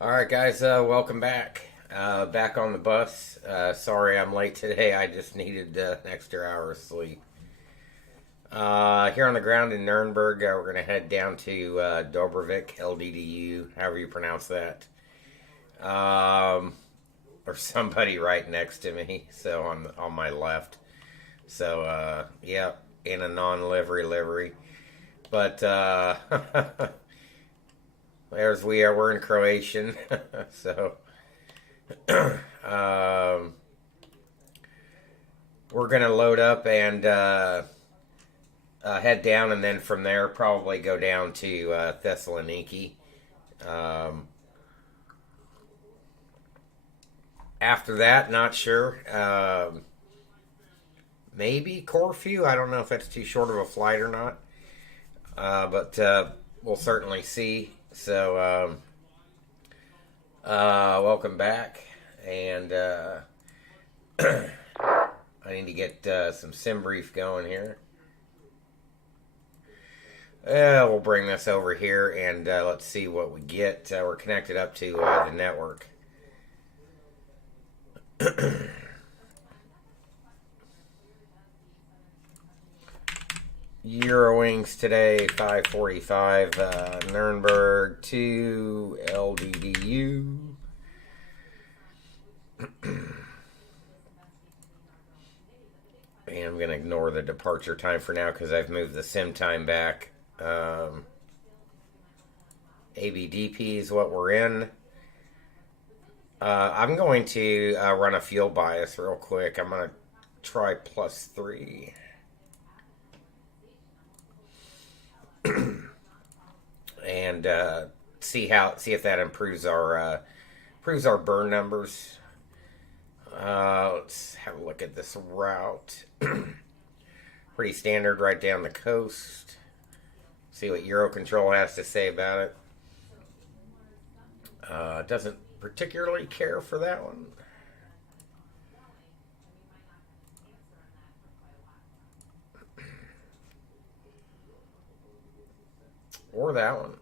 Alright guys, welcome back. Back on the bus. Sorry I'm late today, I just needed an extra hour of sleep. Here on the ground in Nuremberg, we're going to head down to Dobrovic, LDDU, however you pronounce that. Or somebody right next to me, so on my left. So, yeah, in a non-livery livery. But, there's we are. We're in Croatian, so we're gonna load up and head down, and then from there probably go down to Thessaloniki. After that, not sure. Maybe Corfu. I don't know if that's too short of a flight or not, but we'll certainly see. So, welcome back, and I need to get some sim brief going here. We'll bring this over here, and let's see what we get. We're connected up to the network. Eurowings today, 5:45, Nuremberg to LDDU. And I'm going to ignore the departure time for now because I've moved the sim time back. ABDP is what we're in. I'm going to run a fuel bias real quick. I'm going to try +3. And see if that improves our burn numbers. Let's have a look at this route. Pretty standard right down the coast. See what Eurocontrol has to say about it. Doesn't particularly care for that one. Or that one.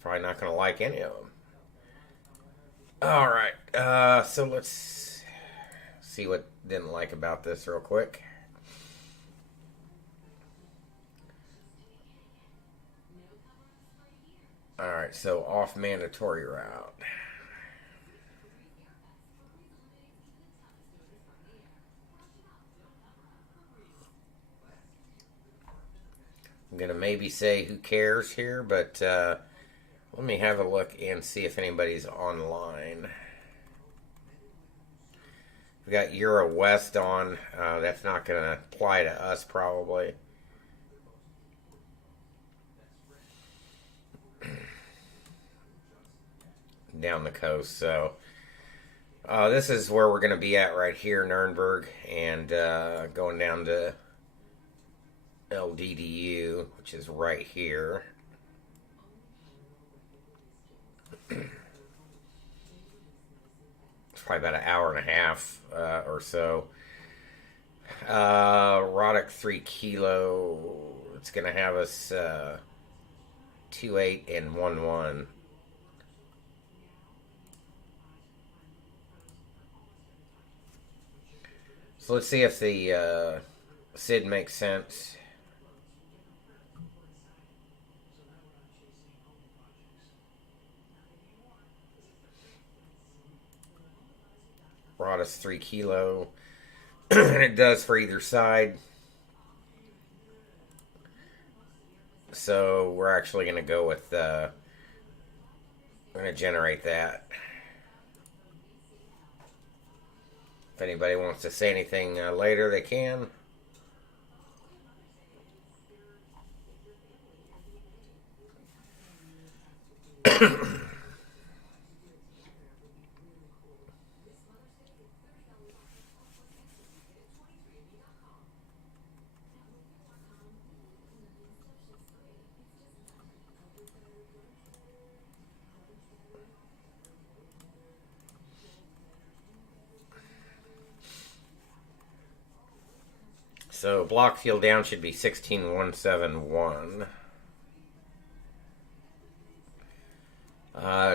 Probably not going to like any of them. Alright, so let's see what didn't like about this real quick. Alright, so off mandatory route. I'm going to maybe say who cares here, but let me have a look and see if anybody's online. We've got Euro West on. That's not going to apply to us probably. Down the coast, so this is where we're going to be at right here, Nuremberg, and going down to LDDU, which is right here. It's probably about an hour and a half or so. Roddick 3 kilo. It's going to have us 28 and 11. So let's see if the SID makes sense. brought us 3 kilo. And it does for either side. So we're actually going to go with, we're going to generate that. If anybody wants to say anything later, they can. So block fuel down should be 16,171.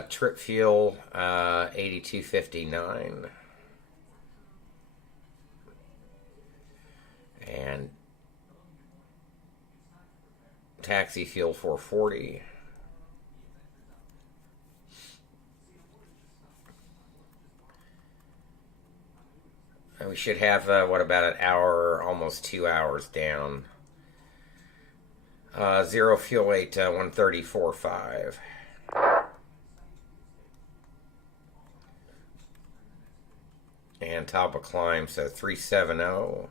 Trip fuel 8259. And taxi fuel 440. And we should have, what, about an hour, almost 2 hours down. Zero fuel weight, 134.5. And top of climb, so 370.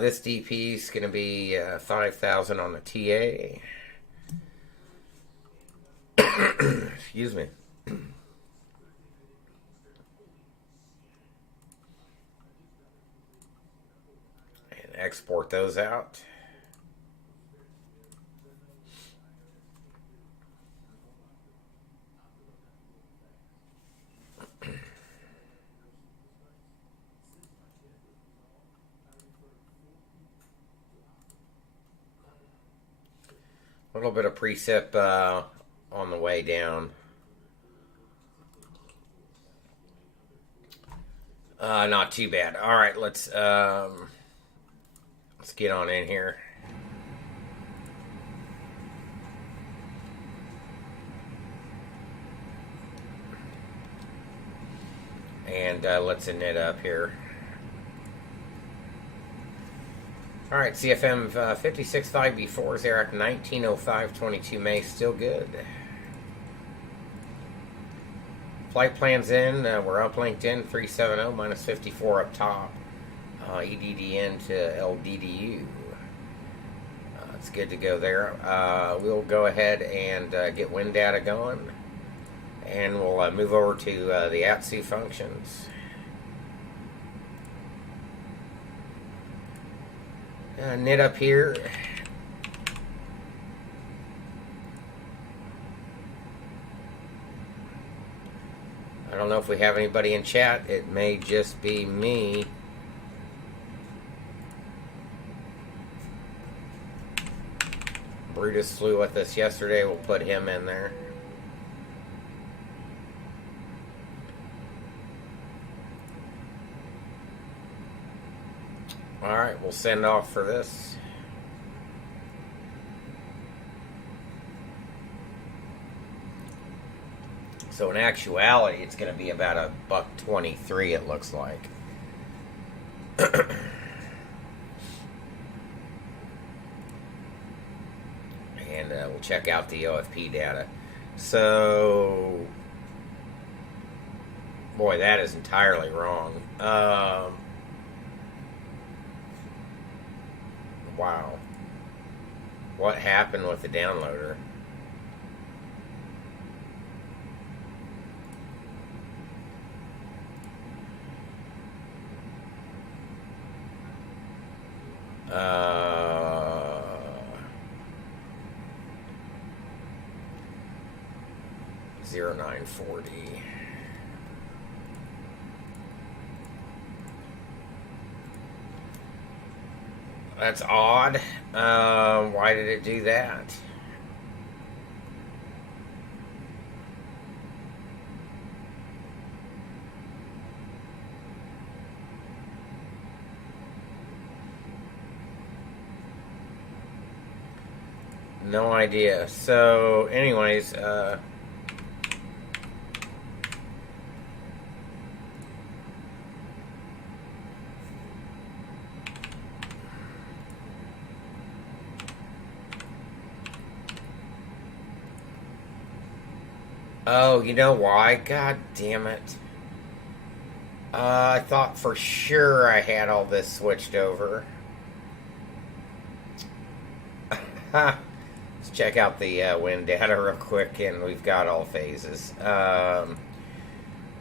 This DP is going to be 5,000 on the TA. Excuse me. Export those out. A little bit of precip on the way down. Not too bad. All right, let's get on in here. And let's knit up here. All right, CFM 56.5B4 is there at 19:05:22 May. Still good. Flight plans in. We're uplinked in 370 minus 54 up top. EDDN to LDDU. It's good to go there. We'll go ahead and get wind data going. And we'll move over to the ATSU functions. Knit up here. I don't know if we have anybody in chat. It may just be me. Brutus flew with us yesterday. We'll put him in there. Alright, we'll send off for this. So in actuality, it's going to be about $1.23, it looks like. And we'll check out the OFP data. So, boy, that is entirely wrong. Wow. What happened with the downloader? Uh, 0940. That's odd. Why did it do that? No idea. So, anyways, Oh, you know why? God damn it. I thought for sure I had all this switched over. Let's check out the wind data real quick, and we've got all phases.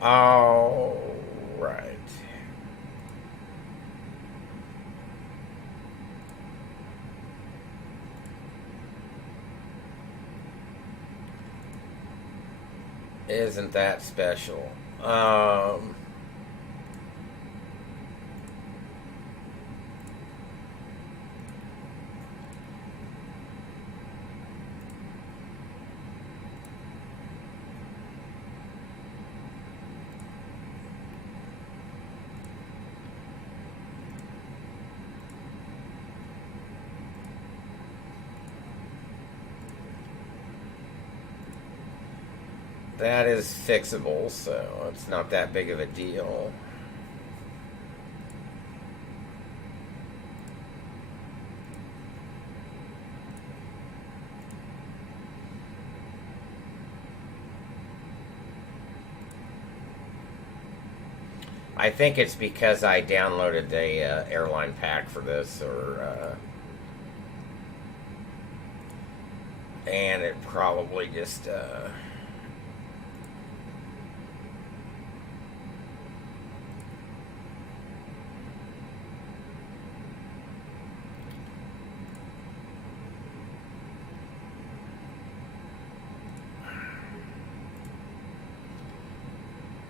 All right. Isn't that special? That is fixable, so it's not that big of a deal. I think it's because I downloaded the airline pack for this, and it probably just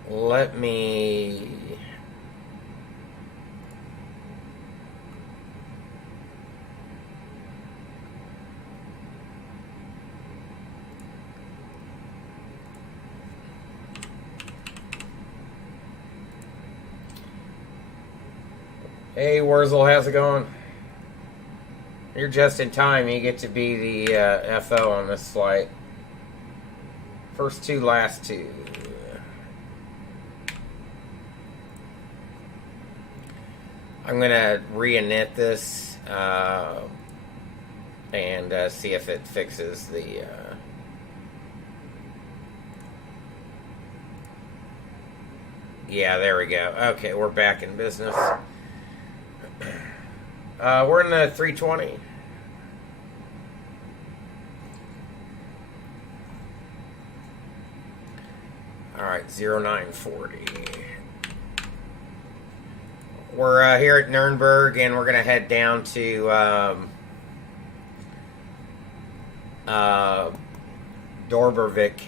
let me. Hey, Wurzel, how's it going? You're just in time. You get to be the FO on this flight. First two, last two. I'm going to re-init this and see if it fixes the... Yeah, there we go. Okay, we're back in business. We're in the 320. All right, 0940. We're here at Nuremberg, and we're going to head down to Dorbervik,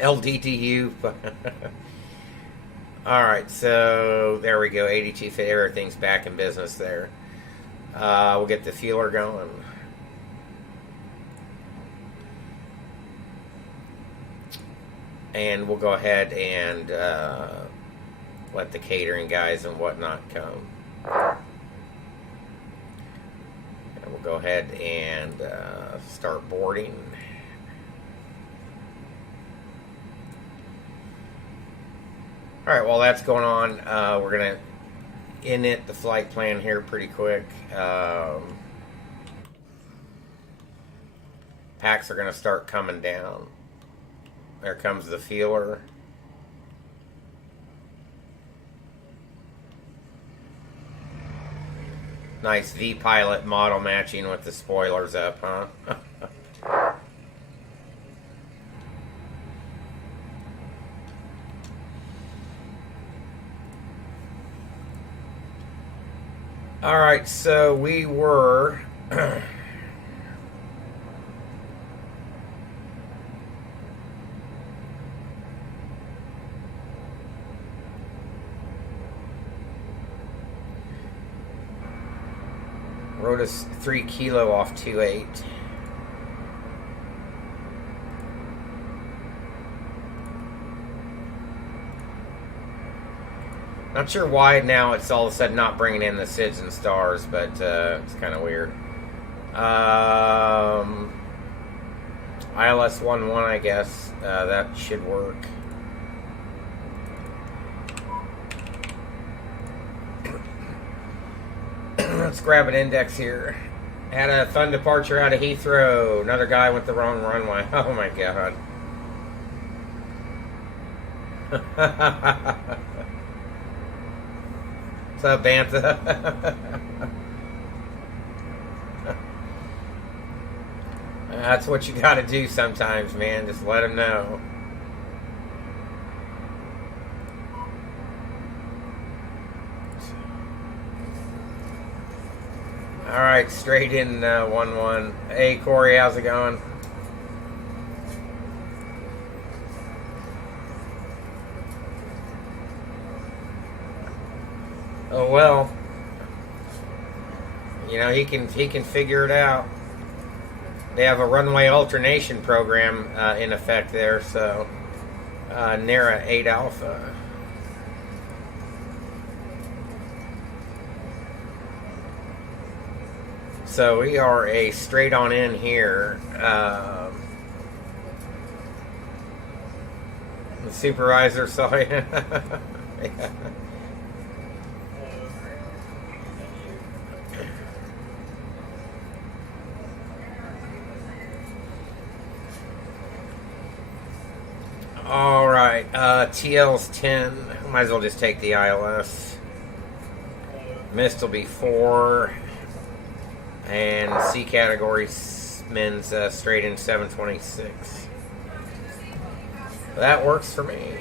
LDTU. All right, so there we go. 82 feet. Everything's back in business there. We'll get the fueler going. And we'll go ahead and let the catering guys and whatnot come. And we'll go ahead and start boarding. Alright, while that's going on, we're going to init the flight plan here pretty quick. Packs are going to start coming down. There comes the feeler. Nice V-Pilot model matching with the spoilers up, huh? Alright, so we were... Rode us 3 kilo off 28. Not sure why now it's all of a sudden not bringing in the SIDS and stars, but it's kind of weird. ILS 11, I guess. That should work. Let's grab an index here. Had a fun departure out of Heathrow. Another guy went the wrong runway. Oh my god. What's up, Bantha? That's what you gotta do sometimes, man. Just let them know. Alright, straight in 1-1. Hey, Corey, how's it going? Oh, well. You know, he can figure it out. They have a runway alternation program in effect there, so NARA 8 Alpha. So we are a straight on in here. The supervisor saw you. Yeah. All right, TL's 10. Might as well just take the ILS. Mist will be 4. And C category men's straight in 726. That works for me.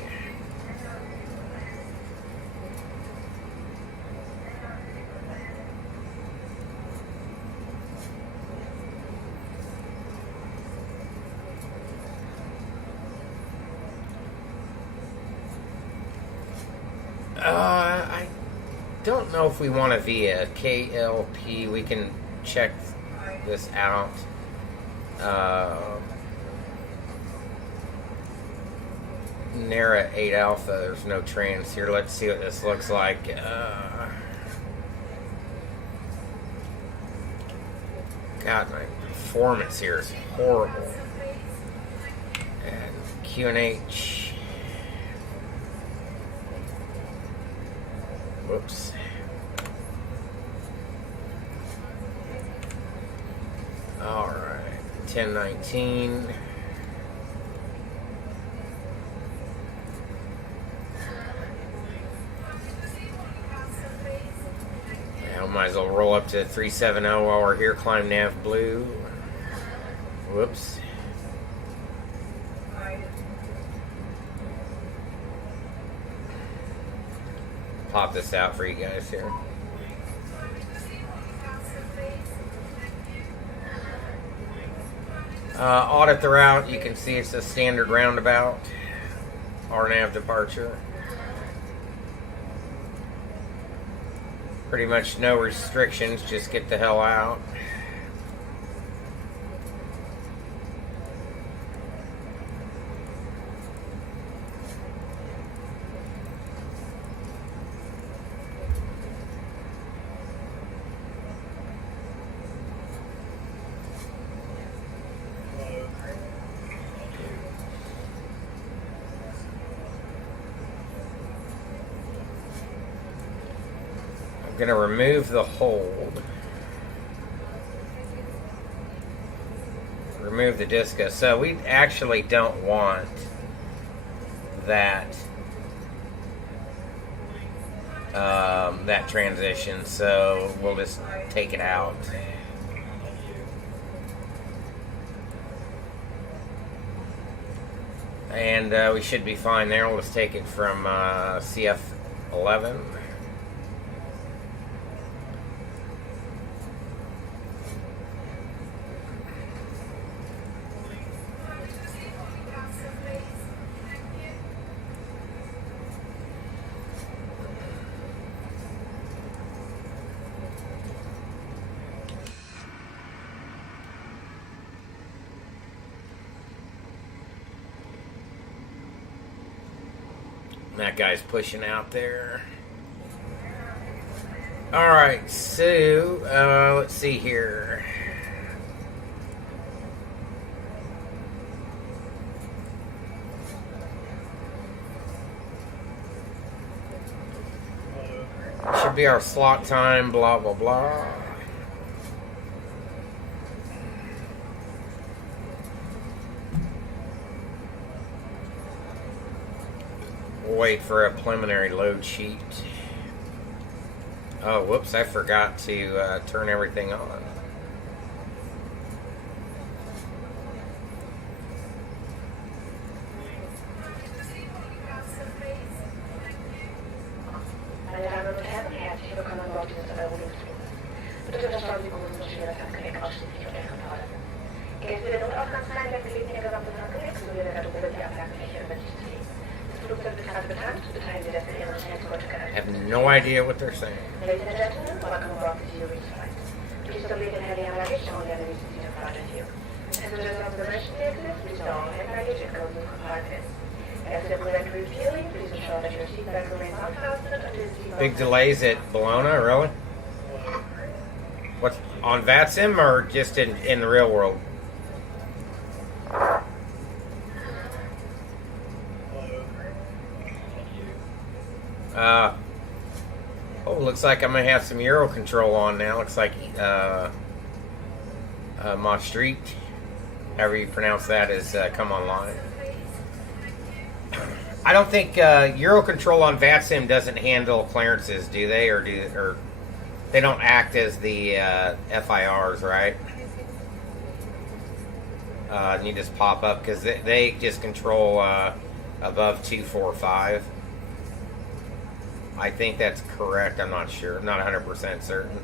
I don't know if we want to via KLP. We can check this out. NARA 8 Alpha, there's no trans here. Let's see what this looks like. God, my performance here is horrible. And QNH. Whoops. Alright, 1019. Now, might as well roll up to 370 while we're here. Climb nav blue. Whoops. Pop this out for you guys here. Audit the route. You can see it's a standard roundabout. RNAV departure. Pretty much no restrictions. Just get the hell out. I'm going to remove the hold. Remove the disco. So we actually don't want that that transition. So we'll just take it out. And we should be fine there. We'll just take it from CF11. That guy's pushing out there. Alright, so let's see here. Should be our slot time, blah, blah, blah. wait for a preliminary load sheet. Oh, whoops, I forgot to turn everything on. I have no idea what they're saying. Ladies and gentlemen, welcome aboard the Zurich flight. Please don't leave any hand luggage on the enemy seat in front of you. Passengers of the Russian exit, please don't hand luggage and go to compartments. As the plan refueling, please ensure that your seatbelt remains unfastened until the seatbelt. Big delays at Bologna, really? What's on Vatsim or just in the real world? Oh, looks like I'm gonna have some Euro control on now. Looks like Maastricht, however you pronounce that, is come online. I don't think Euro control on Vatsim doesn't handle clearances, do they? Or they don't act as the FIRs, right? And you just pop up because they just control above 245. I think that's correct. I'm not sure. I'm not 100% certain.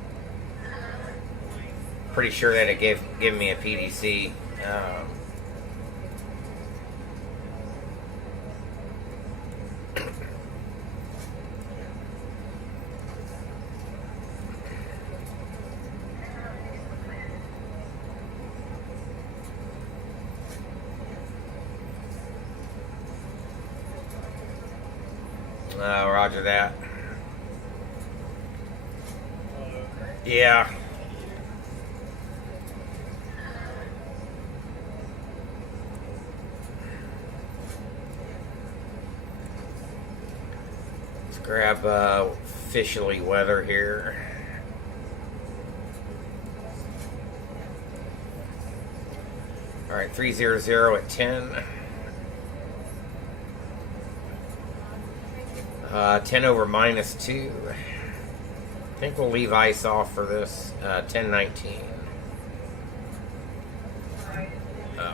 Pretty sure that it gave me a PDC. Roger that. Yeah. Let's grab officially weather here. All right, 300 at 10. 10 over -2. I think we'll leave ice off for this. 1019. Alright.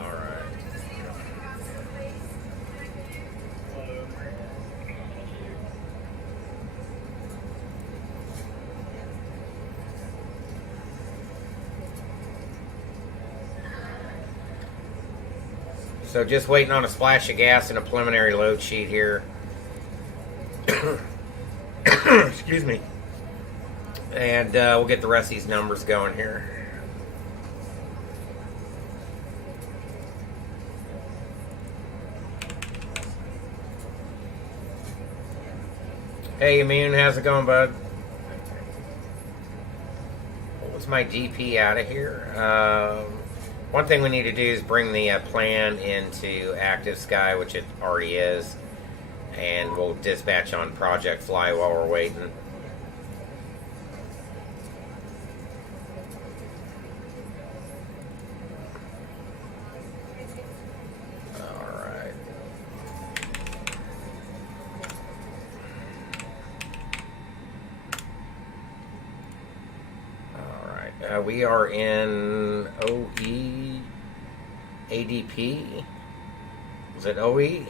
So just waiting on a splash of gas and a preliminary load sheet here. Excuse me. And we'll get the rest of these numbers going here. Hey, Immune, how's it going, bud? What's my DP out of here? One thing we need to do is bring the plan into Active Sky, which it already is. And we'll dispatch on Project Fly while we're waiting. Alright. Alright. We are in OE ADP. Is it OE?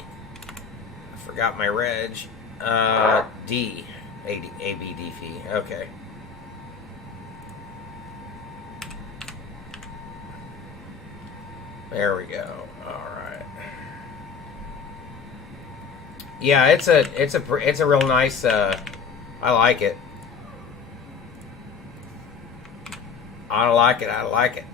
Forgot my reg. D. ABDP. Okay. There we go. Alright. Yeah, it's a real nice, I like it. I like it.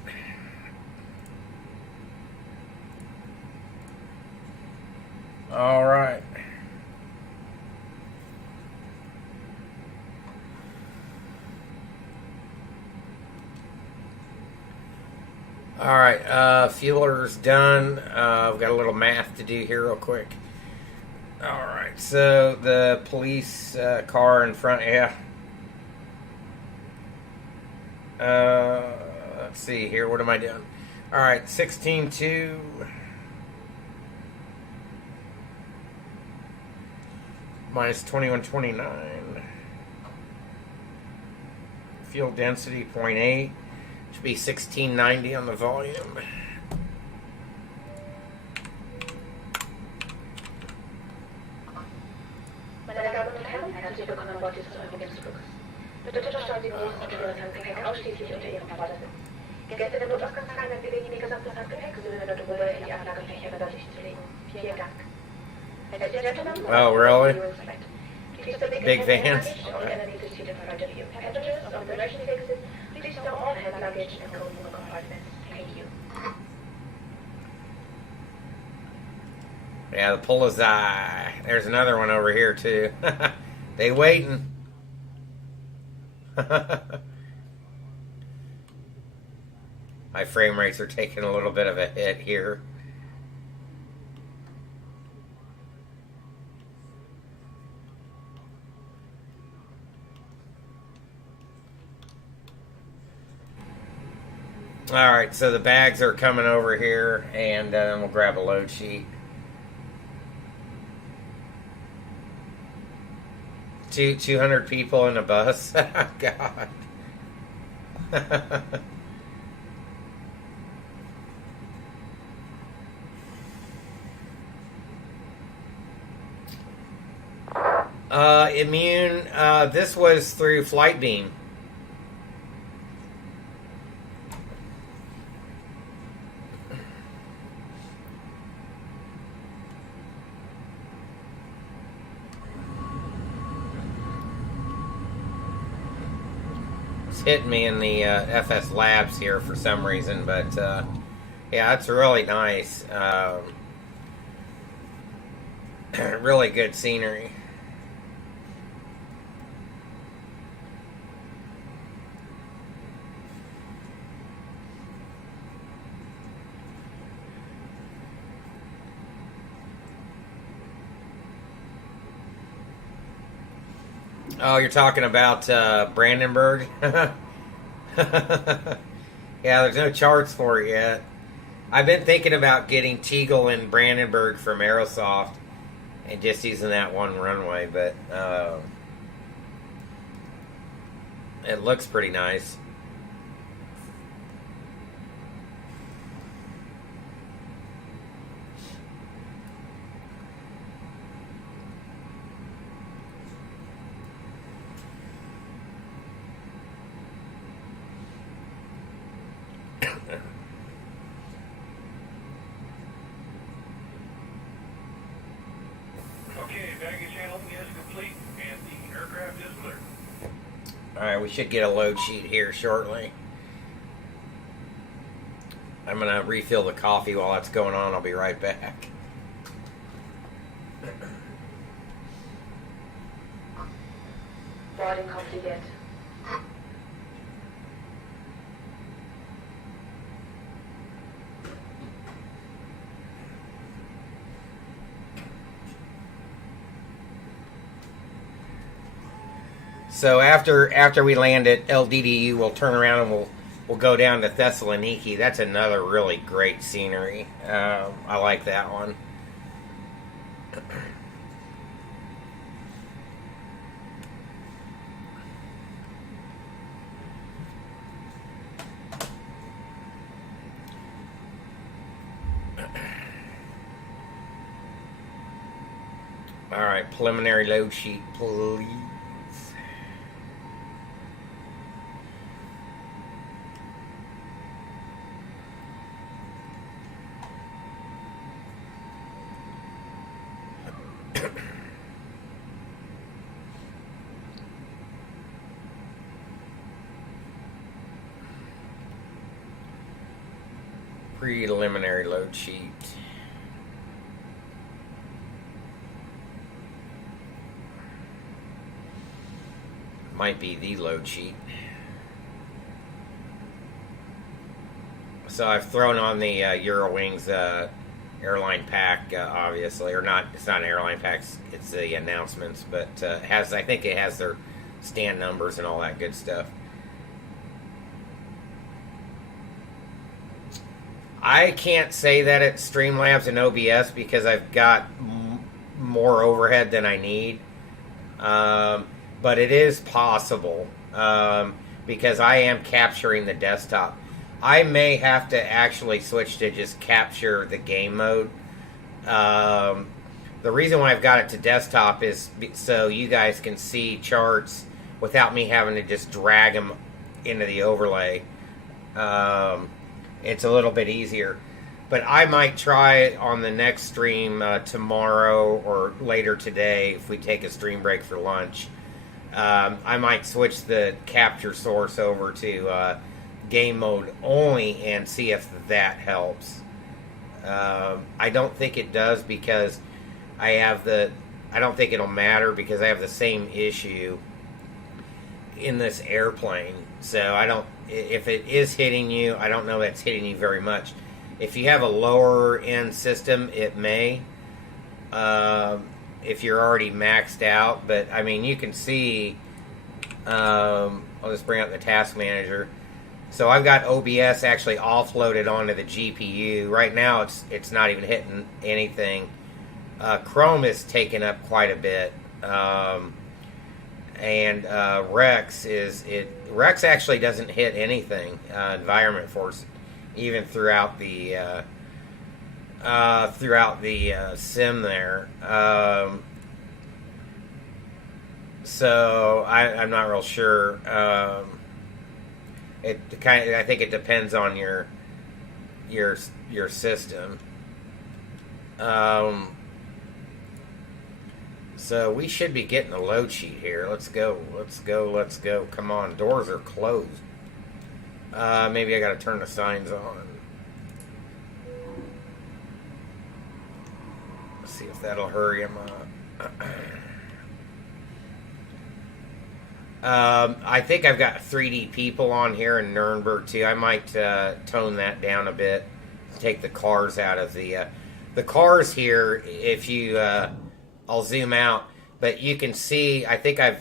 Alright. Alright, fueler's done. We've got a little math to do here real quick. Alright, so the police car in front, yeah. Let's see here, what am I doing? Alright, 16.2. minus 2129. Fuel density 0.8. Should be 1690 on the volume. Meine Damen und Herren, herzlich willkommen an Bord dieses Eurowings-Fluges. Bitte unterscheiden Sie großen und schweren Handgepäck ausschließlich unter Ihrem Fahrersitz. Gäste der Notausgangsreihen empfehle ich Ihnen, Ihr gesamtes Handgepäck sowie eine Droge in die Ablagefächer beiseite zu legen. Vielen Dank. Ladies and gentlemen, oh, really? Please the Big vans? Enemies seated in front of you. Passengers of the emergency exit, please stow all hand luggage and go to the compartments. Thank you. Yeah, the Polizei. There's another one over here too. They waiting. My frame rates are taking a little bit of a hit here. Alright, so the bags are coming over here, and then we'll grab a load sheet. 200 people in a bus. God. Immune. This was through Flightbeam. Hitting me in the FS Labs here for some reason, but yeah, it's really nice. Really good scenery. Oh, you're talking about Brandenburg? Yeah, there's no charts for it yet. I've been thinking about getting Teagle and Brandenburg from Aerosoft and just using that one runway, but it looks pretty nice. Okay, baggage handling is complete and the aircraft is clear. Alright, we should get a load sheet here shortly. I'm going to refill the coffee while that's going on. I'll be right back. Boarding completed. So after we land at LDDU, we'll turn around and we'll go down to Thessaloniki. That's another really great scenery. I like that one. All right, preliminary load sheet, please. Preliminary load sheet. Might be the load sheet. So I've thrown on the Eurowings airline pack, obviously, or not. It's not an airline pack. It's the announcements, but I think it has their stand numbers and all that good stuff. I can't say that it's Streamlabs and OBS because I've got more overhead than I need. But it is possible because I am capturing the desktop. I may have to actually switch to just capture the game mode. The reason why I've got it to desktop is so you guys can see charts without me having to just drag them into the overlay. It's a little bit easier. But I might try it on the next stream tomorrow or later today if we take a stream break for lunch. I might switch the capture source over to game mode only and see if that helps. I don't think it does because I don't think it'll matter because I have the same issue in this airplane. So if it is hitting you, I don't know that's hitting you very much. If you have a lower end system, it may. If you're already maxed out, but I mean, you can see. I'll just bring up the task manager. So I've got OBS actually offloaded onto the GPU. Right now, it's not even hitting anything. Chrome is taking up quite a bit, and Rex actually doesn't hit anything. Environment Force, even throughout the sim there. So I'm not real sure. I think it depends on your system. So we should be getting a load sheet here. Let's go. Come on, doors are closed. Maybe I got to turn the signs on. Let's see if that'll hurry them up. I think I've got 3D people on here in Nuremberg too. I might tone that down a bit. Take the cars out of the cars here. If you, I'll zoom out, but you can see. I think I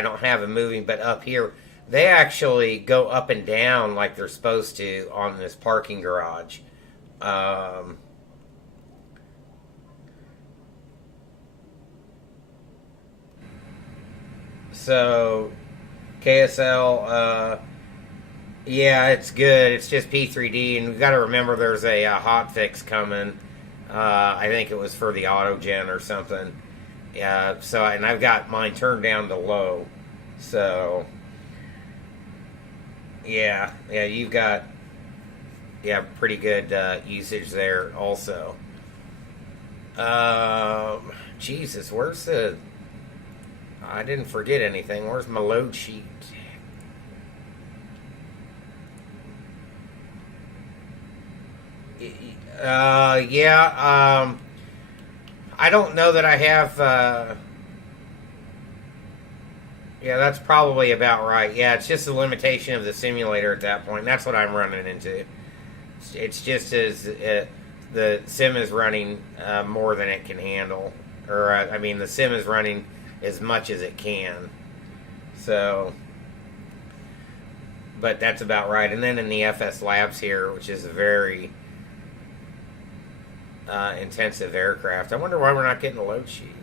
don't have it moving, but up here they actually go up and down like they're supposed to on this parking garage. So, KSL, yeah, it's good. It's just P3D, and we've got to remember there's a hot fix coming. I think it was for the autogen or something. Yeah. So, and I've got mine turned down to low. So, yeah, you've got pretty good usage there also. Jesus, where's the? I didn't forget anything. Where's my load sheet? I don't know that I have. Yeah, that's probably about right. Yeah, it's just the limitation of the simulator at that point. That's what I'm running into. It's just as the sim is running more than it can handle. Or, I mean, the sim is running as much as it can. So, but that's about right. And then in the FS Labs here, which is a very intensive aircraft, I wonder why we're not getting a load sheet.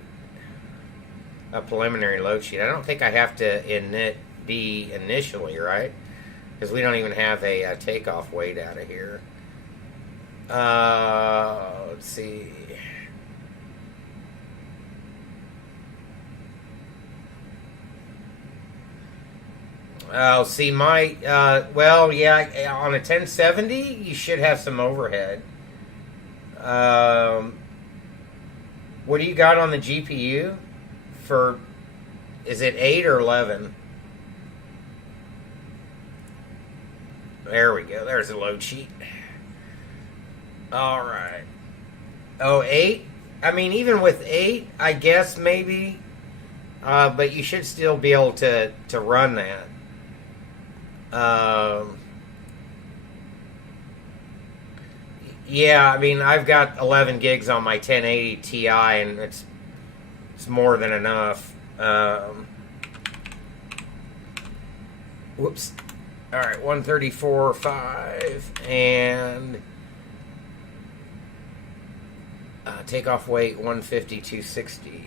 A preliminary load sheet. I don't think I have to init D initially, right? Because we don't even have a takeoff weight out of here. Let's see. Oh, see, my, well, yeah, on a 1070, you should have some overhead. What do you got on the GPU? Is it 8 or 11? There we go. There's a load sheet. All right. Oh, 8? I mean, even with 8, I guess maybe. But you should still be able to run that. Yeah, I mean, I've got 11 gigs on my 1080 Ti, and it's more than enough. Whoops. All right, 134.5 and takeoff weight 150, 260.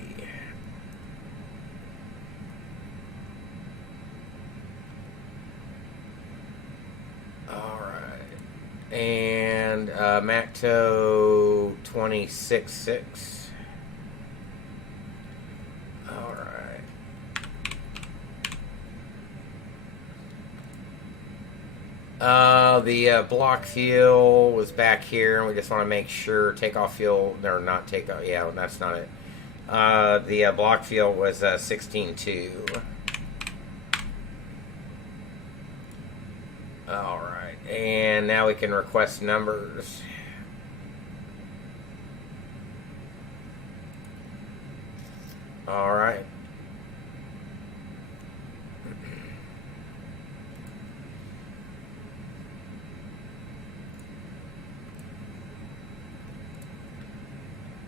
And Macto 26.6. All right. The block fuel was back here, and we just want to make sure takeoff fuel, or not takeoff. Yeah, that's not it. The block fuel was 16.2. All right, and now we can request numbers. All right.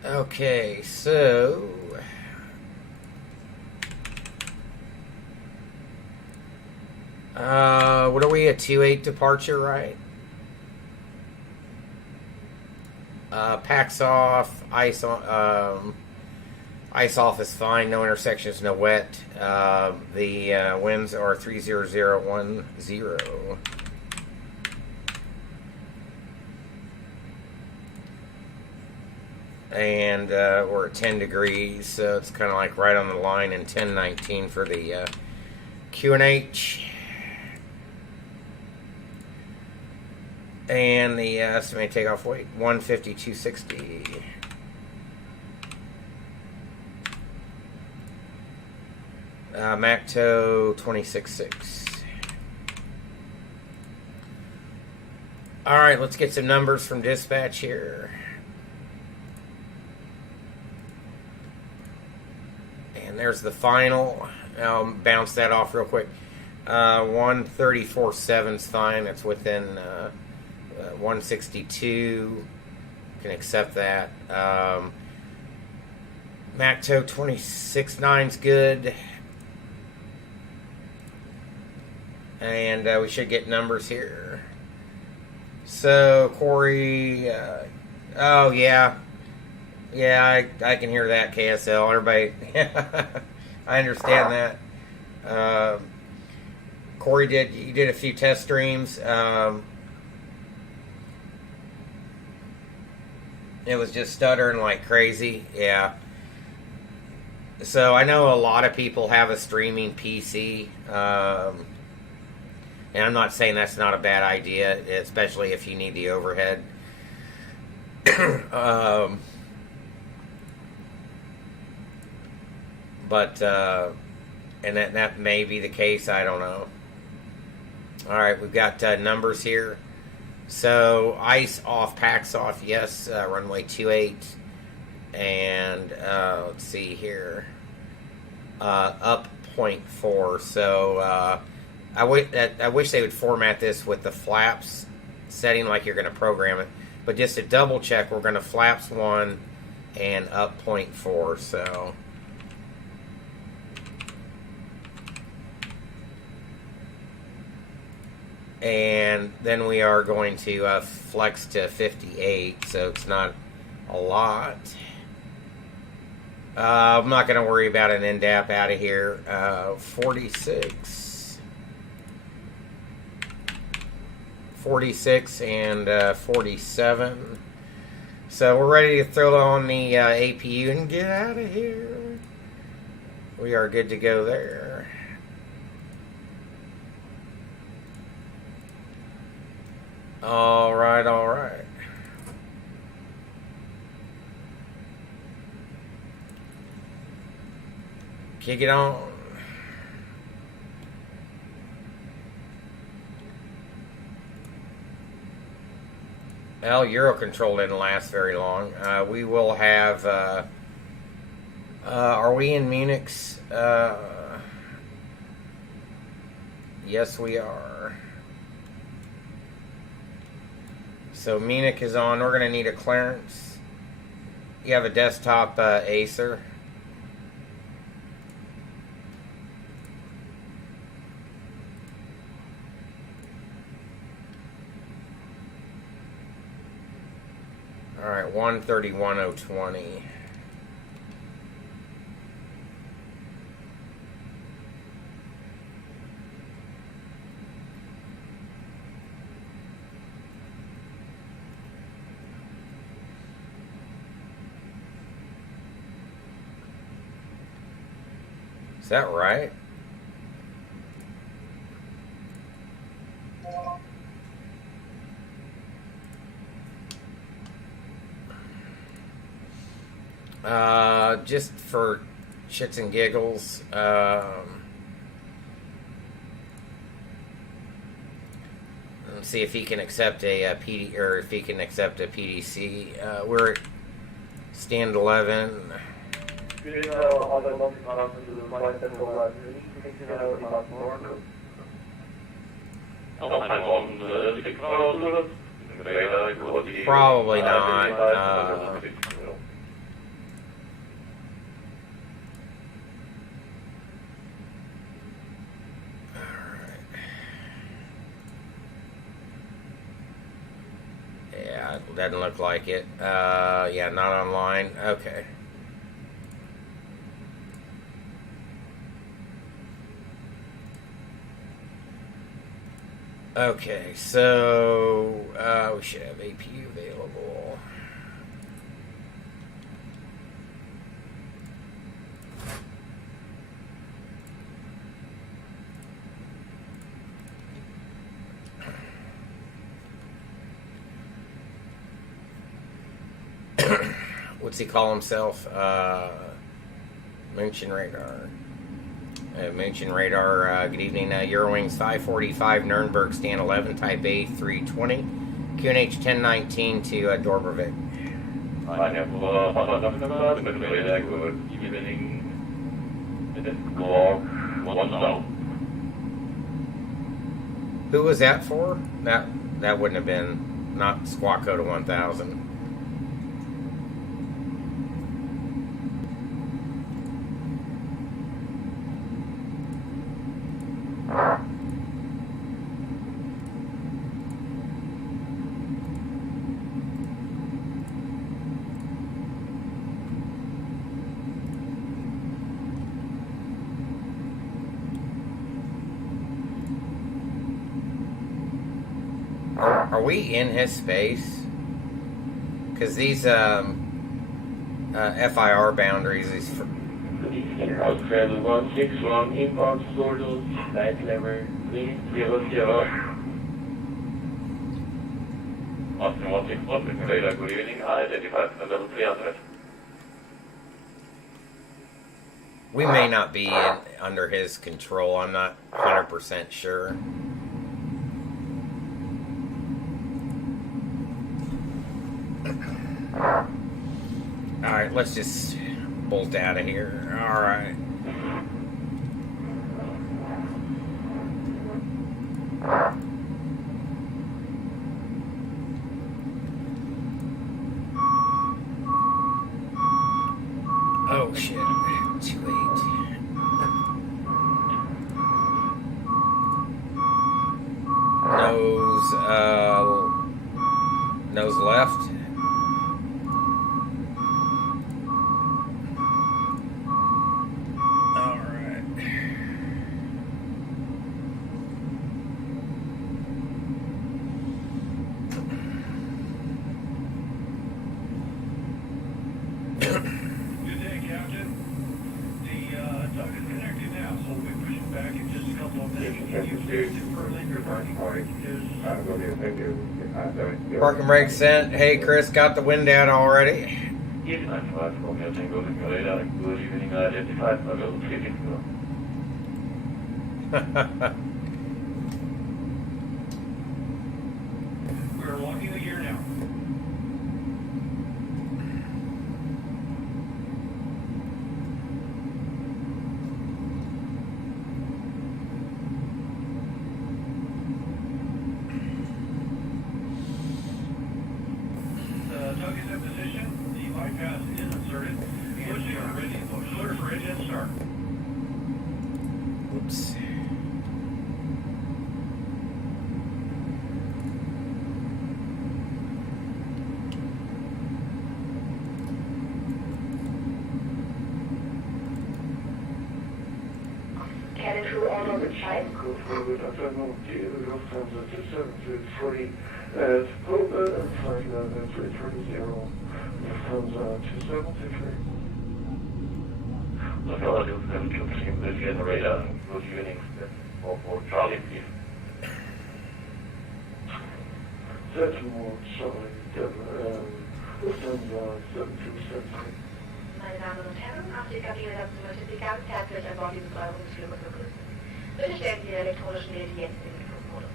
Okay, so what are we, a 2-8 departure, right? Packs off, ice on, ice off is fine, no intersections, no wet. The winds are 30010. And we're at 10 degrees, so it's kind of like right on the line, and 1019 for the QNH. And the estimated takeoff weight, 152.60. Macto 26.6. All right, let's get some numbers from dispatch here. And there's the final. I'll bounce that off real quick. 134.7's fine. It's within 162. Can accept that. Macto 26.9's good. And we should get numbers here. So, Corey, oh, yeah. Yeah, I can hear that, KSL. Everybody, I understand that. Corey you did a few test streams. It was just stuttering like crazy. Yeah. So I know a lot of people have a streaming PC. And I'm not saying that's not a bad idea, especially if you need the overhead. But, and that may be the case, I don't know. Alright, we've got numbers here. So, ice off, packs off, yes, runway 28. And, let's see here. Up 0.4, so, I wish they would format this with the flaps setting like you're going to program it. But just to double check, we're going to flaps 1 and up 0.4. So, and then we are going to flex to 58. So it's not a lot. I'm not going to worry about an NDAP out of here. 46. 46 and 47. So we're ready to throw on the APU and get out of here. We are good to go there. All right, all right. Kick it on. Well, Eurocontrol didn't last very long. We will have... are we in Munich? Yes, we are. So Munich is on. We're going to need a clearance. You have a desktop Acer. All right, 131.020. Is that right? Just for shits and giggles, let's see if he can accept a PD, or if he can accept a PDC. We're at stand 11. Probably not. Yeah, doesn't look like it. Yeah, not online. Okay. Okay, so we should have APU available. What's he call himself? München Radar. München Radar, good evening. Eurowings 545, Nuremberg, stand 11, type A320, QNH 1019 to Dorbervik. Who was that for? That wouldn't have been, not Squawk-Code 1000. Are we in his space? Because these FIR boundaries is for... We may not be under his control. I'm not 100% sure. Alright, let's just bolt out of here. Alright. Oh shit. 28. Nose left. Park and brake sent. Hey, Chris, got the wind out already. We're locking the gear now. Tug is in position. The bypass is inserted. Pushing or ready. Clear for engine start. Oops. Cabin crew all over Bescheid. Så jag hade upptäckt generera rådgivning på Charlie. Meine Damen und Herren, auf die Kabine dazu möchte ich Sie ganz herzlich an Bord dieses Steuerungsfluges begrüßen. Bitte stellen Sie Ihre elektronischen Geräte jetzt in den Flugmodus.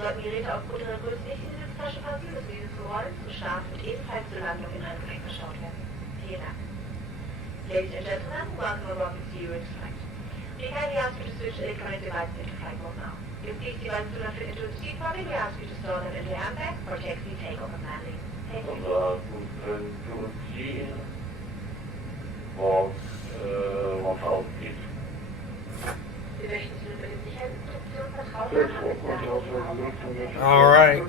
Sollten Geräte aufgrund ihrer Größe nicht in die Lufttasche passen, müssen diese zu Rollen, zum Start und ebenfalls zur Landung in einem Gepäck verstaut werden. Vielen Dank. Ladies and gentlemen, welcome to your flight. We kindly ask you to switch electronic devices into flight mode now. If these devices do not fit into the seat pocket, we ask you to store them in your handbag for taxi, takeoff, and landing. Thank you. Vad fallt dit? Wir möchten Sie über die Sicherheitsinstruktionen vertrauen. All right.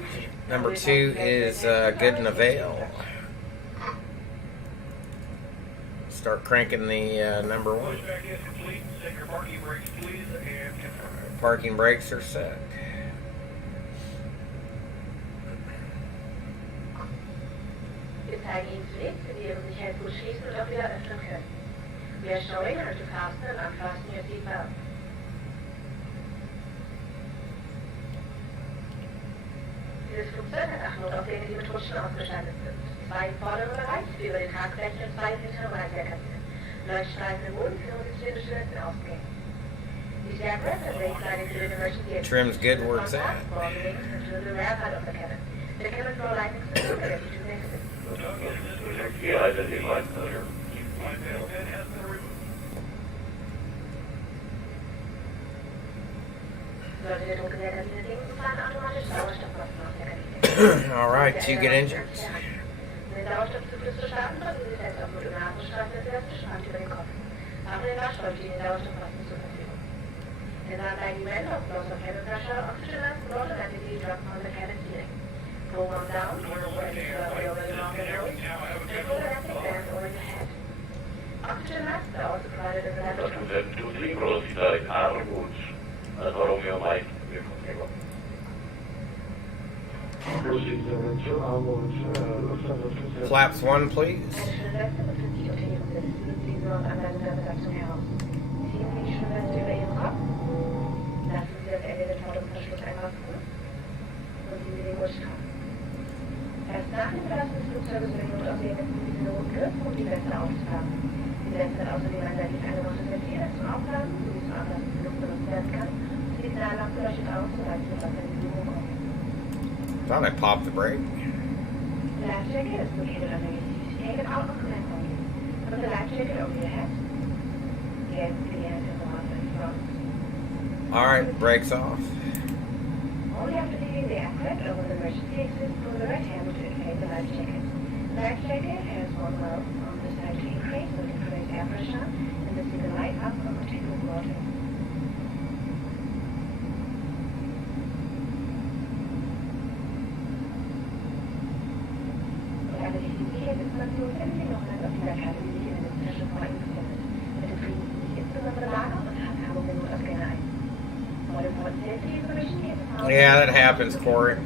Number 2 is good and avail. Start cranking the number 1. Pushback is complete. Set your parking brakes, please, and confirm. Parking brakes are set. Wir zeigen Ihnen zunächst, wie Sie Ihre Sicherheitsgurt schließen und auch wieder öffnen können. We are showing how to fasten and unfasten your seatbelt. Dieses Flugzeug hat 8 Notaufgänge, die mit Rutschen ausgestattet sind. 2 im vorderen Bereich, die über den Tragflächen und 2 im hinteren Bereich der Kabine. Leuchtstreifen im Boden führen Sie zu den beschilderten Ausgängen. Die Stärkere and brake sliding through the emergency exit. Trim's good where it's at. To the rear side of the cabin. The cabin floor lighting system is ready to exit. Yeah, I did it like that. Flight panel 10 has been removed. Sollte der Druck in der Kabine sinken, fahren automatisch Sauerstoffmasken aus der Kabine. All right, 2 good engines. Um den Sauerstoffzyklus zu starten, drücken Sie fest auf Motor Nasenstreifen das erste Spannt über den Kopf. Auch in den Waschraum stehen die Sauerstoffmasken zur Verfügung. In our 90 men of loss of cabin pressure, oxygen mask will automatically drop on the cabin ceiling. Pull one down, or when it's slowly over the long nose, and pull an elastic band over your head. Oxygen masks are also provided in the Jag laboratory. skulle säga 2-3 velocitar i armbords. Att vara om jag light. Flaps 1, please. Erst nach dem Verlassen des Flugzeuges wird Notausgänge diese Notlös, um die Weste aufzufahren. Die Weste hat außerdem ein seitlich angebrachte Ventil, das zum Aufladen sowie zum Ablassen der Luft benutzt werden kann. Die Signallampe leuchtet aus, sobald das Wasser in die Berührung kommt. Thought I popped the brake. The life jacket is located underneath you. Take it out of the neck only. Put the life jacket over your head. Again, the end of the water in front. All right, brakes off. Only after leaving the aircraft over the emergency exit, pull the right hand to inflate the life jacket. The life jacket has one valve on the side to increase so it can create air pressure and to see the light up on the table of water. Solange sich die Sicherheitsinformation endlich noch einmal auf dieser Karte, die sich in der Lufttasche vor Ihnen befindet. Bitte frieden Sie sich insbesondere Lager und Handhabung der Notausgänge ein. More important safety information is found. Yeah, that happens, Corey.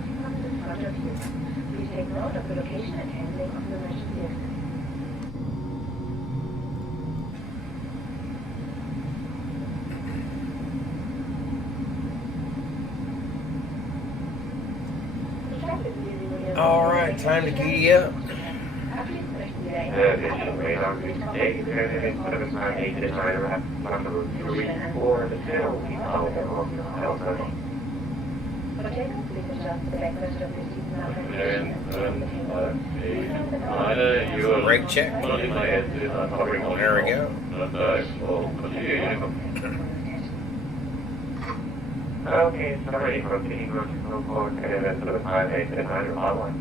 Please take note of the location and handling of the emergency exit. All right, time to giddy up. Abschließend möchten wir erinnern, Protections, please adjust the backrest of your seat now. Brake check. There we go. Okay, sorry, proceeding to forward to the 589 hotline.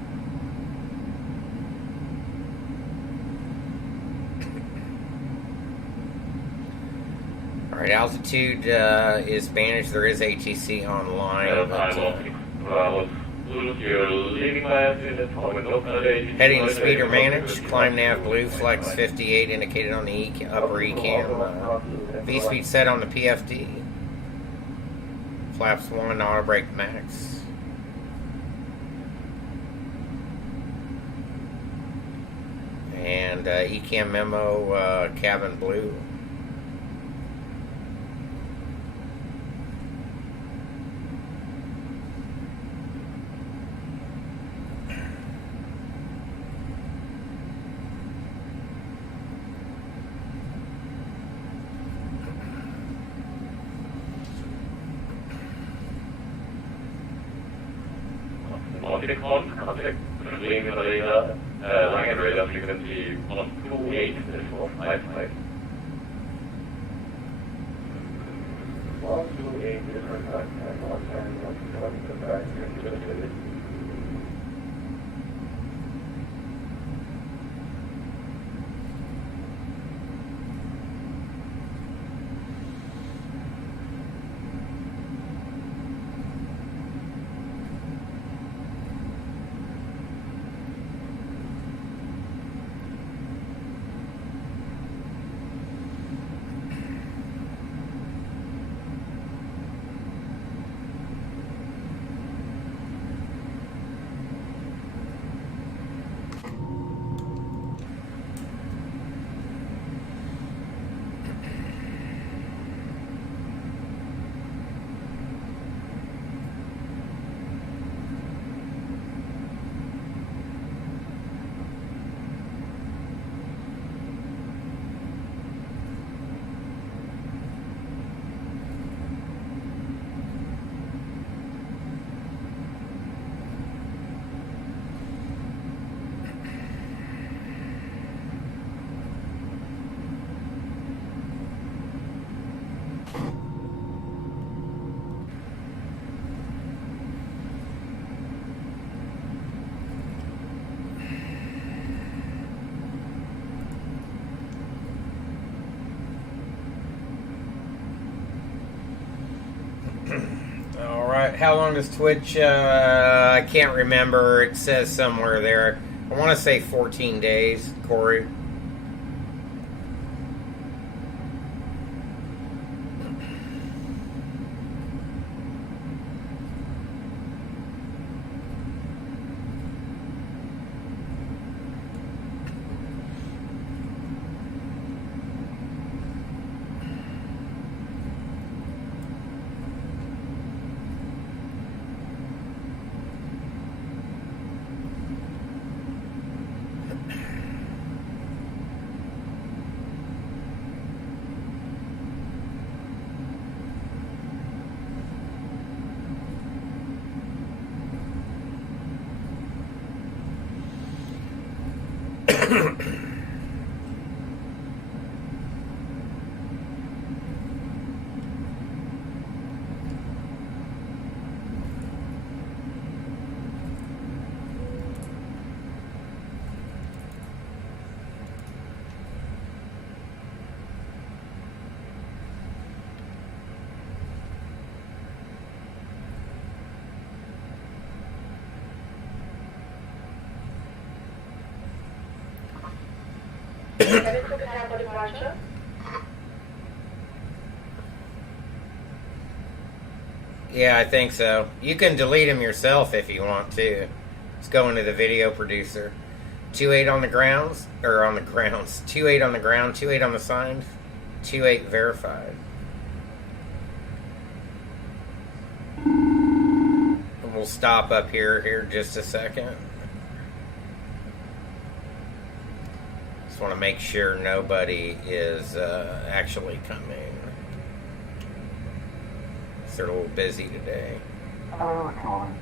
All right, altitude is managed. There is ATC online. But, heading speed are managed. Climb nav blue, flex 58 indicated on the upper E-cam. V-speed set on the PFD. Flaps 1, auto brake max. And E-cam memo, cabin blue. 161, contact Fleeing Malaysia, line and radar frequency 128.455. 128 is contact and 110 contact frequency. Alright, how long does Twitch, I can't remember, it says somewhere there. I want to say 14 days, Corey. Ready to prepare for departure? Yeah, I think so. You can delete them yourself if you want to. Let's go into the video producer. 28 on the grounds, or on the grounds. 28 on the ground, 28 on the signs, 28 verified. And we'll stop up here just a second. Just want to make sure nobody is actually coming. They're a little busy today. Hello, Norman.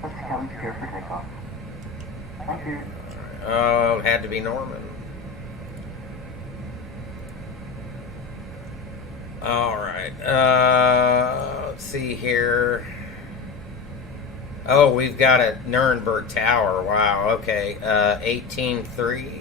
Let's see how we prepare for takeoff. Thank you. Oh, it had to be Norman. Alright. Let's see here. Oh, we've got a Nuremberg Tower. Wow, okay. 18.3.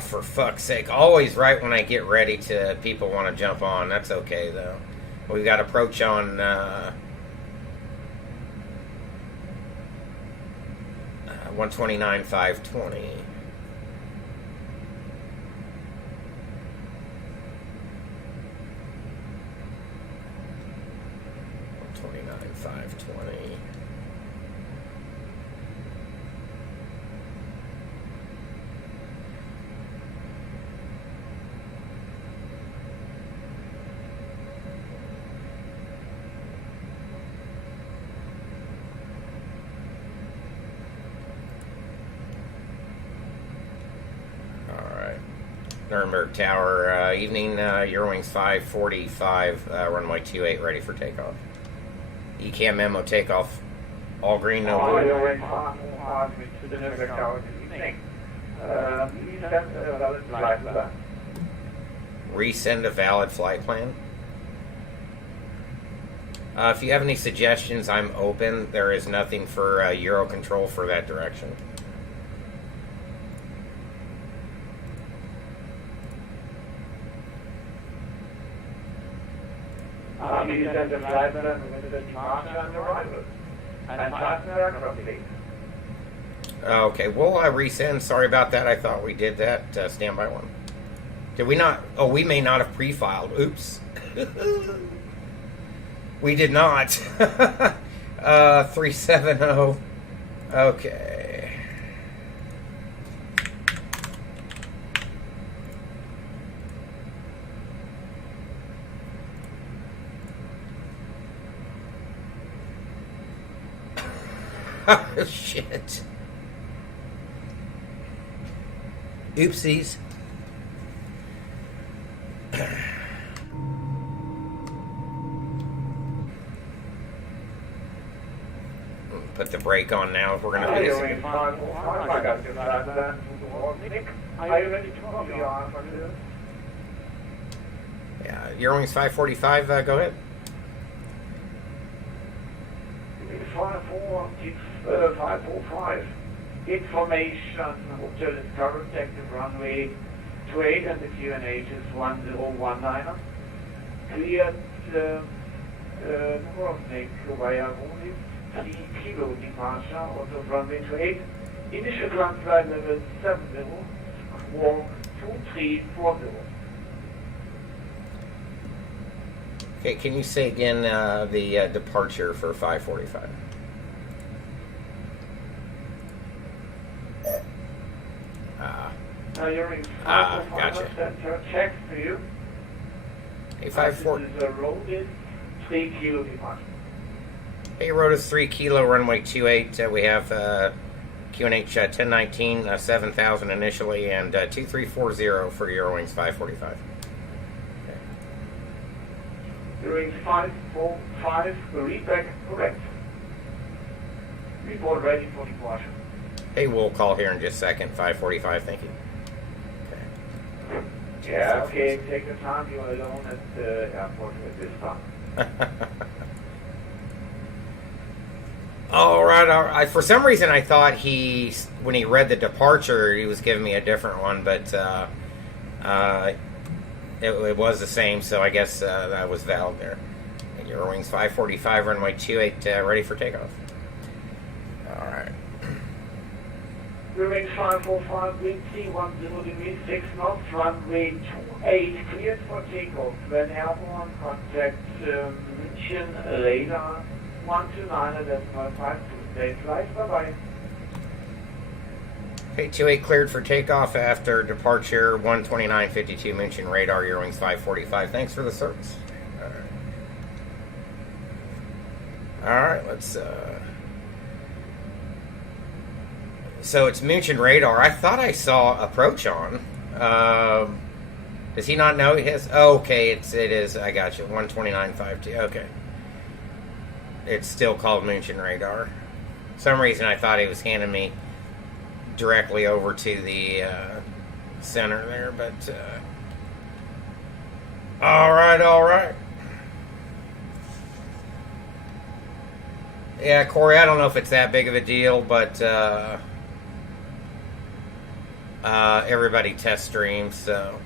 For fuck's sake. Always right when I get ready to people want to jump on. That's okay, though. We've got approach on 129.520. 129.520. Nuremberg Tower. Evening, Eurowings 545, runway 28, ready for takeoff. ECAM memo takeoff. All green, no blue. Eurowings 545 to the Nuremberg Tower. Good evening. Please send a valid flight plan. Resend a valid flight plan. If you have any suggestions, I'm open. There is nothing for Eurocontrol for that direction. Please send a flight plan with the departure and arrival. And fasten aircraft, please. Okay, we'll resend. Sorry about that. I thought we did that. Standby one. Did we not? Oh, we may not have pre-filed. Oops. We did not. 370. Okay. Oh, shit. Oopsies. Put the brake on now if we're going to do this. Eurowings 545, I got your flight plan to Nick. Are you ready to copy your answer to this? Yeah, Eurowings 545, go ahead. 545. Information, hotel is current, active runway 28 and the QNH is 1019. Cleared Nick via only 3 kilo departure out of runway 28. Initial ground flight level 70, squawk 2340. Okay, can you say again the departure for 545? Eurowings gotcha. 545 check for you. Hey, 54. This is a roaded 3 kilo departure. Hey, Rotus 3 kilo, runway 28. We have QNH 1019, 7,000 initially, and 2340 for Eurowings 545. Eurowings 545, read back correct. Report ready for departure. Hey, we'll call here in just a second. 545, thank you. Yeah, okay, take your time. You're alone at the airport at this time. All right. For some reason, I thought when he read the departure, he was giving me a different one, but it was the same, so I guess that was valid there. Eurowings 545, runway 28, ready for takeoff. All right. Eurowings 545, wind 310 degrees, 6 knots, runway 28, cleared for takeoff. When airborne, contact München radar 129.5 to stay flight. Bye-bye. Okay, 28 cleared for takeoff after departure 129.52 München radar, Eurowings 545. Thanks for the service. All right, let's. So it's München radar. I thought I saw approach on. Does he not know he has? Oh, okay, it is. I got you. 129.52. Okay. It's still called München radar. For some reason I thought he was handing me directly over to the center there, but all right. Yeah, Corey, I don't know if it's that big of a deal, but everybody test streams, so.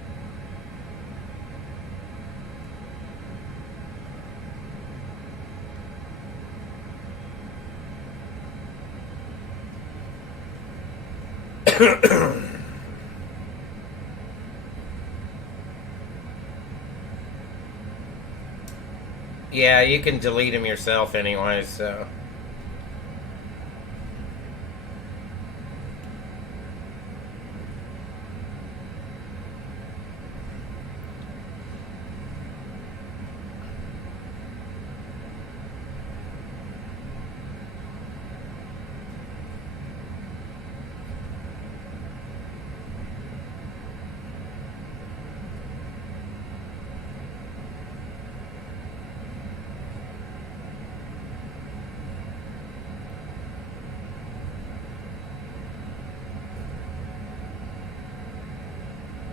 Yeah, you can delete them yourself anyway, so.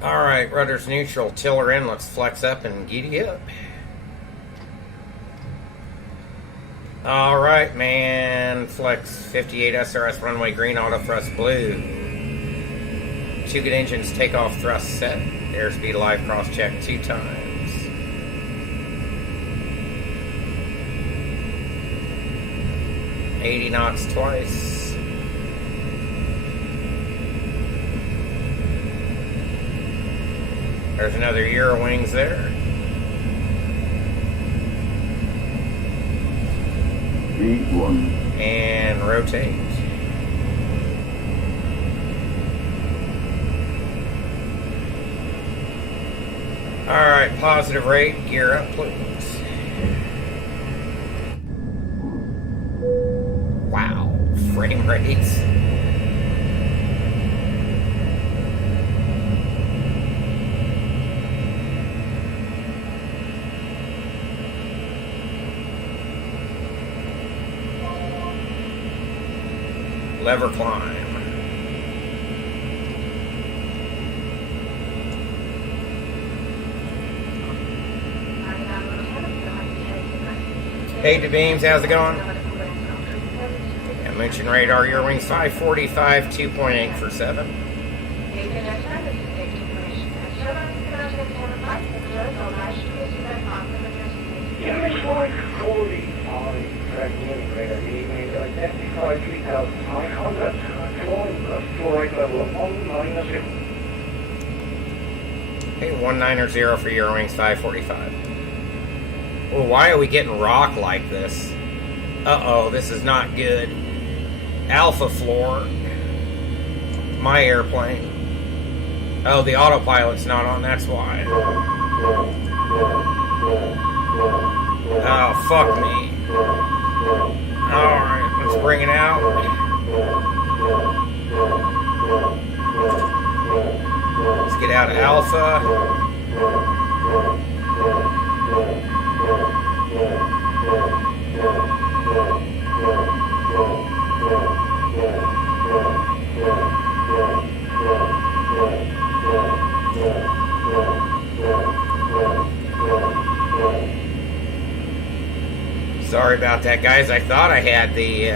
Alright, rudder's neutral, tiller in, let's flex up and giddy up. Alright, man, flex 58 SRS runway green, auto thrust blue. 2 good engines, takeoff thrust set. Airspeed live cross check 2 times. $80 knots twice. There's another Eurowings there. V1. And rotate. Alright, positive rate, gear up please. Wow, frame rates. Lever climb. Hey, the beams, how's it going? I mentioned radar, your wings 545, 2.8 for 7. Yeah, it's like 45 fragmented radar, identify 3,500, flying flight level of 190. Hey, 190 for your wings 545. Well, why are we getting rock like this? Uh-oh, this is not good. Alpha floor. My airplane. Oh, the autopilot's not on, that's why. Oh, fuck me. Alright, let's bring it out. Let's get out of Alpha. Sorry about that, guys. I thought I had the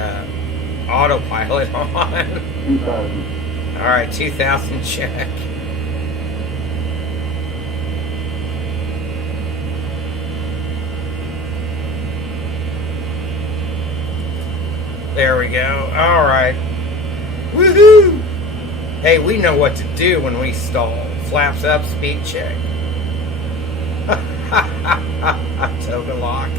autopilot on. 2000. Alright, 2000 check. There we go. Alright. Woohoo! Hey, we know what to do when we stall. Flaps up, speed check. Toga lock.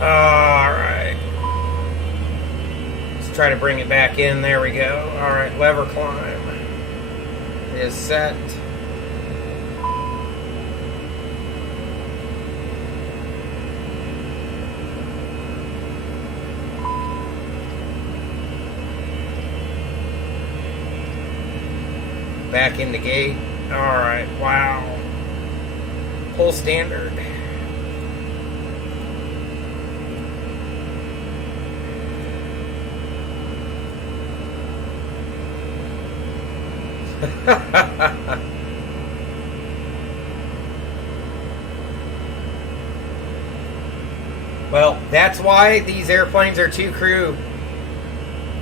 Alright. Let's try to bring it back in. There we go. Alright, lever climb is set. Back in the gate. Alright, wow. Full standard. Well, that's why these airplanes are 2 crew.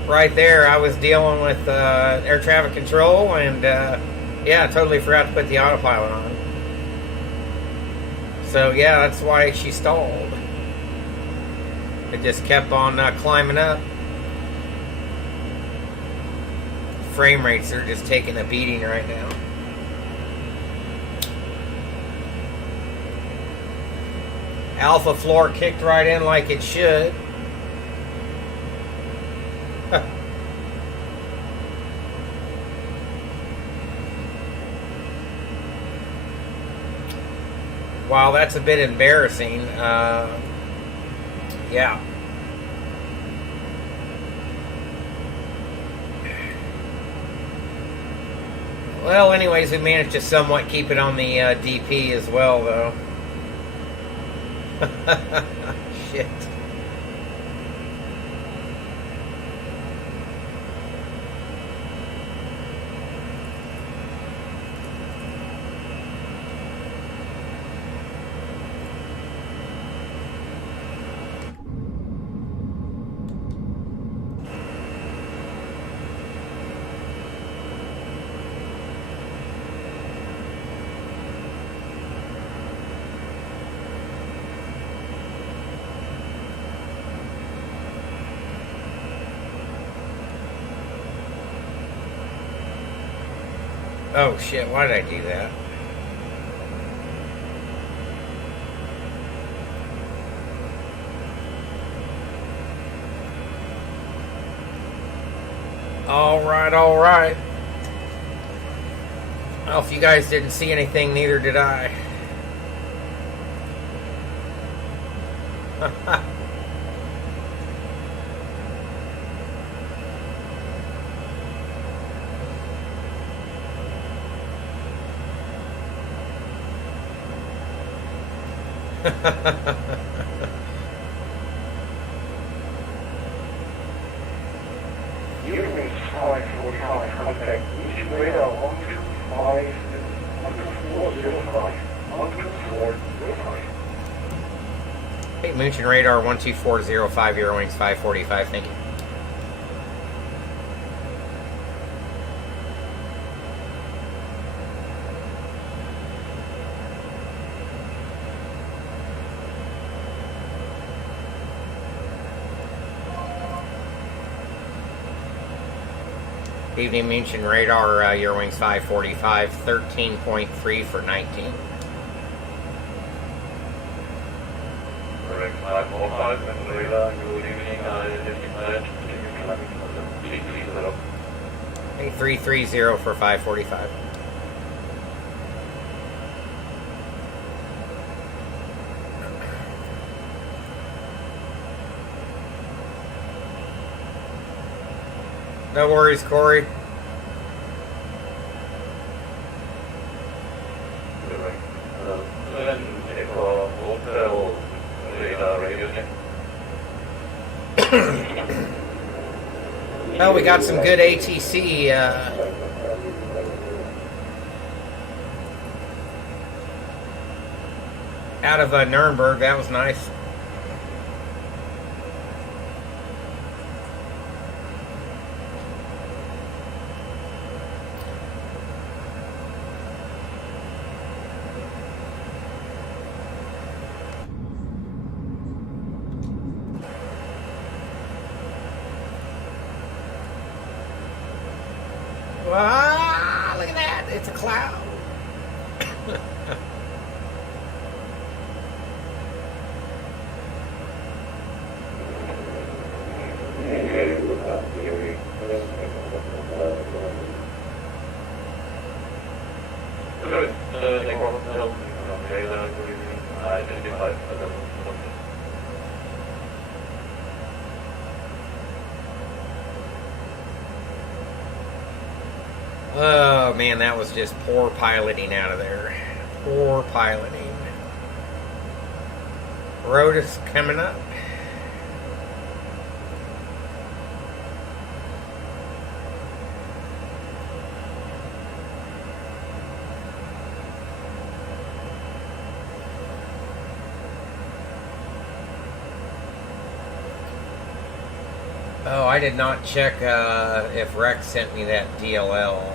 Right there, I was dealing with air traffic control, and yeah, I totally forgot to put the autopilot on. So yeah, that's why she stalled. It just kept on climbing up. Frame rates are just taking a beating right now. Alpha floor kicked right in like it should. Wow, that's a bit embarrassing. Yeah. Well, anyways, we managed to somewhat keep it on the DP as well, though. Shit. Oh shit, why did I do that? Alright, alright. Well, if you guys didn't see anything, neither did I. Unit 545, contact each radar 125, 12405, 12405. Hey, Moonshine Radar 12405, Eurowings 545, thank you. Evening, Moonshine Radar, Eurowings 545, 13.3 for 19. Correct, 545, and radar, good evening, Hey, 330 for 545. No worries, Corey. Hotel radar radio check. Well, we got some good ATC. Out of Nuremberg. That was nice. Ah, look at that. It's a cloud. Oh man, that was just poor piloting out of there. Poor piloting. Road is coming up. Oh, I did not check if Rex sent me that DLL.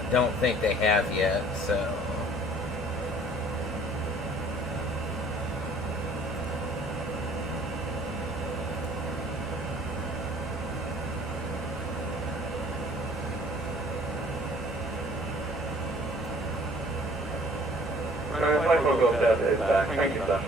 I don't think they have yet, so... Thank you, sir.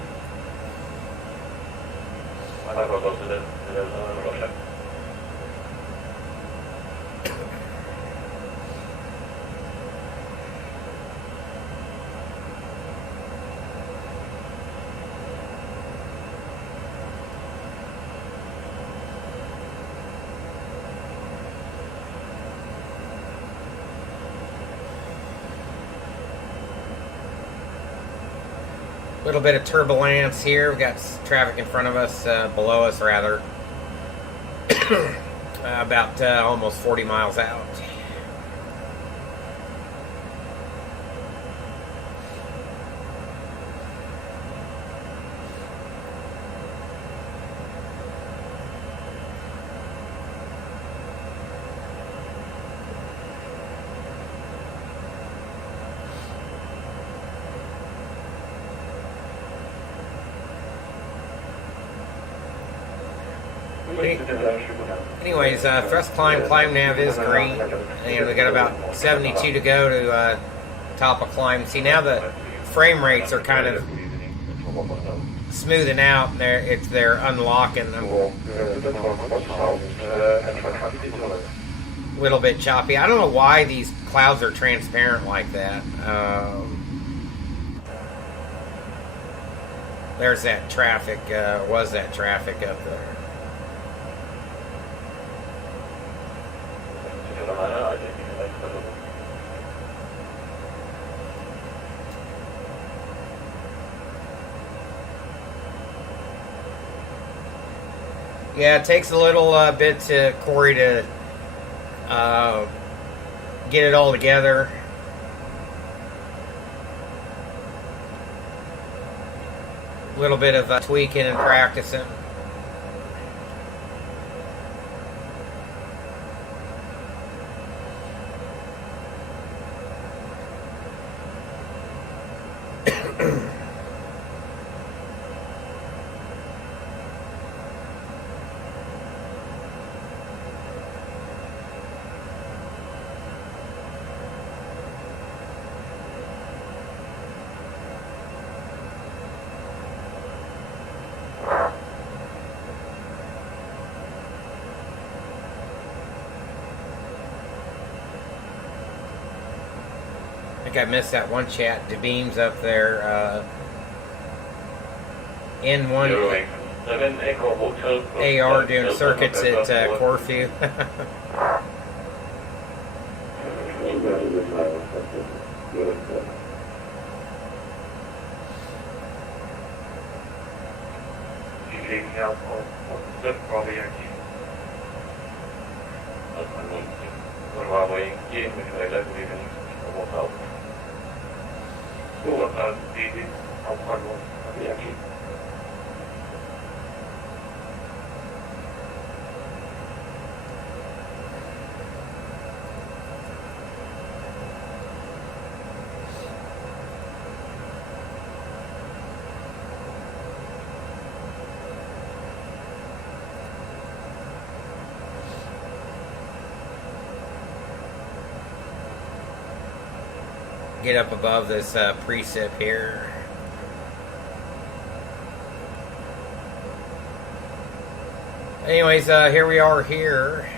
little bit of turbulence here. We've got traffic in front of us, below us rather. About almost 40 miles out. Anyways, thrust climb nav is green, and we got about 72 to go to top of climb. See, now the frame rates are kind of smoothing out, and they're unlocking them. A little bit choppy. I don't know why these clouds are transparent like that. There's that traffic. Was that traffic up there? Yeah, it takes a little bit to Corey to get it all together. A little bit of tweaking and practicing. I think I missed that one chat. DeBeam's up there. N1 AR doing circuits at Corfu. Get up above this precip here. Anyways, here we are here.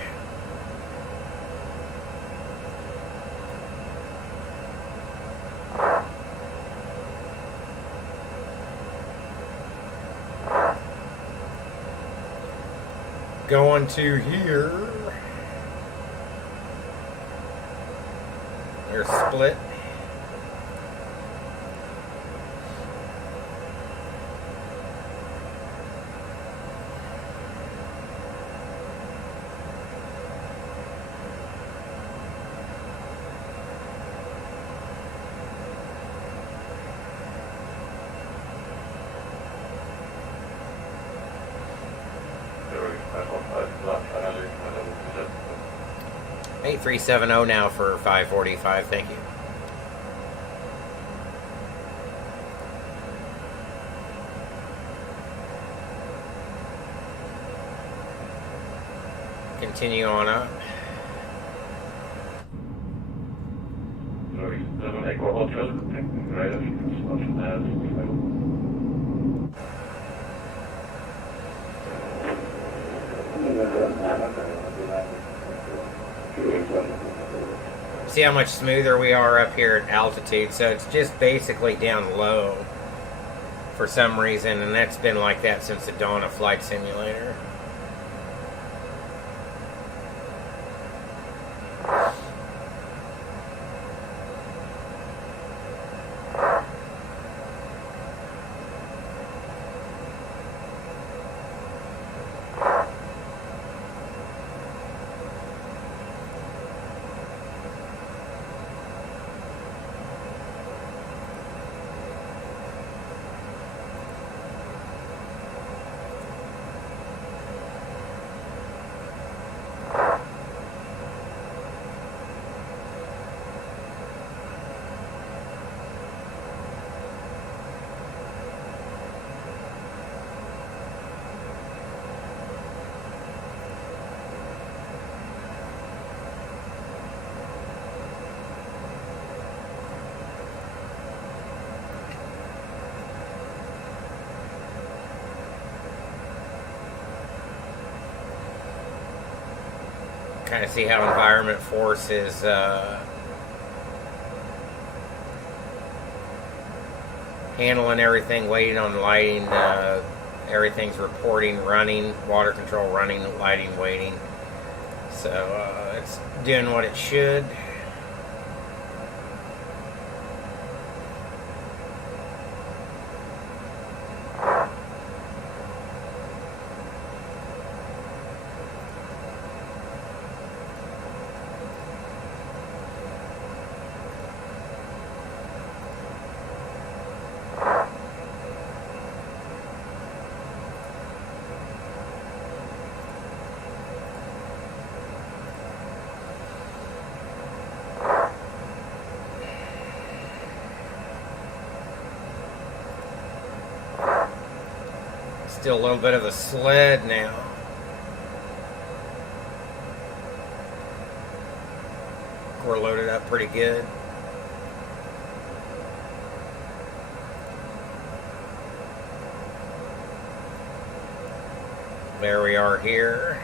Going to here. They're split. A370 now for 545, thank you. Continue on up. See how much smoother we are up here at altitude, so it's just basically down low for some reason, and that's been like that since the dawn of Flight Simulator. kind of see how environment force is handling everything, waiting on lighting. Everything's reporting, running, water control running, lighting waiting. So it's doing what it should. Still a little bit of a sled now. We're loaded up pretty good. There we are here.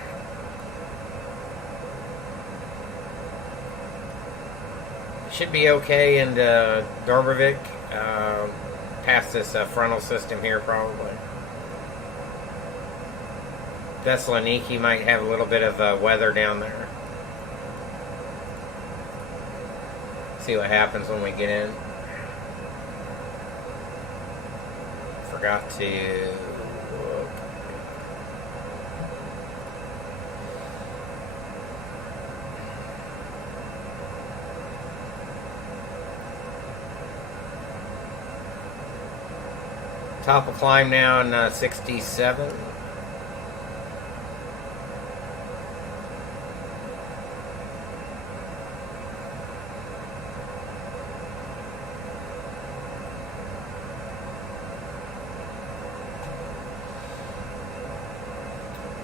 Should be okay in Dobrovik. Past this frontal system here probably. Thessaloniki might have a little bit of weather down there. See what happens when we get in. Forgot to look. Top of climb now in 67.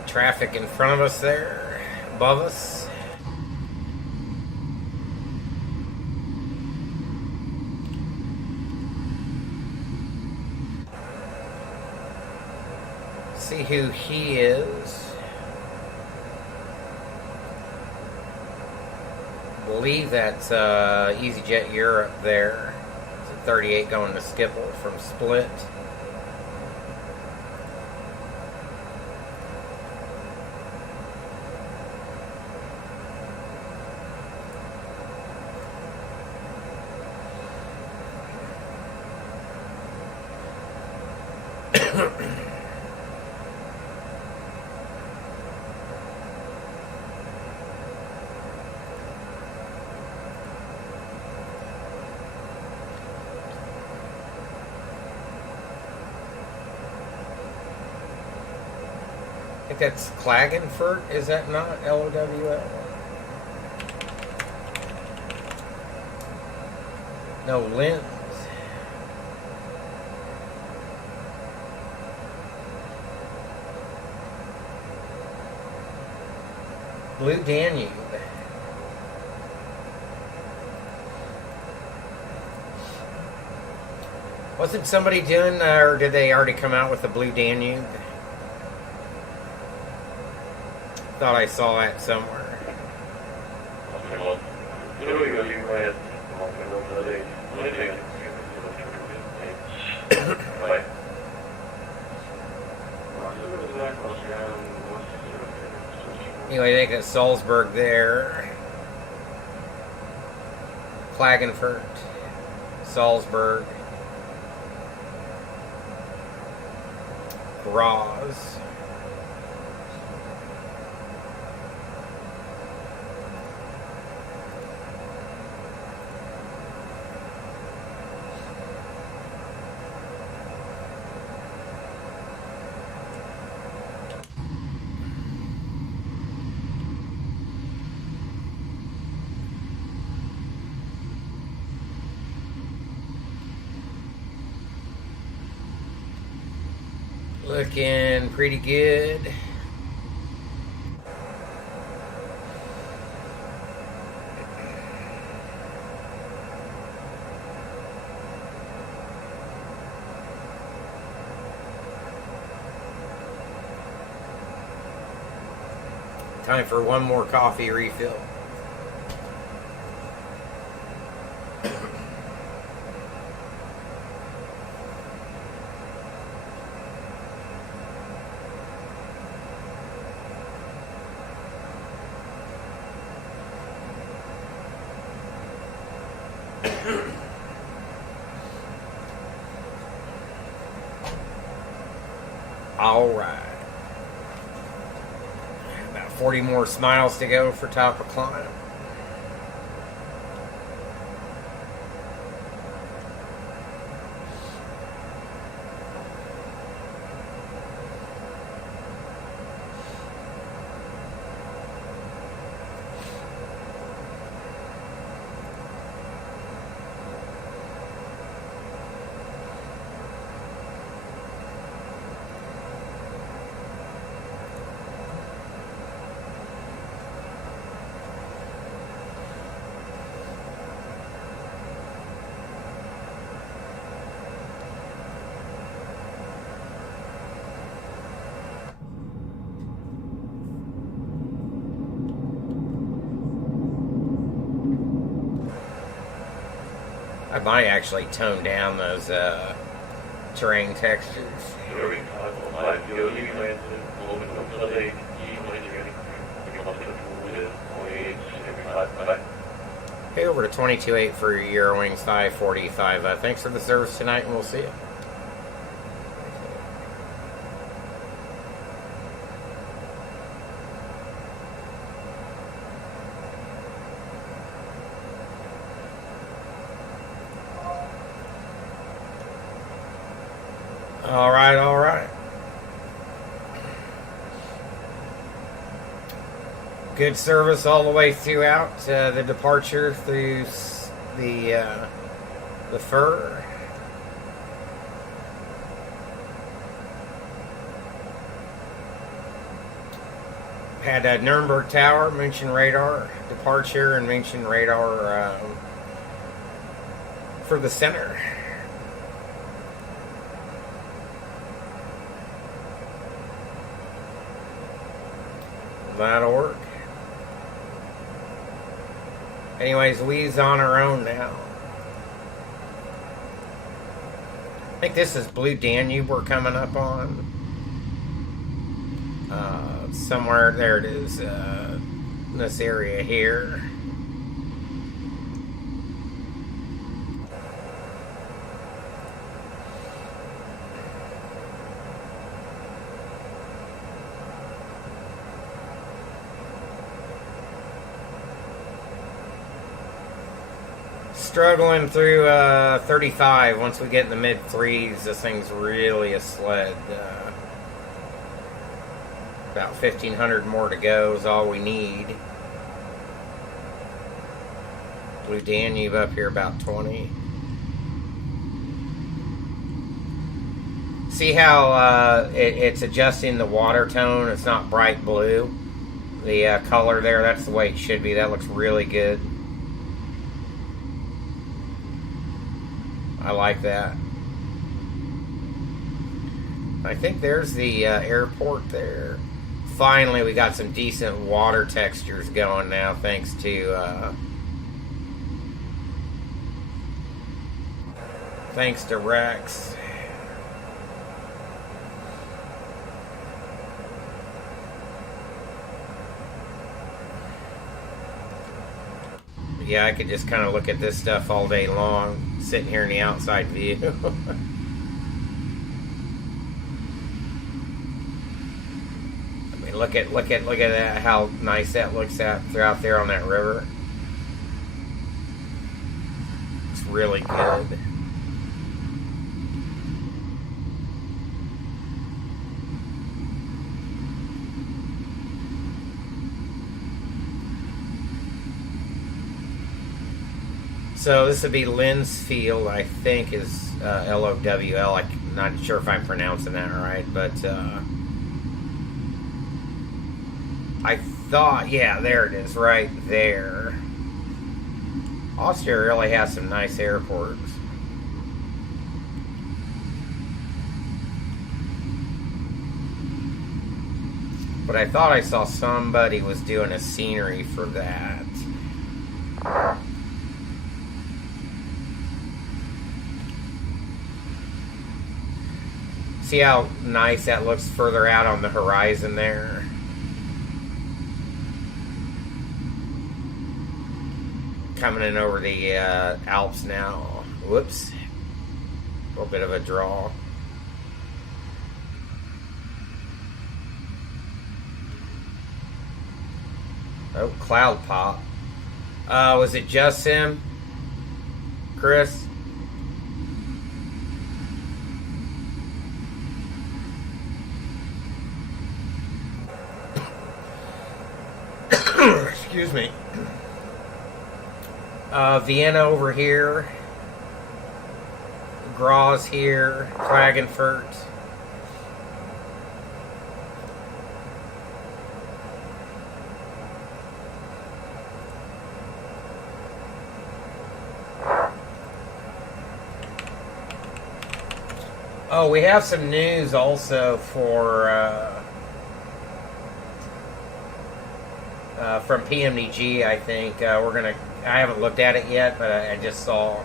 Traffic in front of us there, above us. See who he is. I believe that's EasyJet Europe there. It's a 38 going to Schiphol from Split. I think that's Klagenfurt, is that not? L-O-W-L? No, Linz. Blue Danube. Wasn't somebody doing, or did they already come out with the Blue Danube? Thought I saw that somewhere. Anyway, I think it's Salzburg there. Klagenfurt. Salzburg. Graz. Looking pretty good. Time for one more coffee refill. All right. About 40 more smiles to go for top of climb. I might actually tone down those terrain textures. Hey, over to 22.8 for your Eurowings 545. Thanks for the service tonight, and we'll see you. All right, all right. Good service all the way throughout the departure through the fur. Had a Nuremberg Tower, München radar departure, and München radar for the center. That'll work. Anyways, we's on our own now. I think this is Blue Danube we're coming up on. Somewhere, there it is, in this area here. Struggling through 35. Once we get in the mid threes, this thing's really a sled. About 1,500 more to go is all we need. Blue Danube up here about 20. See how it's adjusting the water tone? It's not bright blue. The color there, that's the way it should be. That looks really good. I like that. I think there's the airport there. Finally, we got some decent water textures going now, thanks to Rex. Yeah, I could just kind of look at this stuff all day long, sitting here in the outside view. I mean, look at that, how nice that looks out there on that river. It's really good. So this would be Linsfield, I think, is L-O-W-L. I'm not sure if I'm pronouncing that right, but I thought, yeah, there it is, right there. Austria really has some nice airports. But I thought I saw somebody was doing a scenery for that. See how nice that looks further out on the horizon there? Coming in over the Alps now. Whoops. A little bit of a draw. Oh, cloud pop. Was it just him, Chris? Excuse me. Vienna over here. Graz here. Klagenfurt. Oh, we have some news also for from PMDG. I think we're gonna. I haven't looked at it yet, but I just saw.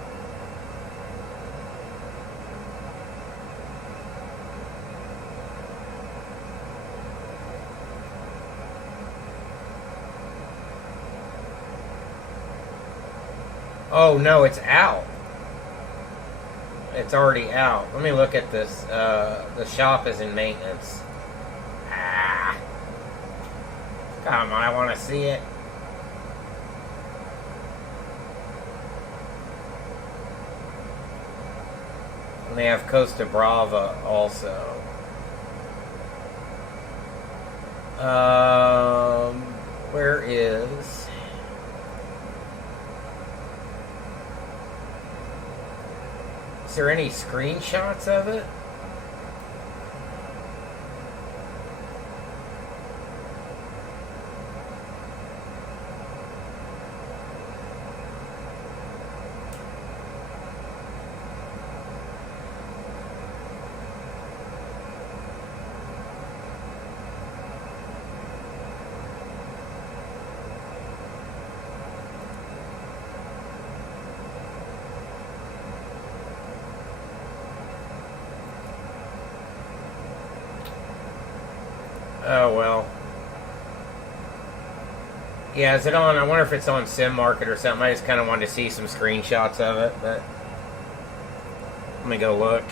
Oh no, it's out. It's already out. Let me look at this. The shop is in maintenance. Ah. Come on, I want to see it. And they have Costa Brava also. Where is... Is there any screenshots of it? Oh, well. Yeah, is it on? I wonder if it's on Sim Market or something. I just kind of wanted to see some screenshots of it, but let me go look.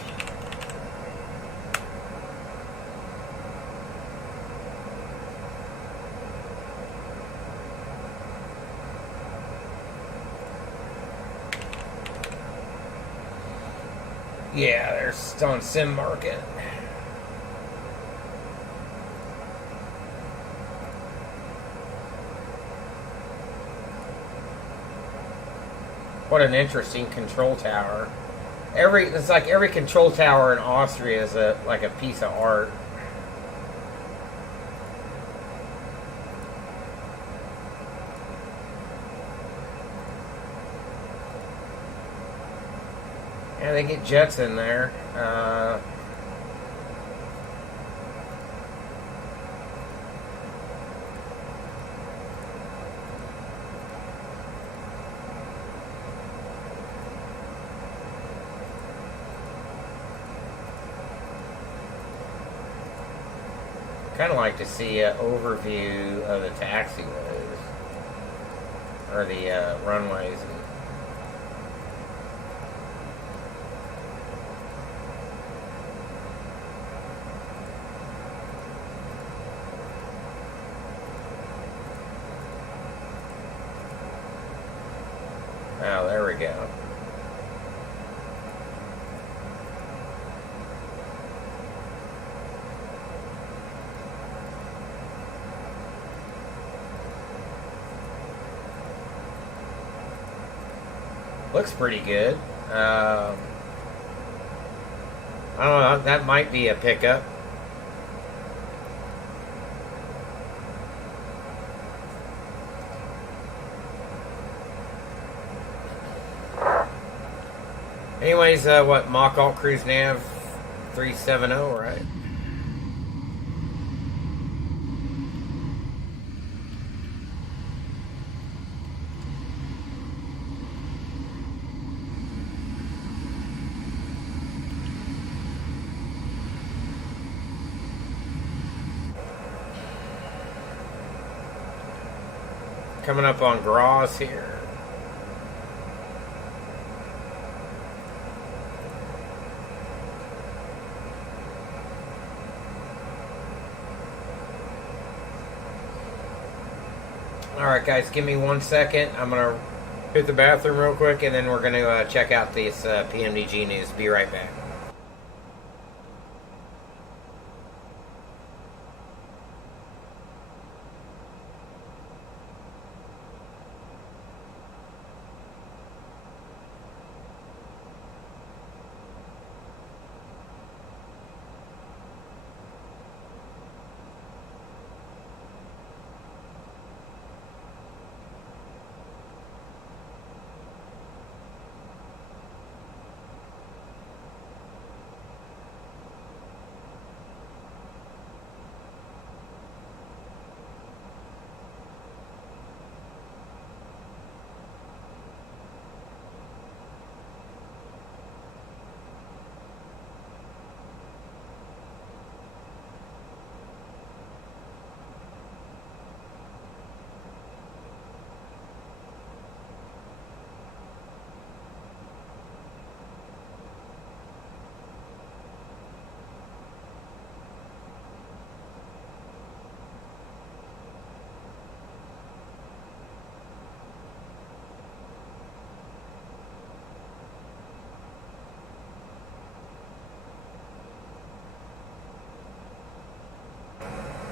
Yeah, it's on Sim Market. What an interesting control tower. It's like every control tower in Austria is like a piece of art. Yeah, they get jets in there. Kind of like to see an overview of the taxiways or the runways. Oh, there we go. Looks pretty good. I don't know, that might be a pickup. Anyways, what, Mach Alt Cruise Nav 370, right? coming up on Graz here. Alright guys, give me 1 second. I'm going to hit the bathroom real quick, and then we're going to check out this PMDG news. Be right back.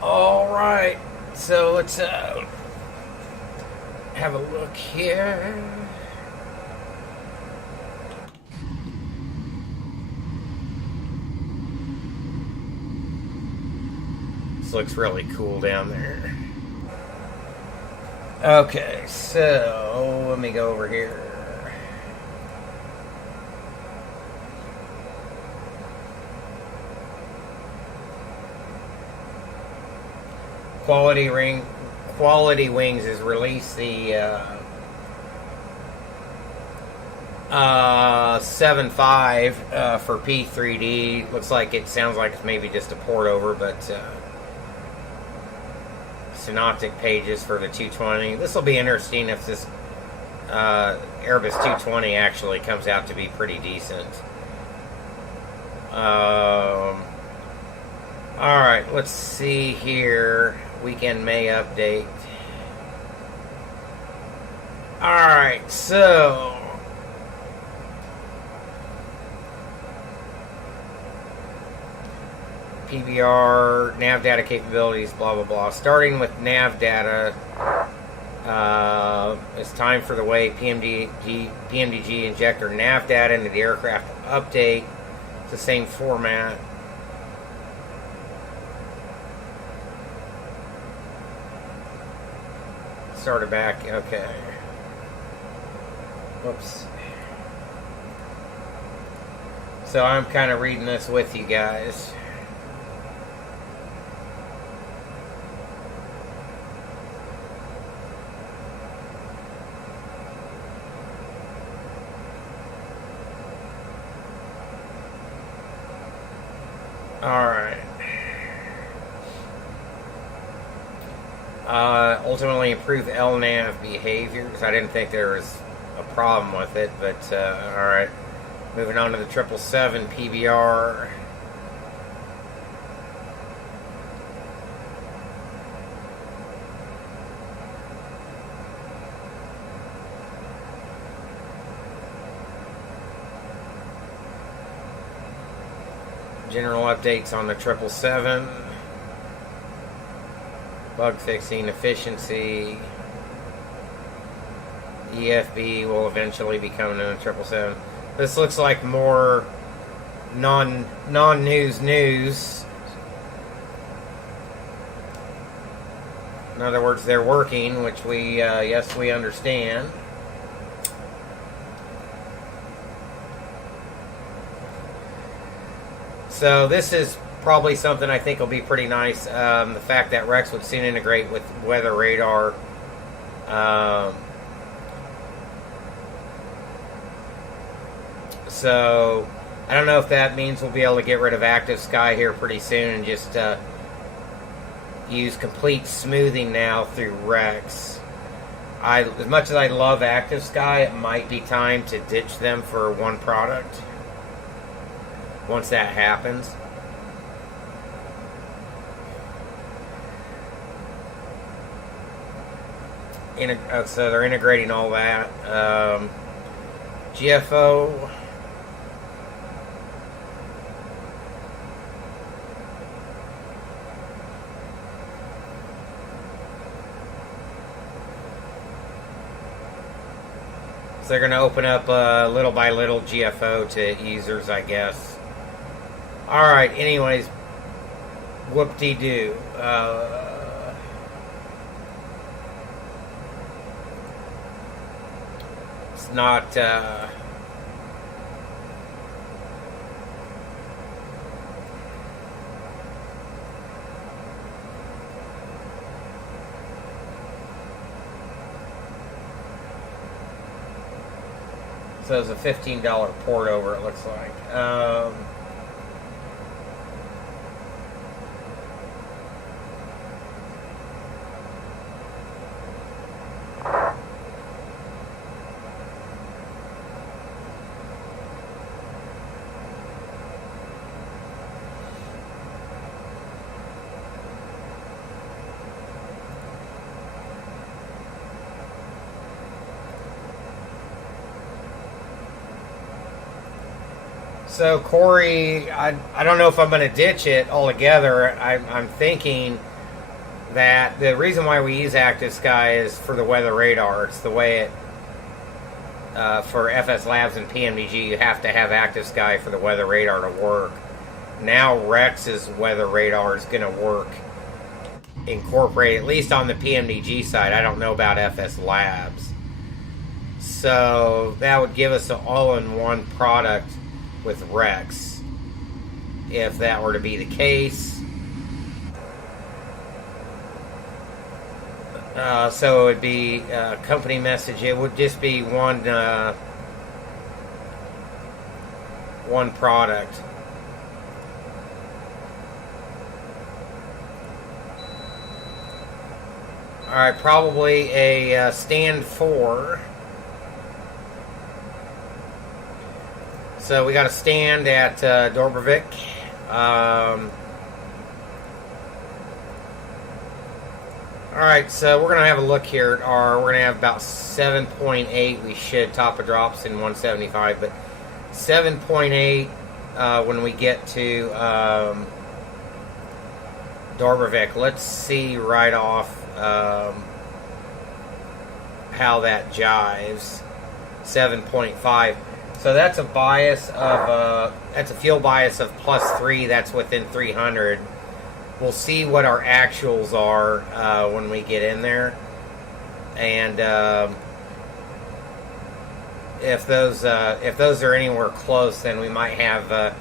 Alright, so let's have a look here. This looks really cool down there. Okay, so let me go over here. Quality Wings has released the 7.5 for P3D. Looks like sounds like it's maybe just a port over, but synoptic pages for the 220. This will be interesting if this Airbus 220 actually comes out to be pretty decent. Alright, let's see here. Weekend May update. Alright, so PBR, nav data capabilities, blah blah blah. Starting with nav data, it's time for the way PMDG injector nav data into the aircraft update. It's the same format. Started back, okay. Whoops. So I'm kind of reading this with you guys. Alright. Ultimately improve LNAV behavior, because I didn't think there was a problem with it, but alright. Moving on to the 777 PBR. General updates on the 777. Bug fixing, efficiency. EFB will eventually be coming in the 777. This looks like more non-news news. In other words, they're working, which we, yes, we understand. So this is probably something I think will be pretty nice. The fact that Rex would soon integrate with weather radar. So I don't know if that means we'll be able to get rid of active sky here pretty soon and just use complete smoothing now through Rex. as much as I love Active Sky, it might be time to ditch them for one product. Once that happens. So they're integrating all that. GFO. So they're going to open up little by little GFO to users, I guess. Alright, anyways. Whoop-de-doo. It's not... So it's a $15 port over, it looks like. So Corey, I don't know if I'm going to ditch it altogether. I'm thinking that the reason why we use Active Sky is for the weather radar. It's the way it, for FS Labs and PMDG, you have to have Active Sky for the weather radar to work. Now Rex's weather radar is going to work, incorporate, at least on the PMDG side. I don't know about FS Labs. So that would give us an all-in-one product with Rex, if that were to be the case. So it would be company message. It would just be one product. All right, probably a stand 4. So we got a stand at Dobrovik. Alright, so we're going to have a look here at we're going to have about 7.8. We should top of drops in 175, but 7.8 when we get to Dobrovik. Let's see right off how that jives. 7.5. So that's a bias of that's a fuel bias of +3. That's within 300. We'll see what our actuals are when we get in there, and if those are anywhere close, then we might have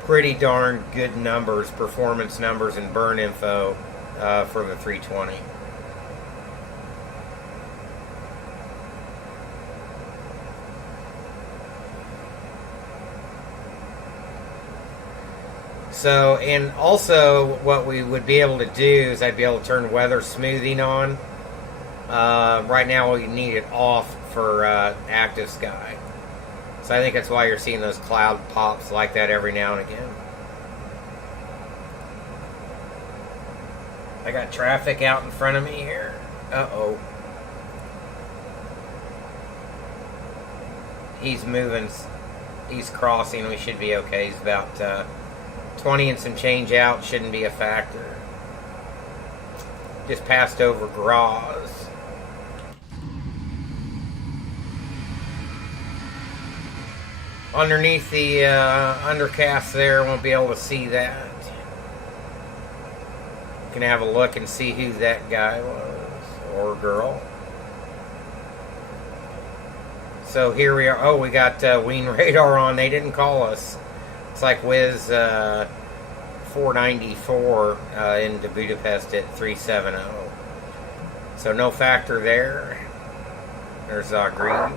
pretty darn good numbers, performance numbers, and burn info for the 320. So, and also what we would be able to do is I'd be able to turn weather smoothing on. Right now we need it off for Active Sky. So I think that's why you're seeing those cloud pops like that every now and again. I got traffic out in front of me here. Uh-oh. He's moving. He's crossing. We should be okay. He's about 20 and some change out. Shouldn't be a factor. Just passed over Graz. Underneath the undercast there, won't be able to see that. You can have a look and see who that guy was, or girl. So here we are. Oh, we got Wien radar on. They didn't call us. It's like Wiz 494 into Budapest at 370. So no factor there. There's Zagreb.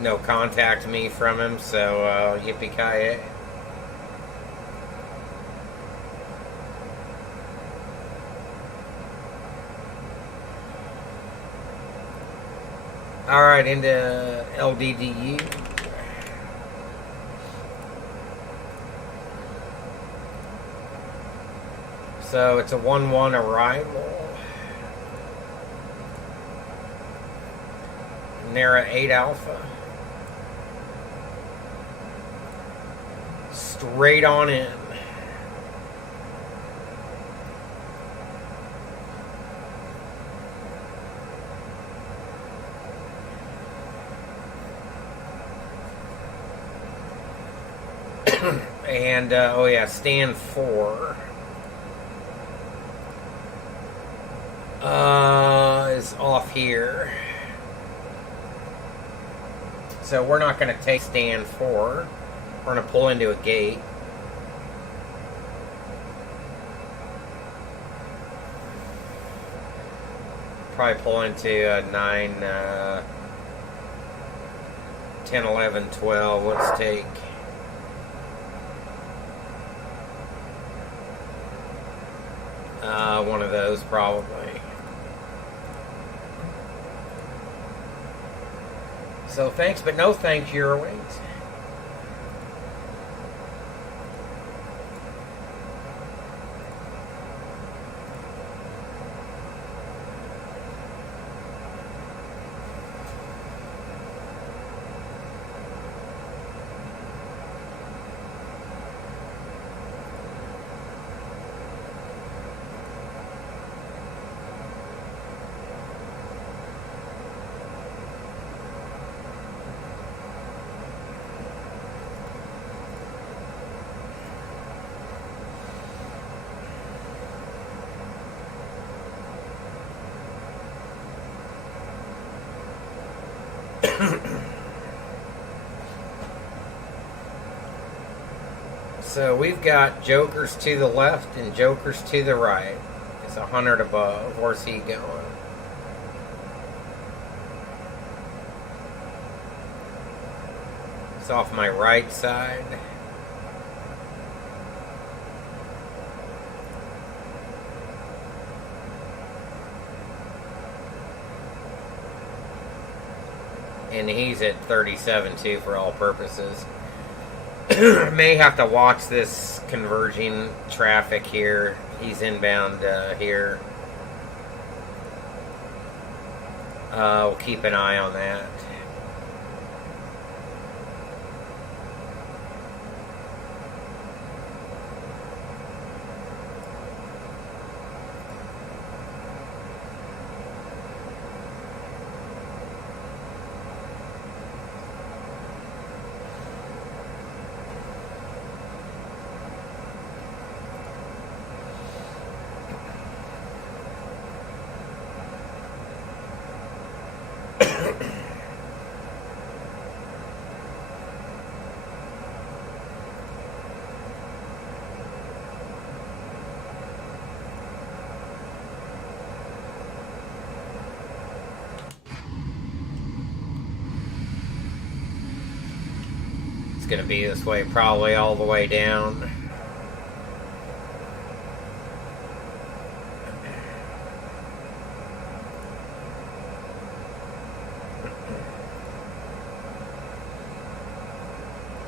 no contact me from him, so yippee-ki-yay. Alright, into LDDU. So it's a 1-1 arrival. Nara 8 Alpha. Straight on in. And, oh yeah, stand 4. Is off here. So we're not going to take stand 4. We're going to pull into a gate. Probably pull into 9, 10, 11, 12. Let's take... one of those probably. So thanks, but no thanks, Eurowings. So we've got jokers to the left and jokers to the right. It's 100 above. Where's he going? It's off my right side. And he's at 37 too for all purposes. May have to watch this converging traffic here. He's inbound here. We'll keep an eye on that. Going to be this way probably all the way down.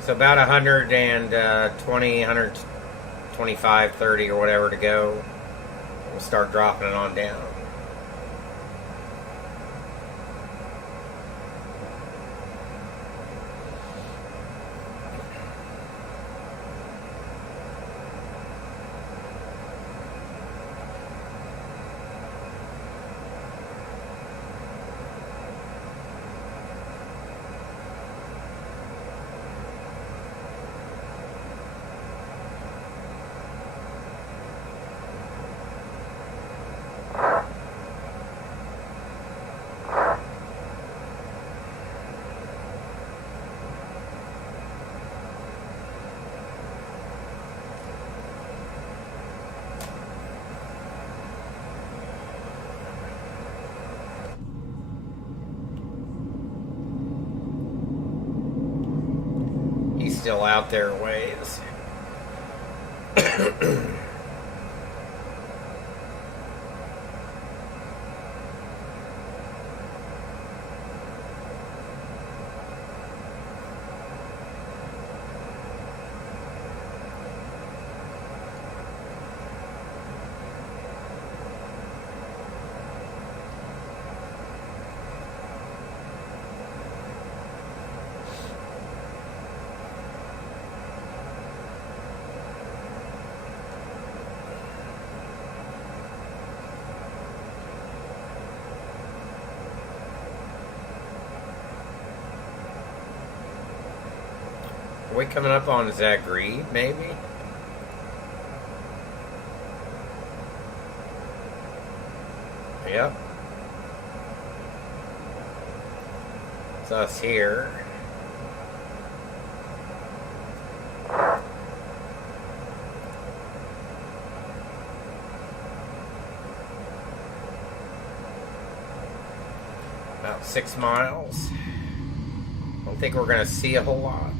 So about 120, 125, 30 or whatever to go. We'll start dropping it on down. still out there a ways. Are we coming up on Zagreeb, maybe? Yep. It's us here. About 6 miles. Don't think we're gonna see a whole lot.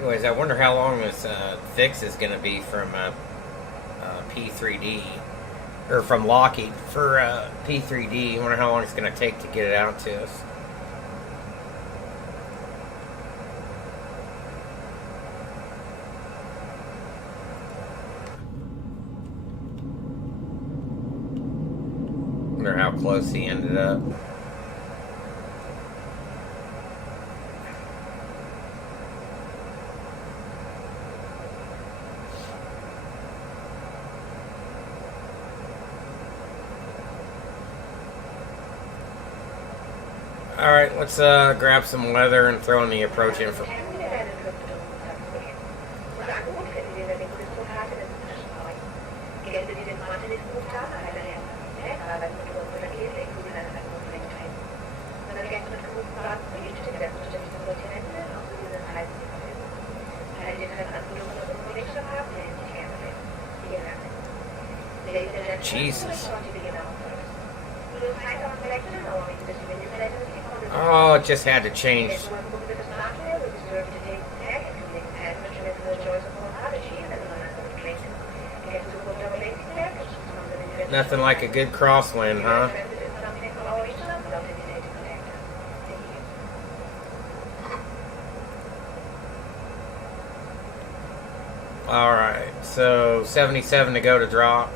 Anyways, I wonder how long this fix is going to be from P3D, or from Lockheed for P3D. I wonder how long it's going to take to get it out to us. Wonder how close he ended up. Alright, let's grab some leather and throw in the approach info. Jesus. Oh, it just had to change. Nothing like a good crosswind, huh? Alright, so 77 to go to drop.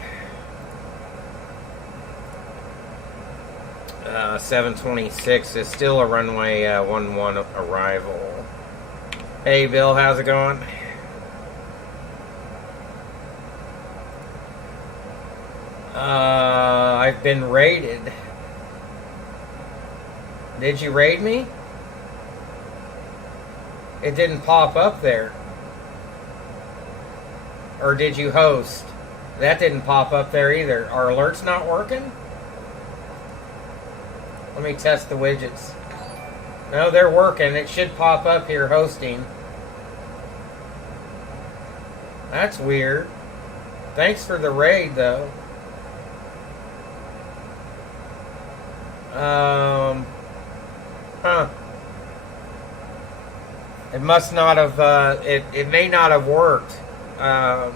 726 is still a runway 11 arrival. Hey Bill, how's it going? I've been raided. Did you raid me? It didn't pop up there. Or did you host? That didn't pop up there either. Are alerts not working? Let me test the widgets. No, they're working. It should pop up here, hosting. That's weird. Thanks for the raid, though. Huh. It must not have, it may not have worked. God,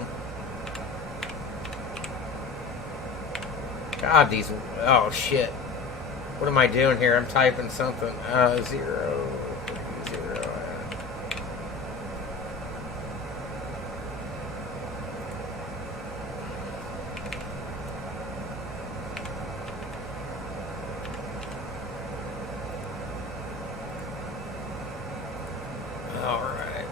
these, oh shit. What am I doing here? I'm typing something. 0. All right.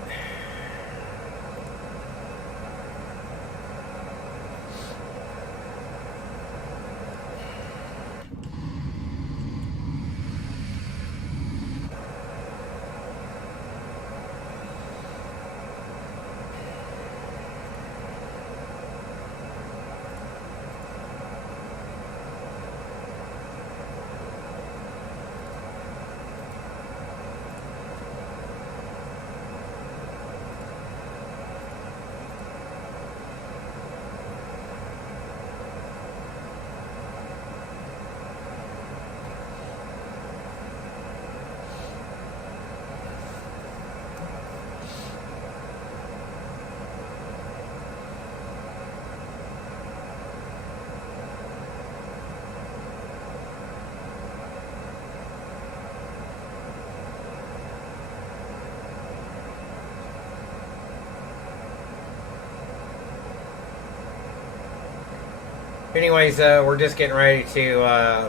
Anyways, we're just getting ready to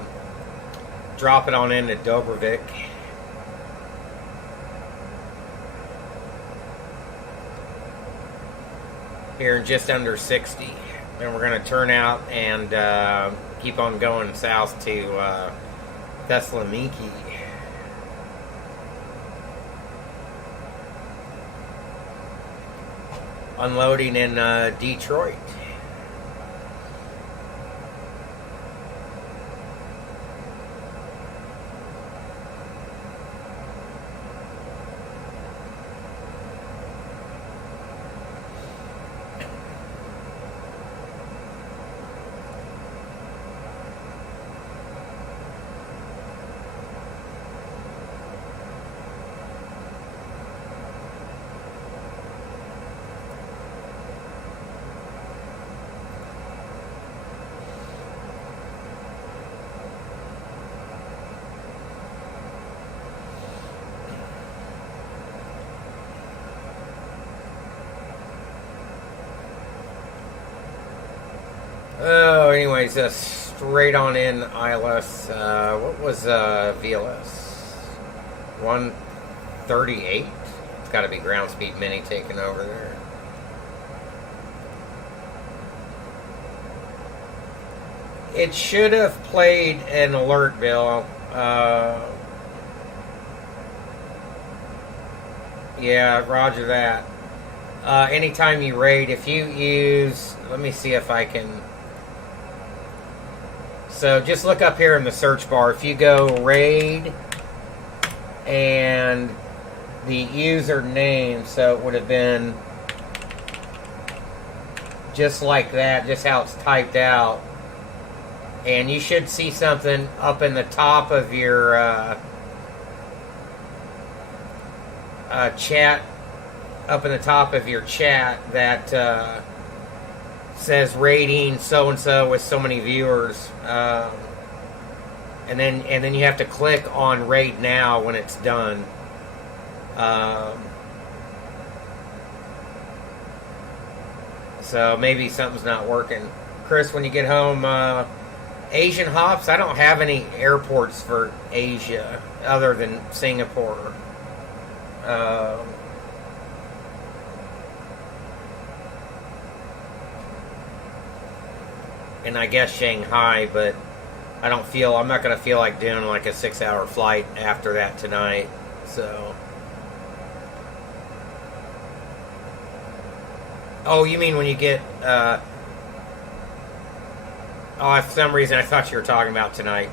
drop it on into Dobrovik. Here in just under 60. Then we're going to turn out and keep on going south to Thessaloniki. Unloading in Detroit. Oh, anyways, straight on in ILS. What was VLS? 138? It's got to be ground speed mini taking over there. It should have played an alert, Bill. Yeah, roger that. Anytime you raid, if you use... Let me see if I can... So just look up here in the search bar. If you go raid and the username, so it would have been just like that, just how it's typed out. And you should see something up in the top of your chat, up in the top of your chat that says rating so and so with so many viewers, and then you have to click on rate now when it's done. So maybe something's not working. Chris, when you get home, Asian hops, I don't have any airports for Asia other than Singapore. And I guess Shanghai, but I'm not going to feel like doing like a 6-hour flight after that tonight. So. Oh, you mean when you get, for some reason I thought you were talking about tonight.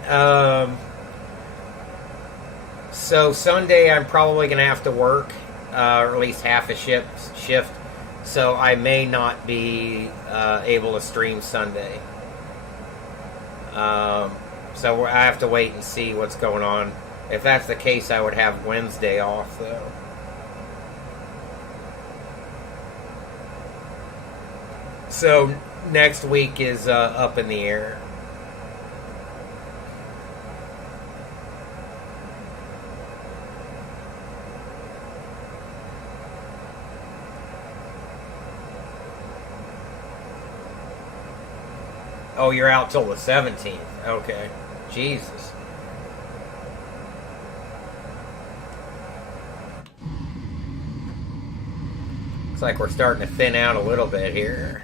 So Sunday I'm probably going to have to work, or at least half a shift. So I may not be able to stream Sunday. So I have to wait and see what's going on. If that's the case, I would have Wednesday off, though. So next week is up in the air. Oh, you're out till the 17th. Okay. Jesus. Looks like we're starting to thin out a little bit here.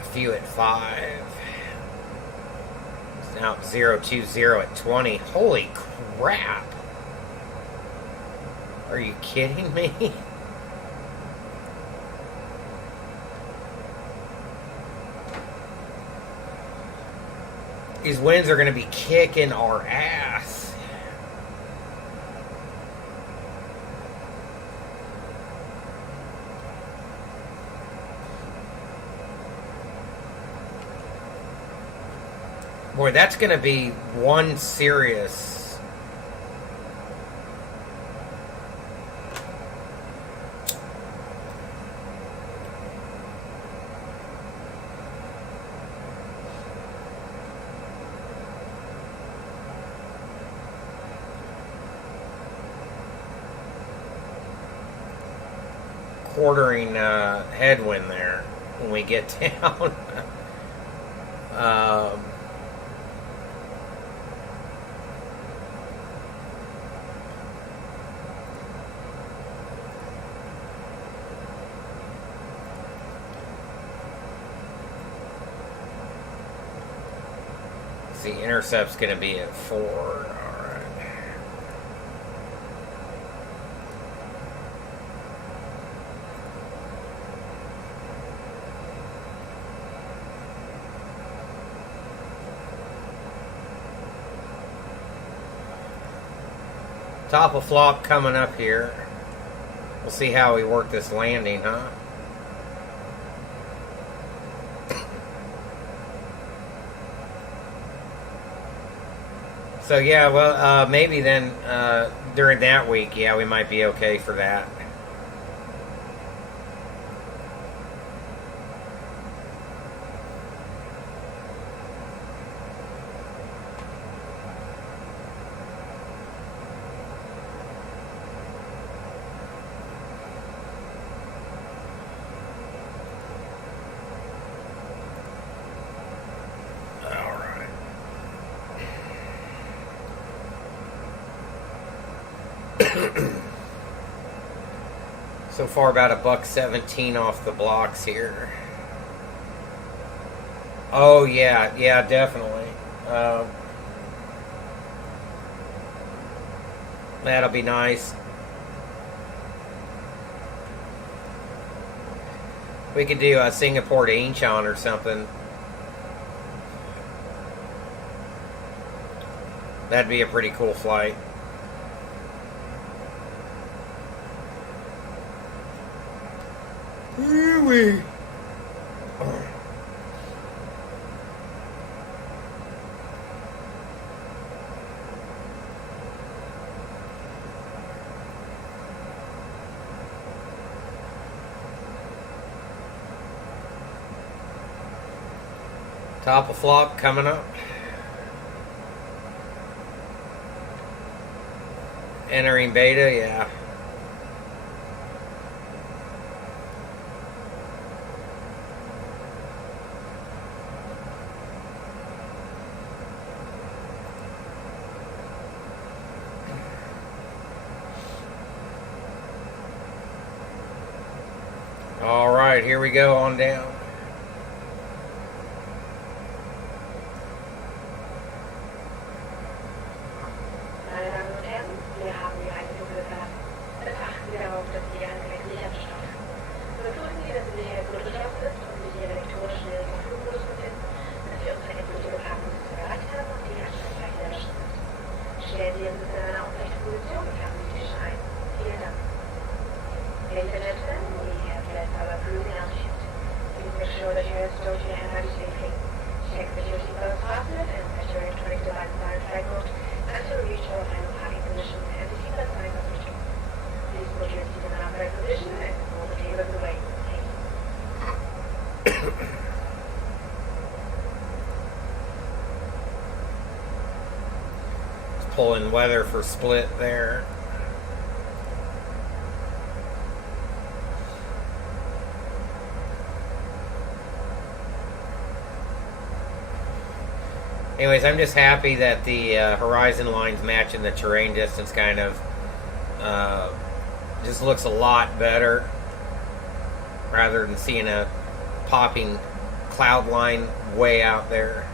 A few at 5. It's now 020 at 20. Holy crap. Are you kidding me? These winds are going to be kicking our ass. Boy, that's going to be one serious... quartering headwind there when we get down. The intercept's going to be at 4. All right. Top of flop coming up here. We'll see how we work this landing, huh? So yeah, well, maybe then during that week, yeah, we might be okay for that. So far, about $1.17 off the blocks here. Oh yeah, definitely. That'll be nice. We could do a Singapore to Incheon or something. That'd be a pretty cool flight. Ooh-wee. Top of flop coming up. Entering beta, yeah. All right, here we go on down. Meine Damen und Herren, wir haben die Reise gehört. Betrachten Sie darauf, dass Sie angemessen sichergestellt sind. Beprüfen Sie, dass die Sicherheit gut geschlossen ist und sich Ihr elektronisch schnell im Flugmodus befinden, bis wir unsere endgültige Parkposition erreicht haben und die Anstellungszeichen erwischt sind. Stellen Sie Ihren Sitz in einer aufrechten Position und klappen Sie die Tische ein. Vielen Dank. Ladies and gentlemen, we have left our cruising altitude. Please make sure that your stowed your hand luggage safely. Check that your seatbelt is fastened and that your electronic devices are in flight mode until we reach our final parking position and the seatbelt signs are switched. Please put your seat in an upright position and pull the tables away. Thank you. Pulling weather for split there. Anyways, I'm just happy that the horizon line's matching the terrain distance kind of. Just looks a lot better rather than seeing a popping cloud line way out there.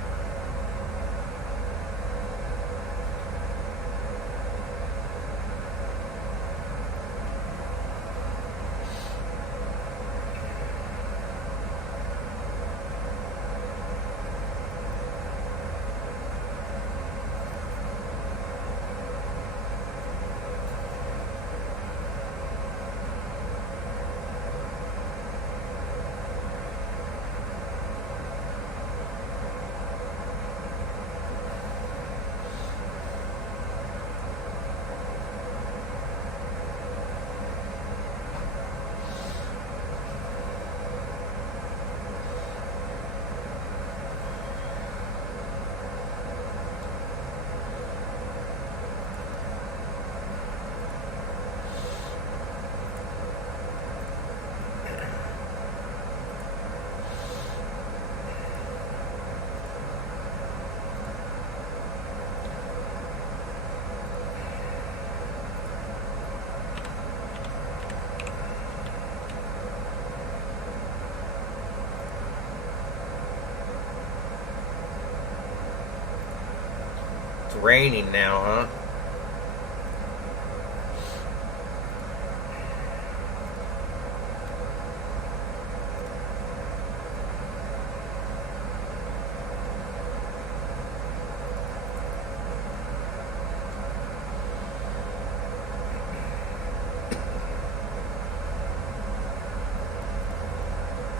It's raining now, huh?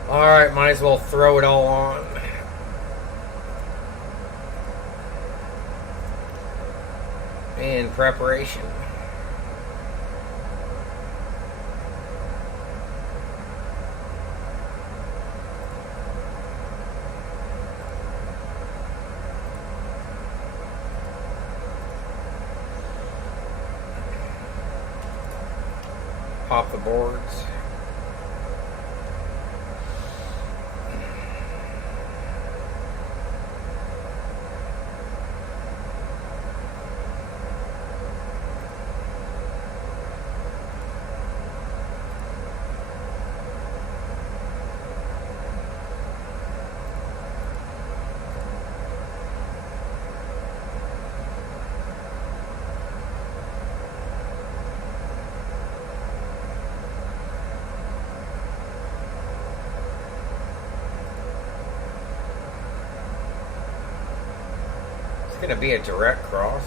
Alright, might as well throw it all on. In preparation. Pop the boards. It's gonna be a direct cross.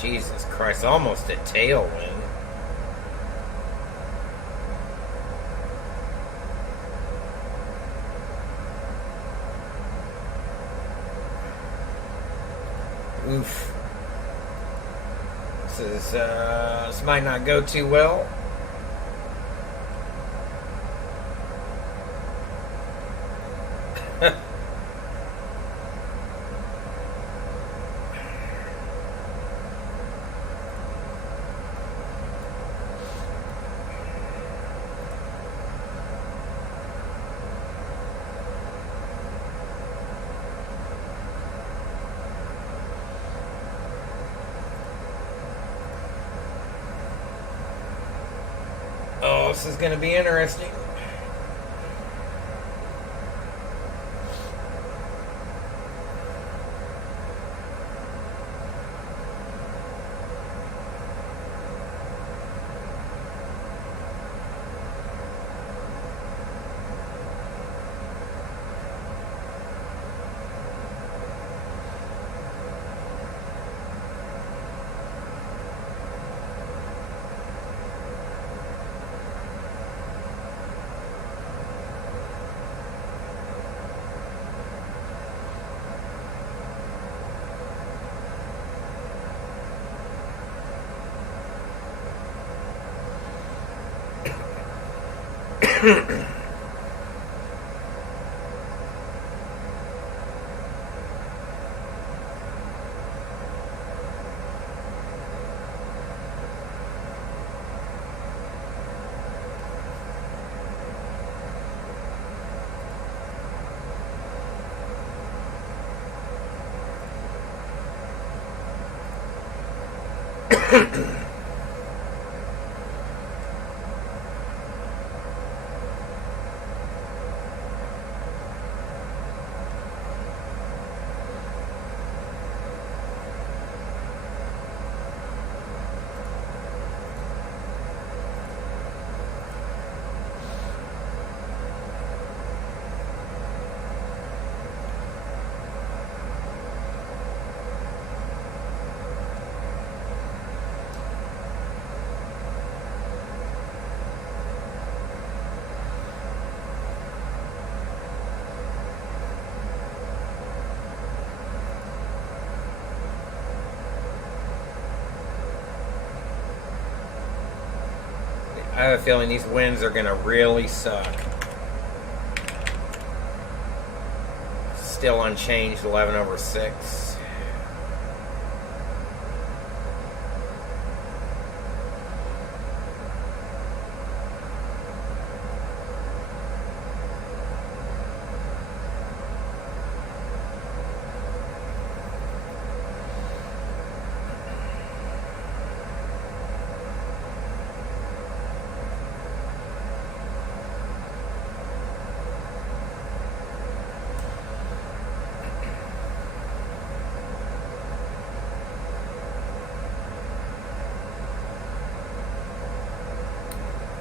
Jesus Christ, almost a tailwind. Oof. This might not go too well. Oh, this is going to be interesting. I have a feeling these winds are going to really suck. Still unchanged, 11/6.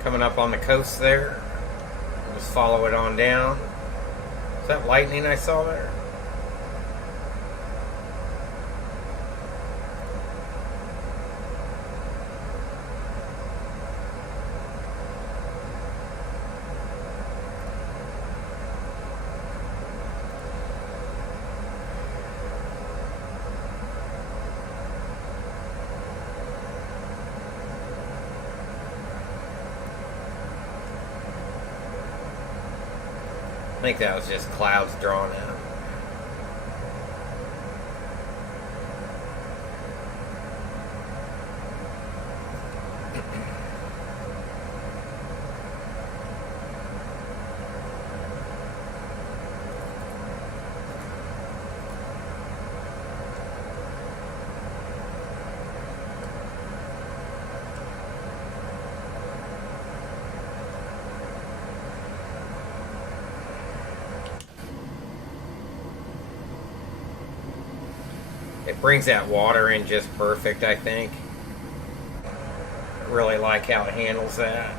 Coming up on the coast there. Just follow it on down. Is that lightning I saw there? I think that was just clouds drawn out. It brings that water in just perfect, I think. I really like how it handles that.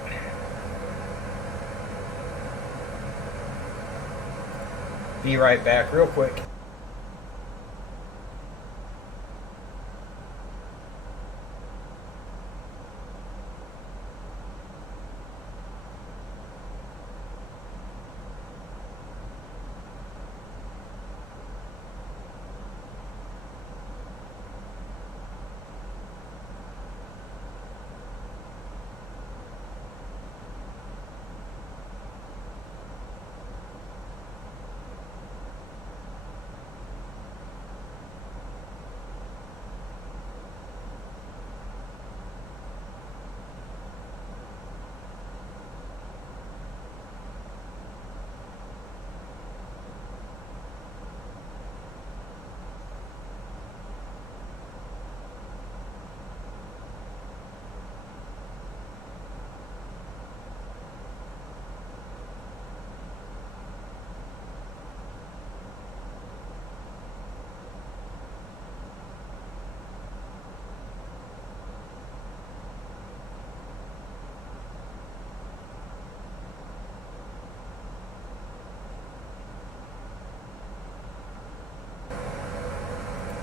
Be right back real quick.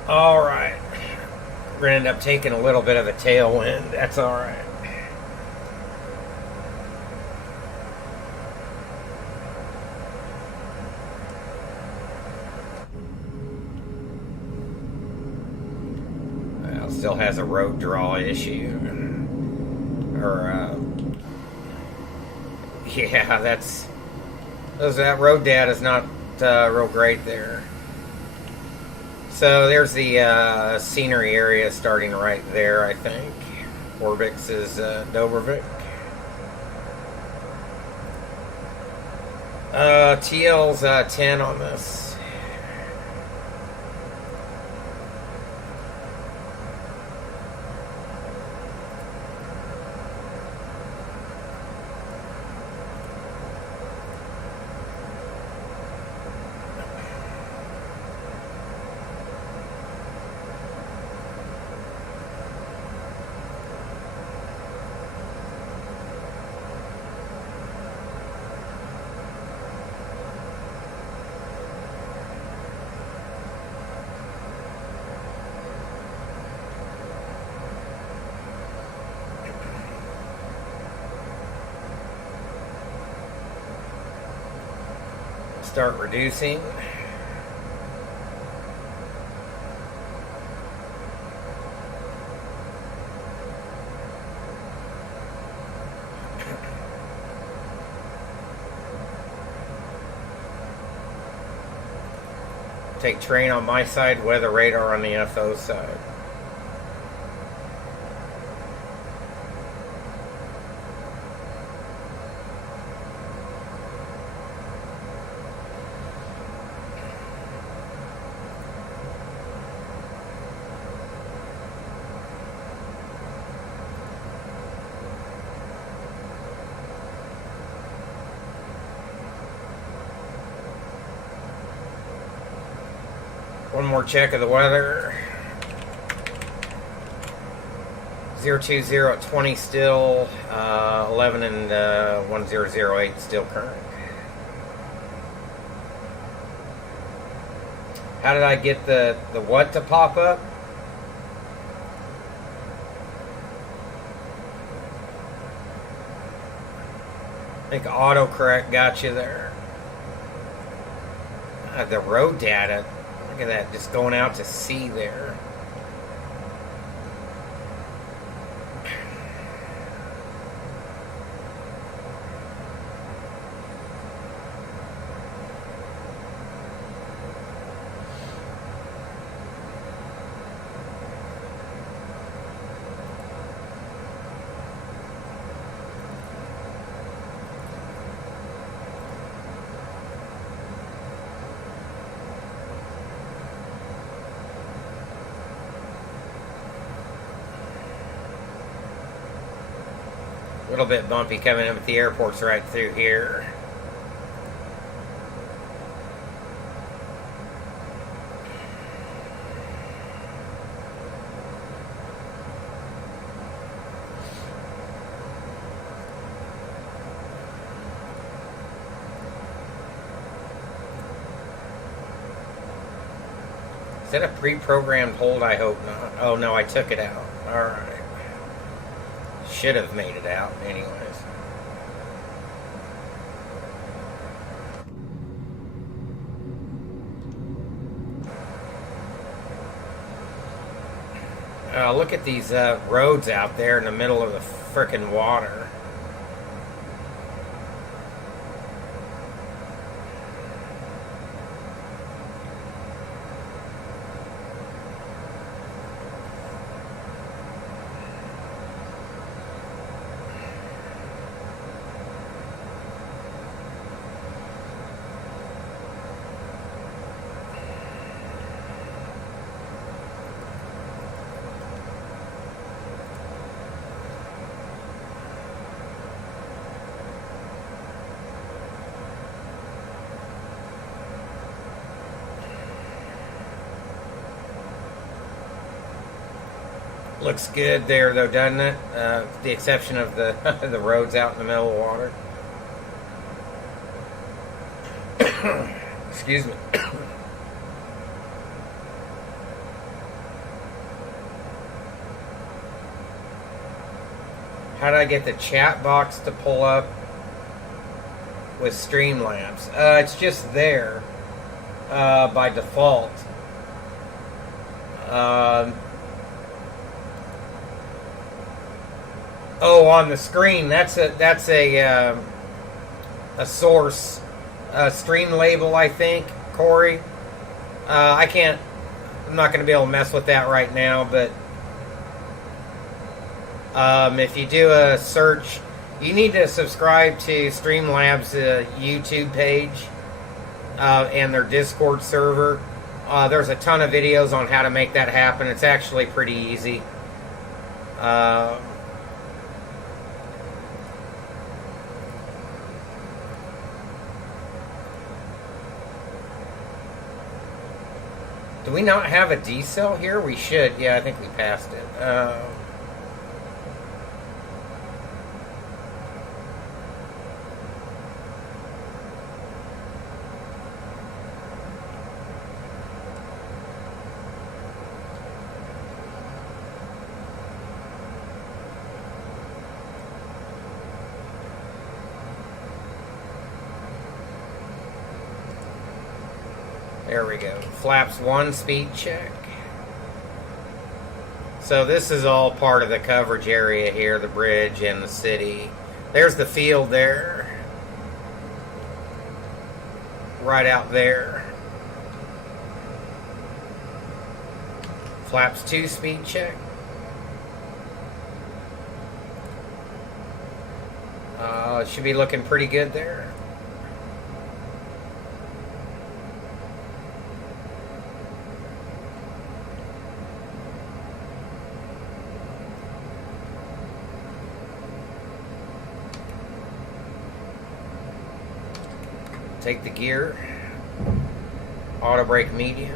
Alright. We're going to end up taking a little bit of a tailwind. That's alright. Well, still has a road draw issue. Yeah, that road data's not real great there. So there's the scenery area starting right there, I think. Orbix is Dobrvik. TL's 10 on this. Start reducing. Take train on my side, weather radar on the FO side. One more check of the weather. 020 at 20 still, 11 and 1008 still current. How did I get the what to pop up? I think autocorrect got you there. The road data. Look at that, just going out to sea there. A little bit bumpy coming in, but the airport's right through here. Is that a pre-programmed hold? I hope not. Oh no, I took it out. Alright. Should have made it out anyways. Look at these roads out there in the middle of the frickin' water. Looks good there, though, doesn't it? With the exception of the the roads out in the middle of the water. Excuse me. How did I get the chat box to pull up with Streamlabs? It's just there by default. Oh, on the screen. That's a source stream label, I think, Corey. I can't. I'm not going to be able to mess with that right now, but if you do a search, you need to subscribe to Streamlabs' YouTube page and their Discord server. There's a ton of videos on how to make that happen. It's actually pretty easy. Do we not have a decel here? We should. Yeah, I think we passed it. There we go. Flaps 1 speed check. So this is all part of the coverage area here, the bridge and the city. There's the field there. Right out there. Flaps 2 speed check. It should be looking pretty good there. Take the gear, auto brake medium.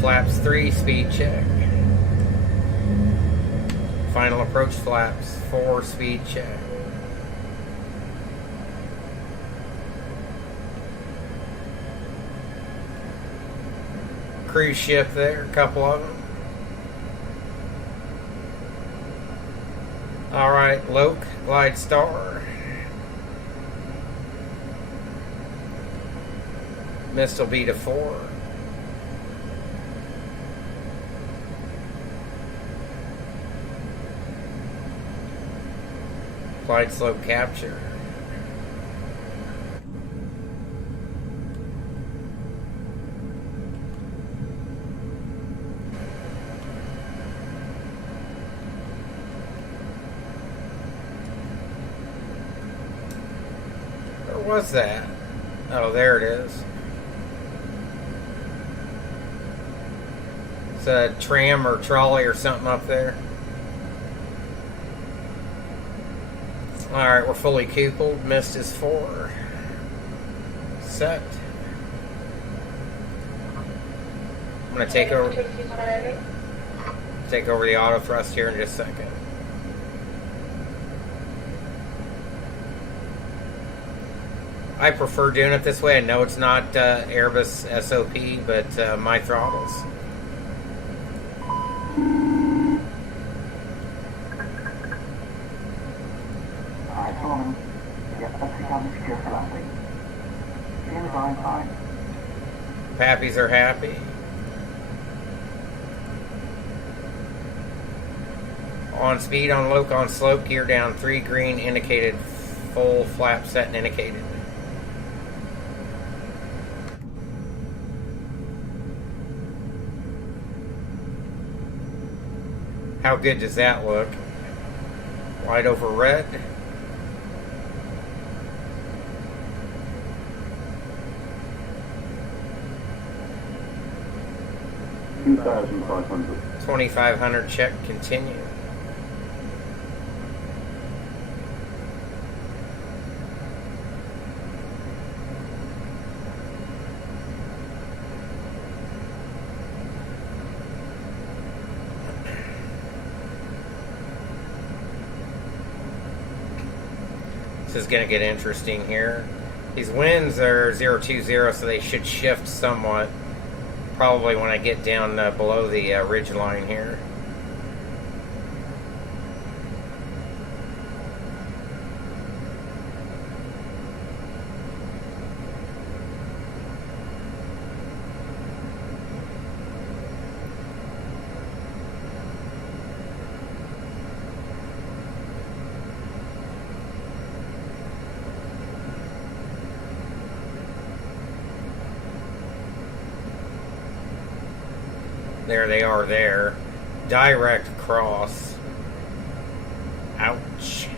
Flaps 3 speed check. Final approach flaps 4 speed check. Cruise shift there, a couple of them. Alright, Loke, Glide Star. Missile B to 4. Glide slope capture. Where was that? Oh, there it is. It's a tram or trolley or something up there. Alright, we're fully coupled. Mist is 4. Set. I'm going to take over the auto thrust here in just a second. I prefer doing it this way. I know it's not Airbus SOP, but my throttles. Alright, Solomon. Yep, let's become secure for landing. Feeling fine. Pappies are happy. On speed, on Loke, on slope, gear down 3, green, indicated, full flap set and indicated. How good does that look? White over red. $2,500. 2,500 check, continue. This is going to get interesting here. These winds are 020, so they should shift somewhat. probably when I get down below the ridge line here. There they are there. Direct cross. Ouch.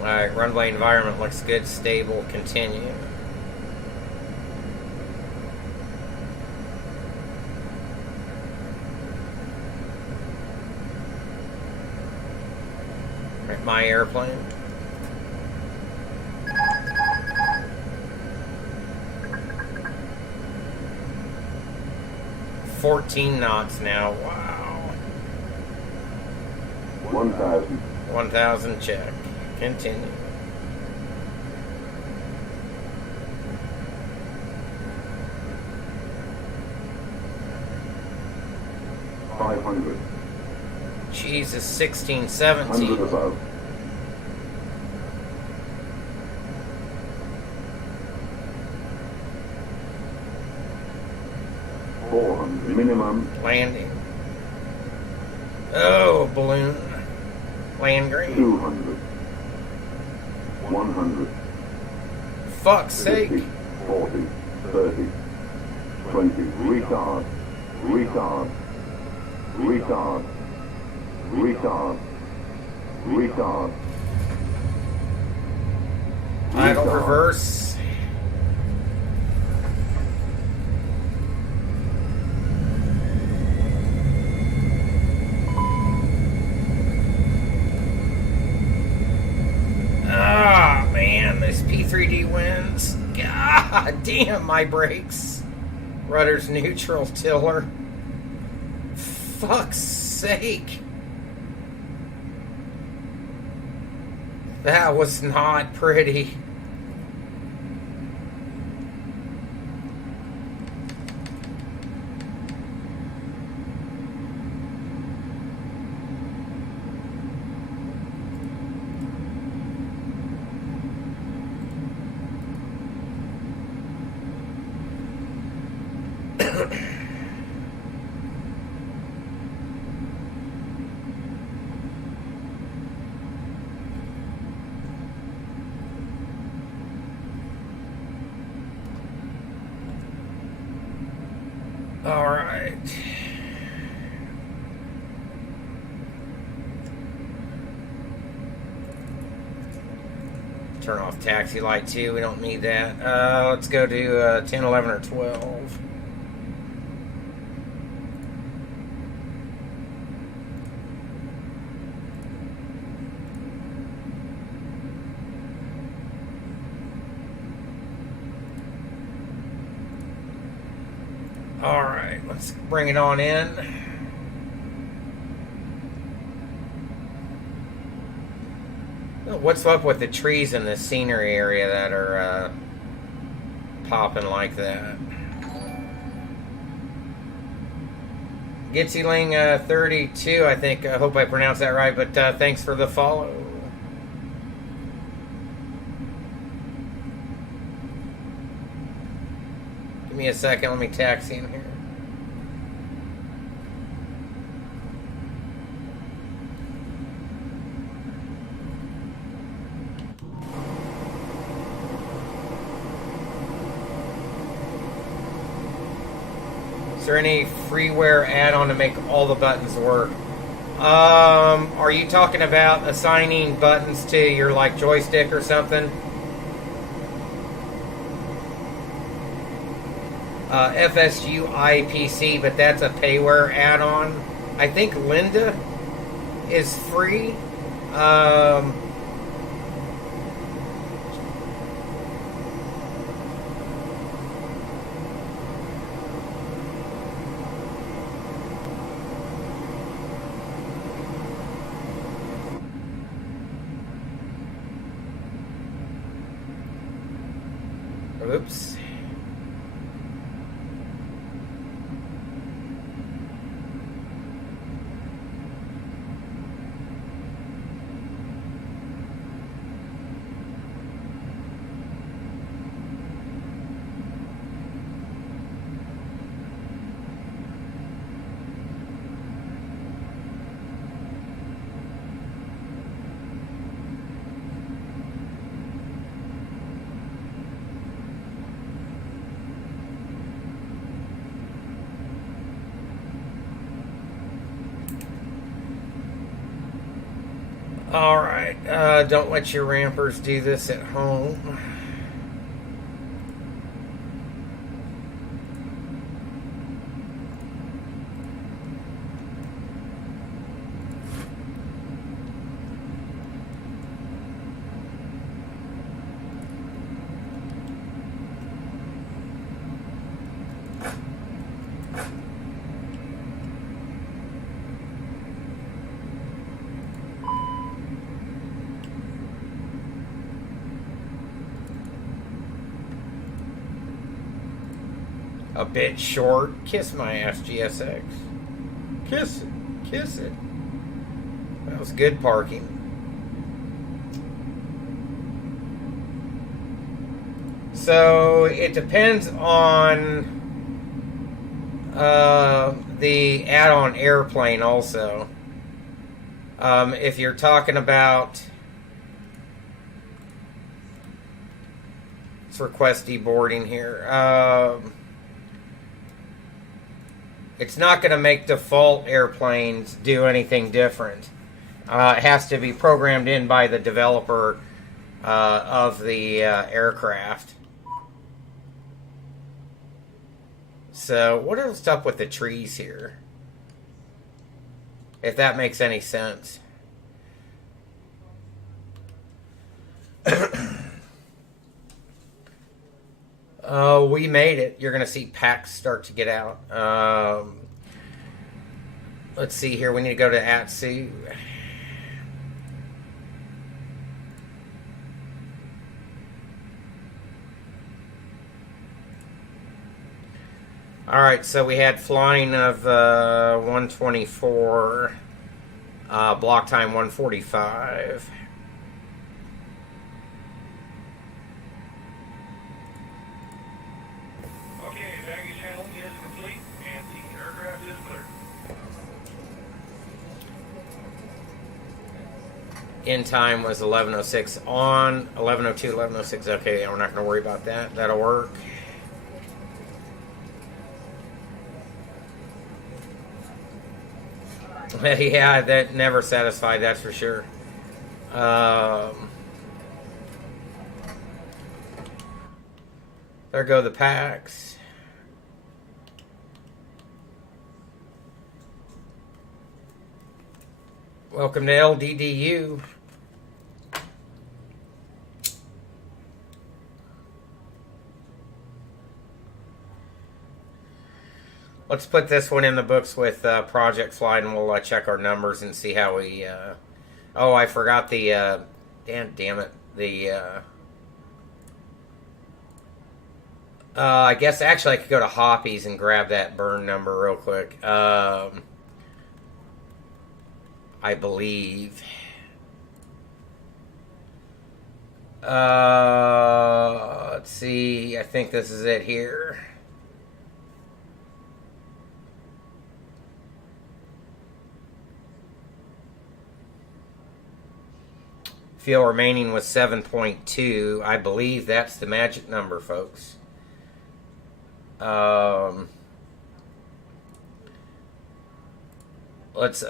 Alright, runway environment looks good, stable, continue. Right, my airplane. $14 knots now, wow. 1,000. 1,000 check. Continue. $500. Jesus, 16, 17. 100 above. $400 minimum. Landing. Oh, balloon. Land green. 200. 100. Fuck's sake. 50, 40, 30, 20. Retard. Retard. Retard. Retard. Retard. Idle Retard. reverse. Ah, man, this P3D wins. God damn, my brakes. Rudder's neutral, tiller. Fuck's sake. That was not pretty. All right. Turn off taxi light 2. We don't need that. Let's go to 10, 11, or 12. All right, let's bring it on in. What's up with the trees in the scenery area that are popping like that? Gitsyling 32, I think. I hope I pronounced that right, but thanks for the follow. Give me a second, let me taxi in here. Is there any freeware add-on to make all the buttons work? Are you talking about assigning buttons to your like joystick or something? FSU IPC, but that's a payware add-on. I think Linda is free. Whoops. Alright, don't let your rampers do this at home. A bit short. Kiss my ass, GSX. Kiss it. Kiss it. That was good parking. So it depends on the add-on airplane also. If you're talking about, let's request deboarding here. It's not going to make default airplanes do anything different. It has to be programmed in by the developer of the aircraft. So, what is up with the trees here? If that makes any sense. We made it. You're going to see packs start to get out. Let's see here. We need to go to ATSU. Alright, so we had flying of 124, block time 145. Okay, baggage handling is complete and the aircraft is clear. In time was 11:06 on 11:02, 11:06. Okay, we're not going to worry about that. That'll work. Yeah, that never satisfied, that's for sure. There go the packs. Welcome to LDDU. Let's put this one in the books with Project Flight, and we'll check our numbers and see how we... Oh, I forgot the... damn it. The... I guess actually I could go to Hoppies and grab that burn number real quick. I believe. Let's see. I think this is it here. Fuel remaining was 7.2. I believe that's the magic number, folks. Let's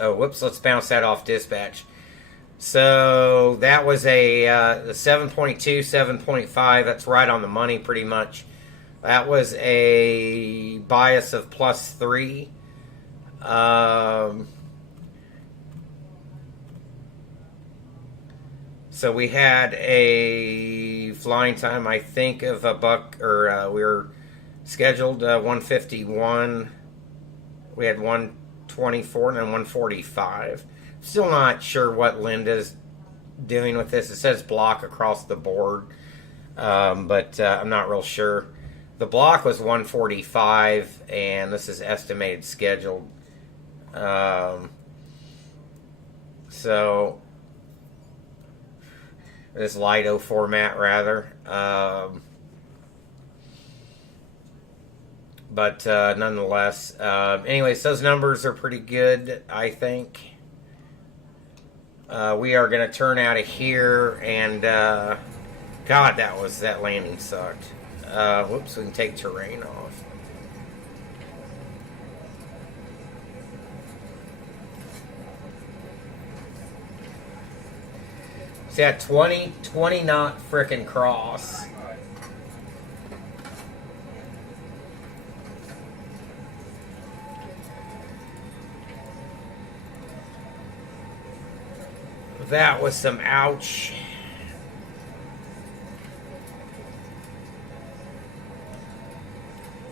bounce that off dispatch. So that was a 7.2, 7.5. That's right on the money, pretty much. That was a bias of +3. So we had a flying time, I think, of a buck, or we were scheduled 151. We had 124 and then 145. Still not sure what Linda's doing with this. It says block across the board. but I'm not real sure. The block was 145, and this is estimated scheduled. So this Lido format rather. But nonetheless, anyways, those numbers are pretty good, I think. We are going to turn out of here, and God, that landing sucked. Whoops, we can take terrain off. See that 20 knot frickin' cross. That was some ouch.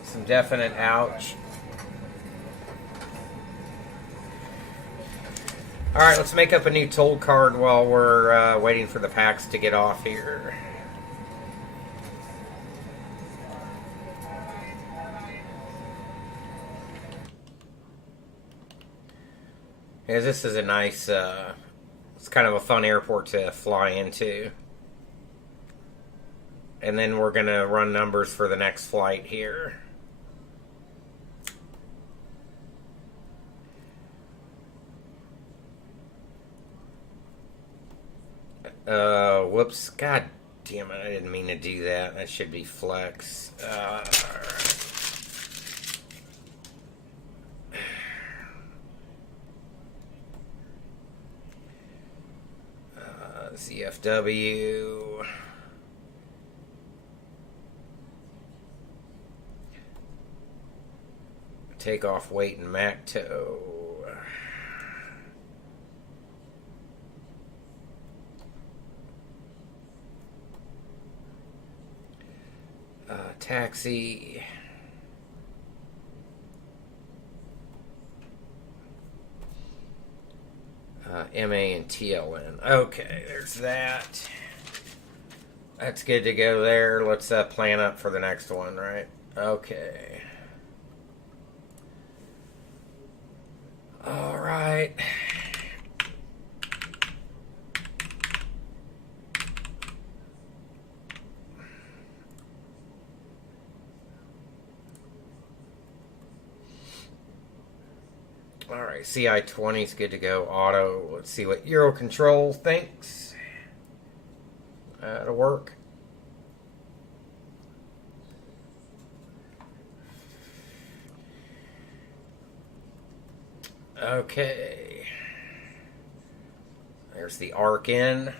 Some definite ouch. Alright, let's make up a new toll card while we're waiting for the packs to get off here. Yeah, this is a nice, it's kind of a fun airport to fly into. And then we're going to run numbers for the next flight here. Whoops. God damn it. I didn't mean to do that. That should be flex. CFW. Takeoff weight and MACTO. Taxi. MA and TLN. Okay, there's that. That's good to go there. Let's plan up for the next one, right? Okay. All right. All right, CI-20 is good to go. Auto. Let's see what Eurocontrol thinks. That'll work. Okay. There's the arc in.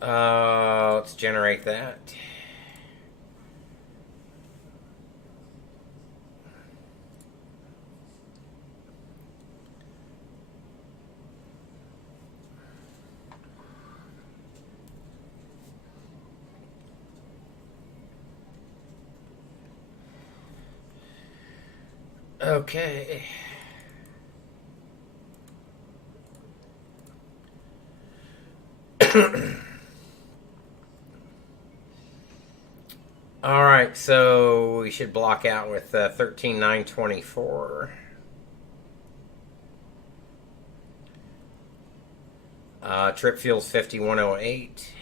Let's generate that. Okay. All right, so we should block out with 13,924. Trip fuel's 5108.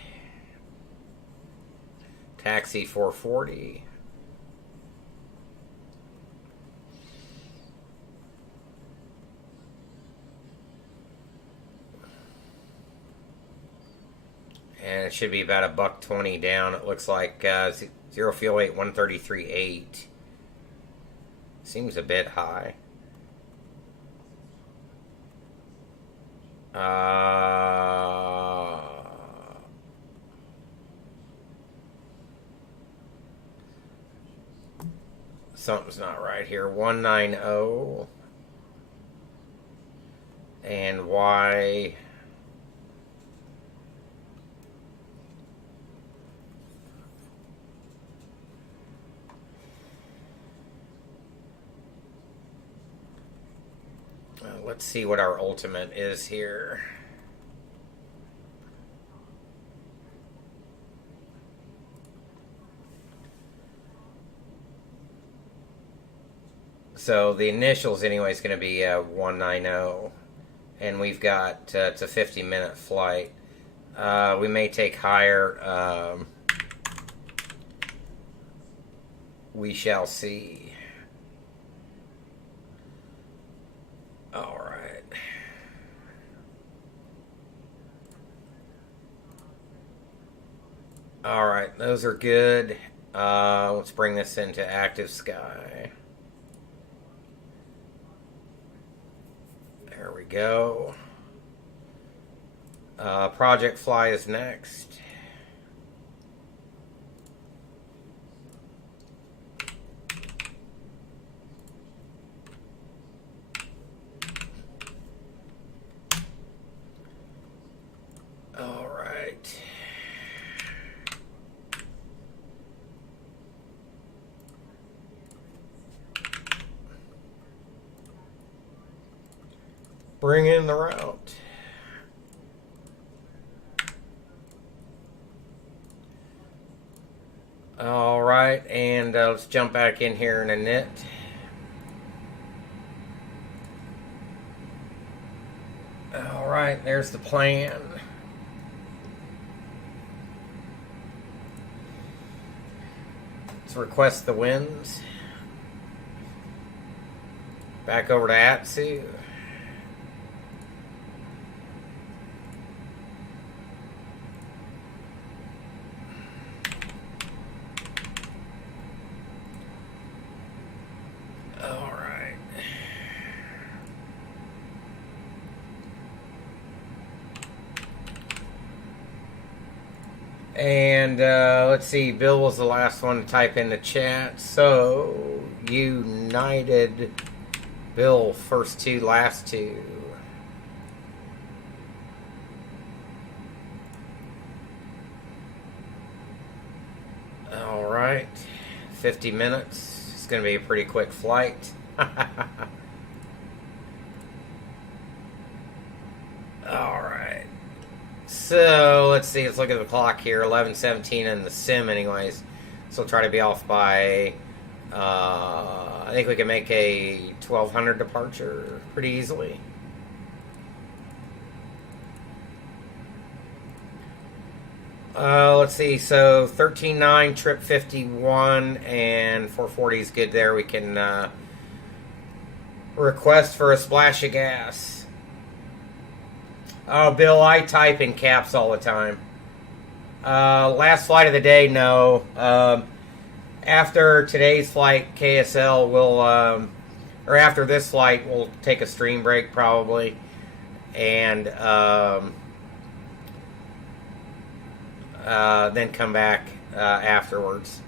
Taxi 440. And it should be about $1.20 down. It looks like zero fuel weight 133.8. Seems a bit high. Something's not right here. 190 and Y. Let's see what our ultimate is here. So the initials anyway is going to be 190, and we've got it's a 50-minute flight. We may take higher. We shall see. All right. All right, those are good. Let's bring this into active sky. There we go. Project Fly is next. All right. Bring in the route. All right, and let's jump back in here in a knit. All right, there's the plan. Let's request the winds. Back over to Atsu. All right. And let's see, Bill was the last one to type in the chat. So, United, Bill, first two, last two. All right, 50 minutes. It's going to be a pretty quick flight. All right. So let's see. Let's look at the clock here. 11:17 in the sim, anyways. So we'll try to be off by. I think we can make a 1200 departure pretty easily. Let's see. So 13.9, trip 51, and 440 is good there. We can request for a splash of gas. Oh, Bill, I type in caps all the time. Last flight of the day, no. After today's flight, KSL will, or after this flight, we'll take a stream break probably, and then come back afterwards.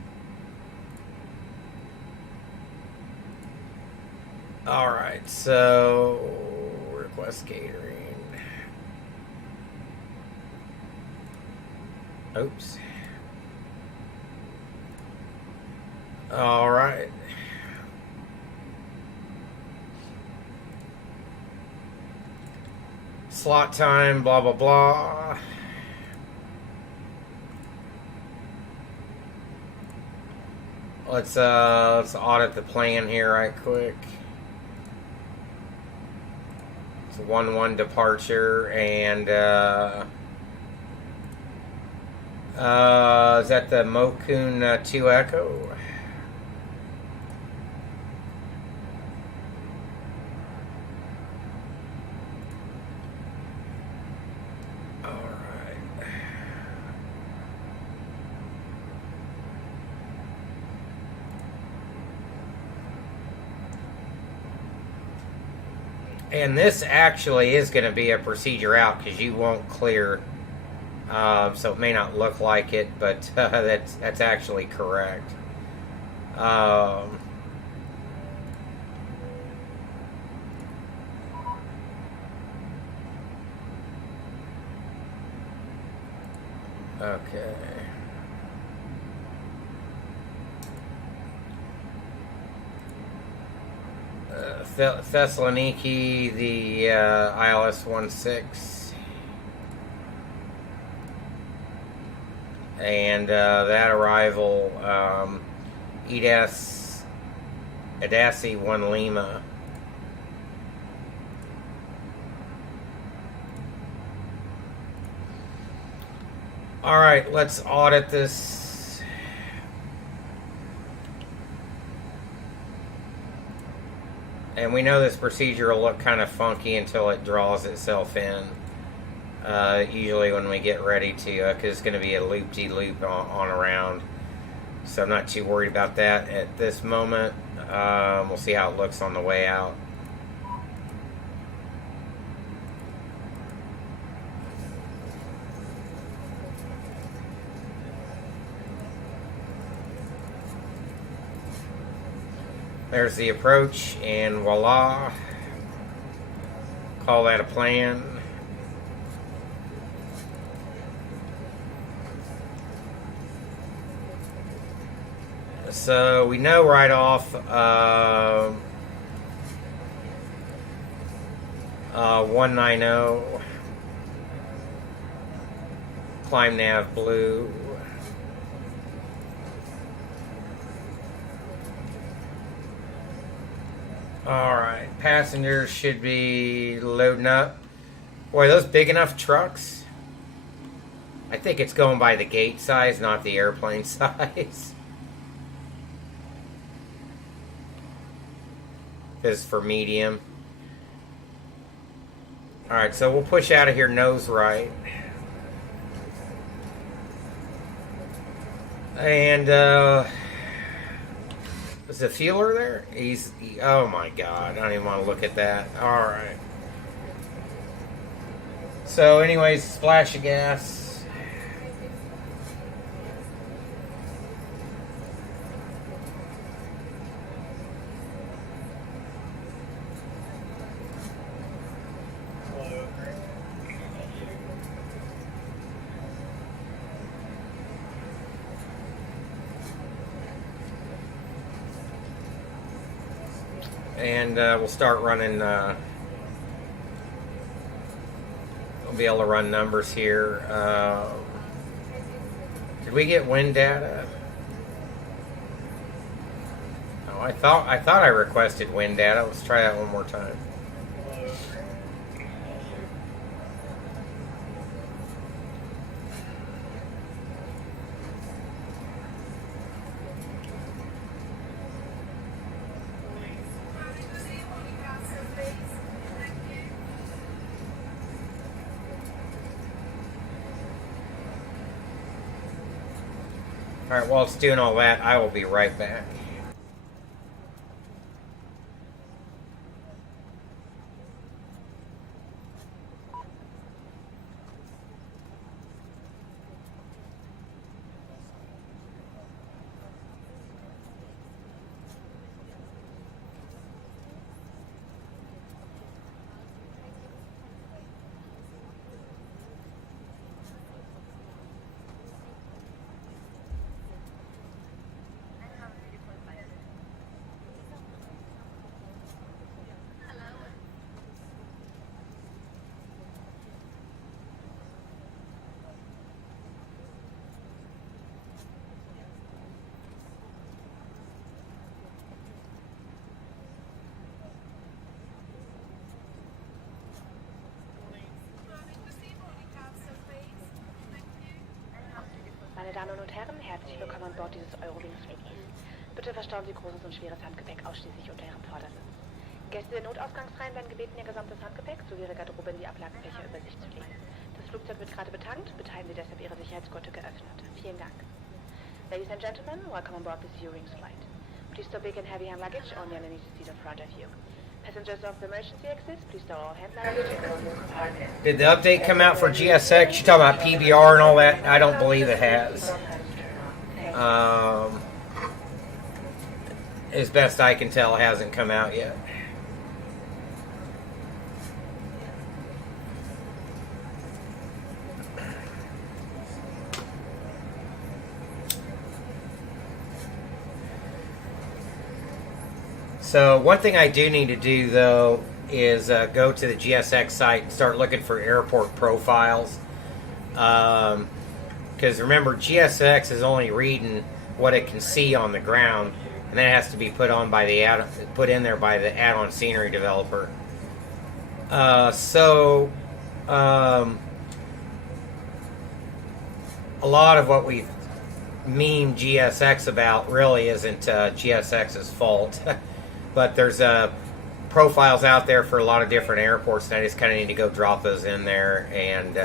All right, so request catering. Oops. All right. Slot time, blah, blah, blah. Let's audit the plan here right quick. It's a 1-1 departure, and is that the Mokun 2 Echo? All right. And this actually is going to be a procedure out because you won't clear. So it may not look like it, but that's actually correct. Okay. Thessaloniki, the ILS-16. And that arrival, Edasi 1 Lima. Alright, let's audit this. And we know this procedure will look kind of funky until it draws itself in. Usually when we get ready to, because it's going to be a loop-de-loop on around. So I'm not too worried about that at this moment. We'll see how it looks on the way out. There's the approach, and voila. Call that a plan. So we know right off 190, climb nav blue. Alright, passengers should be loading up. Boy, those big enough trucks? I think it's going by the gate size, not the airplane size. This is for medium. Alright, so we'll push out of here nose right. And, is the fueler there? Oh my god, I don't even want to look at that. Alright. So anyways, splash of gas. And we'll start running, we'll be able to run numbers here. Did we get wind data? Oh, I thought I requested wind data. Let's try that one more time. Alright, while it's doing all that, I will be right back. Meine Damen und Herren, herzlich willkommen an Bord dieses Eurowings-Fliegers. Bitte verstauen Sie großes und schweres Handgepäck ausschließlich unter Ihrem Vordersitz. Gäste der Notausgangsreihen werden gebeten, ihr gesamtes Handgepäck sowie ihre Garderobe in die Ablagenfächer über sich zu legen. Das Flugzeug wird gerade betankt, betreiben Sie deshalb Ihre Sicherheitsgurte geöffnet. Vielen Dank. Ladies and gentlemen, welcome on board this Eurowings flight. Please stow big and heavy hand luggage only underneath the seat in front of you. Passengers of the emergency exits, please stow all hand luggage and go to your compartment. Did the update come out for GSX? You're talking about PBR and all that? I don't believe it has. As best I can tell, it hasn't come out yet. So one thing I do need to do though is go to the GSX site and start looking for airport profiles. Because remember, GSX is only reading what it can see on the ground, and that has to be put in there by the add-on scenery developer. A lot of what we meme GSX about really isn't GSX's fault, but there's profiles out there for a lot of different airports, and I just kind of need to go drop those in there and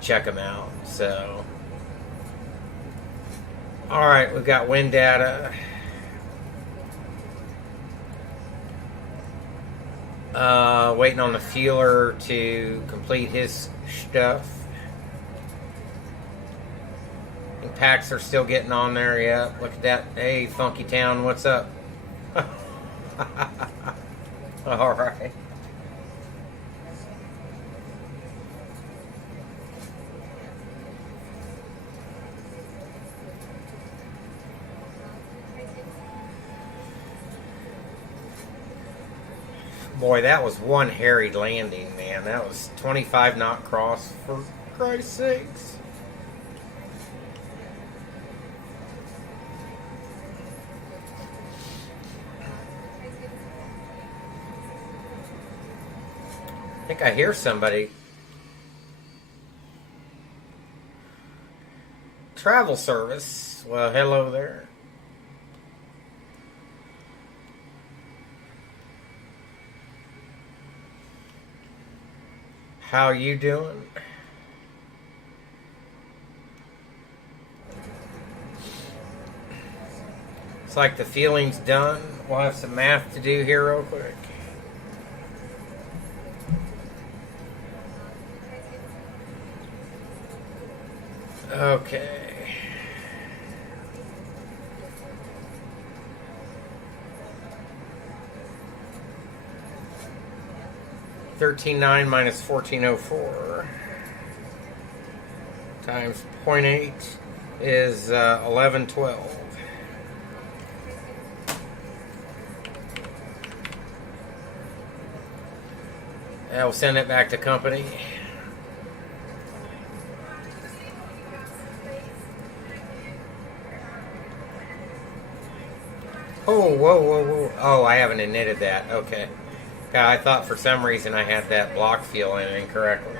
check them out. So, all right, we've got wind data. Waiting on the fueler to complete his stuff. Packs are still getting on there. Yeah, look at that. Hey, Funky Town, what's up? All right. Boy, that was one harried landing, man. That was 25 knot cross, for Christ's sakes. I think I hear somebody. Travel service. Well, hello there. How you doing? It's like the feeling's done. We'll have some math to do here real quick. Okay. 13.9 minus 14.04 times 0.8 is 11.12. I'll send it back to company. Oh, whoa, whoa, whoa. Oh, I haven't knitted that. Okay. God, I thought for some reason I had that block fuel in incorrectly.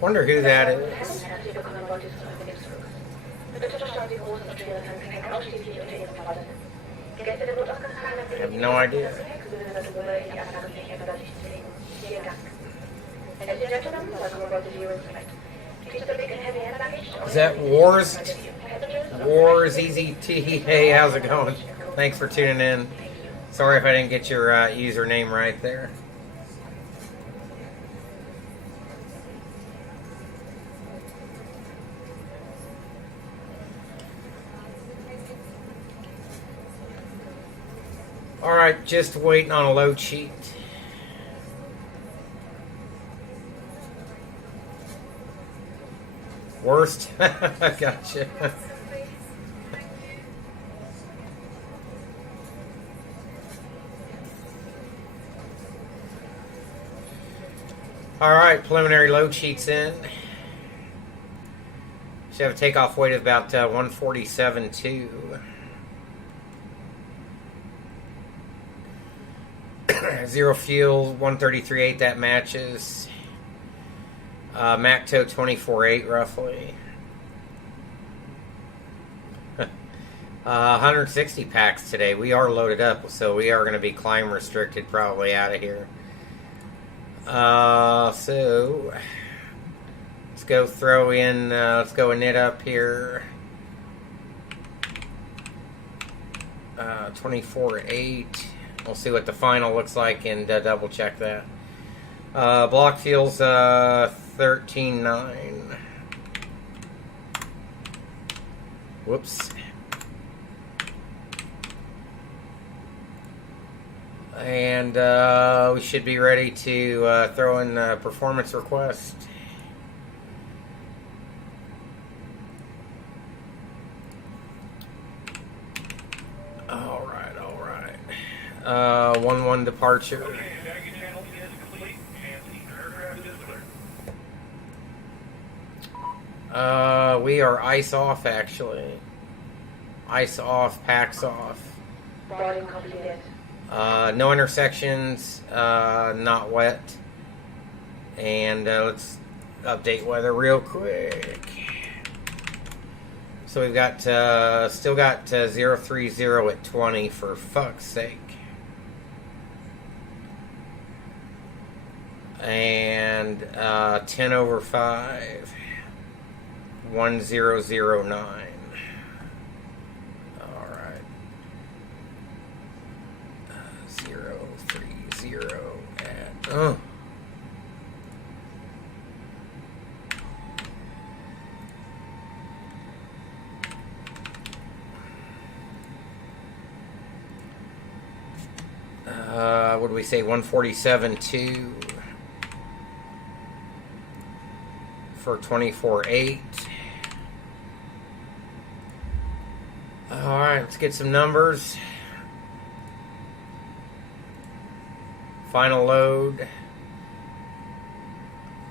Wonder who that is. I have no idea. Is that Wars EZT? Hey, how's it going? Thanks for tuning in. Sorry if I didn't get your username right there. Alright, just waiting on a load sheet. Worst? Gotcha. Alright, preliminary load sheets in. Should have a takeoff weight of about 147.2. Zero fuel, 133.8, that matches. Mac tow 24.8 roughly. 160 packs today. We are loaded up, so we are going to be climb restricted probably out of here. So let's go throw in, let's go a knit up here. 24.8. We'll see what the final looks like and double check that. Block fuel's 13.9. Whoops. And we should be ready to throw in a performance request. All right, all right. 1-1 departure. Okay, baggage handling is complete, and the aircraft is clear. We are ice off, actually. Ice off, packs off. Boarding completed. No intersections, not wet. And let's update weather real quick. So we've got still got 030 at 20, for fuck's sake. And 10 over 5, 1009. All right. 030 at what do we say? 147.2 for 24.8. All right, let's get some numbers. Final load.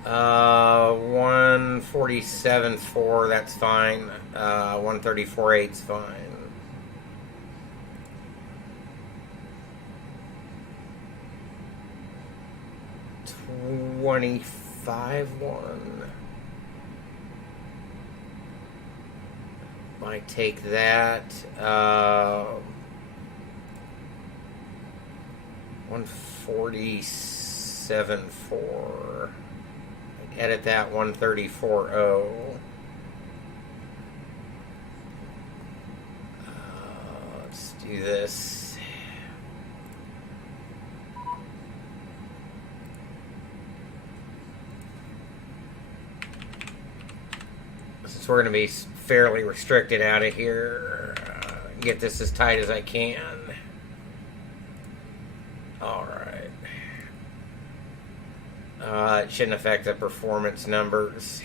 147.4. That's fine. 134.8's fine. 25.1. Might take that. 147.4. Edit that. 134.0. Let's do this. Since we're going to be fairly restricted out of here, get this as tight as I can. All right. It shouldn't affect the performance numbers.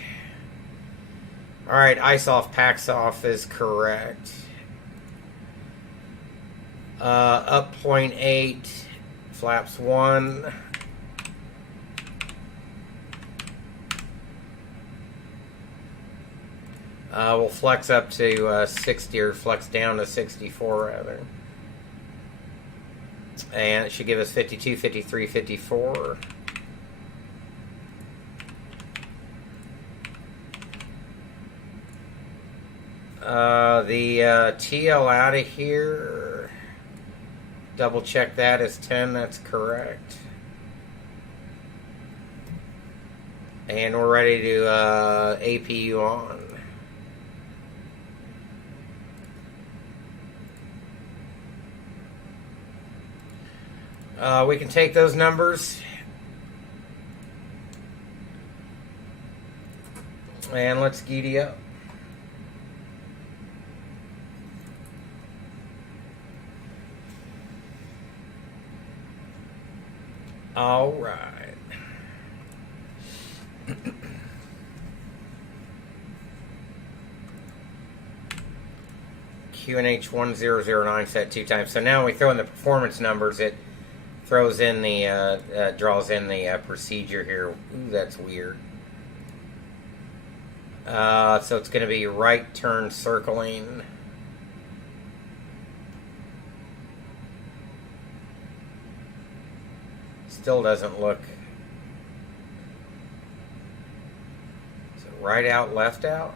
All right, ice off, packs off is correct. Up 0.8, flaps 1. We'll flex up to 60, or flex down to 64 rather. And it should give us 52, 53, 54. The TL out of here, double check that is 10, that's correct. And we're ready to APU on. We can take those numbers and let's giddy up. All right. QNH 1009 set 2 times. So now when we throw in the performance numbers, it throws in the, draws in the procedure here. Ooh, that's weird. So it's going to be right turn circling. Still doesn't look. Is it right out, left out?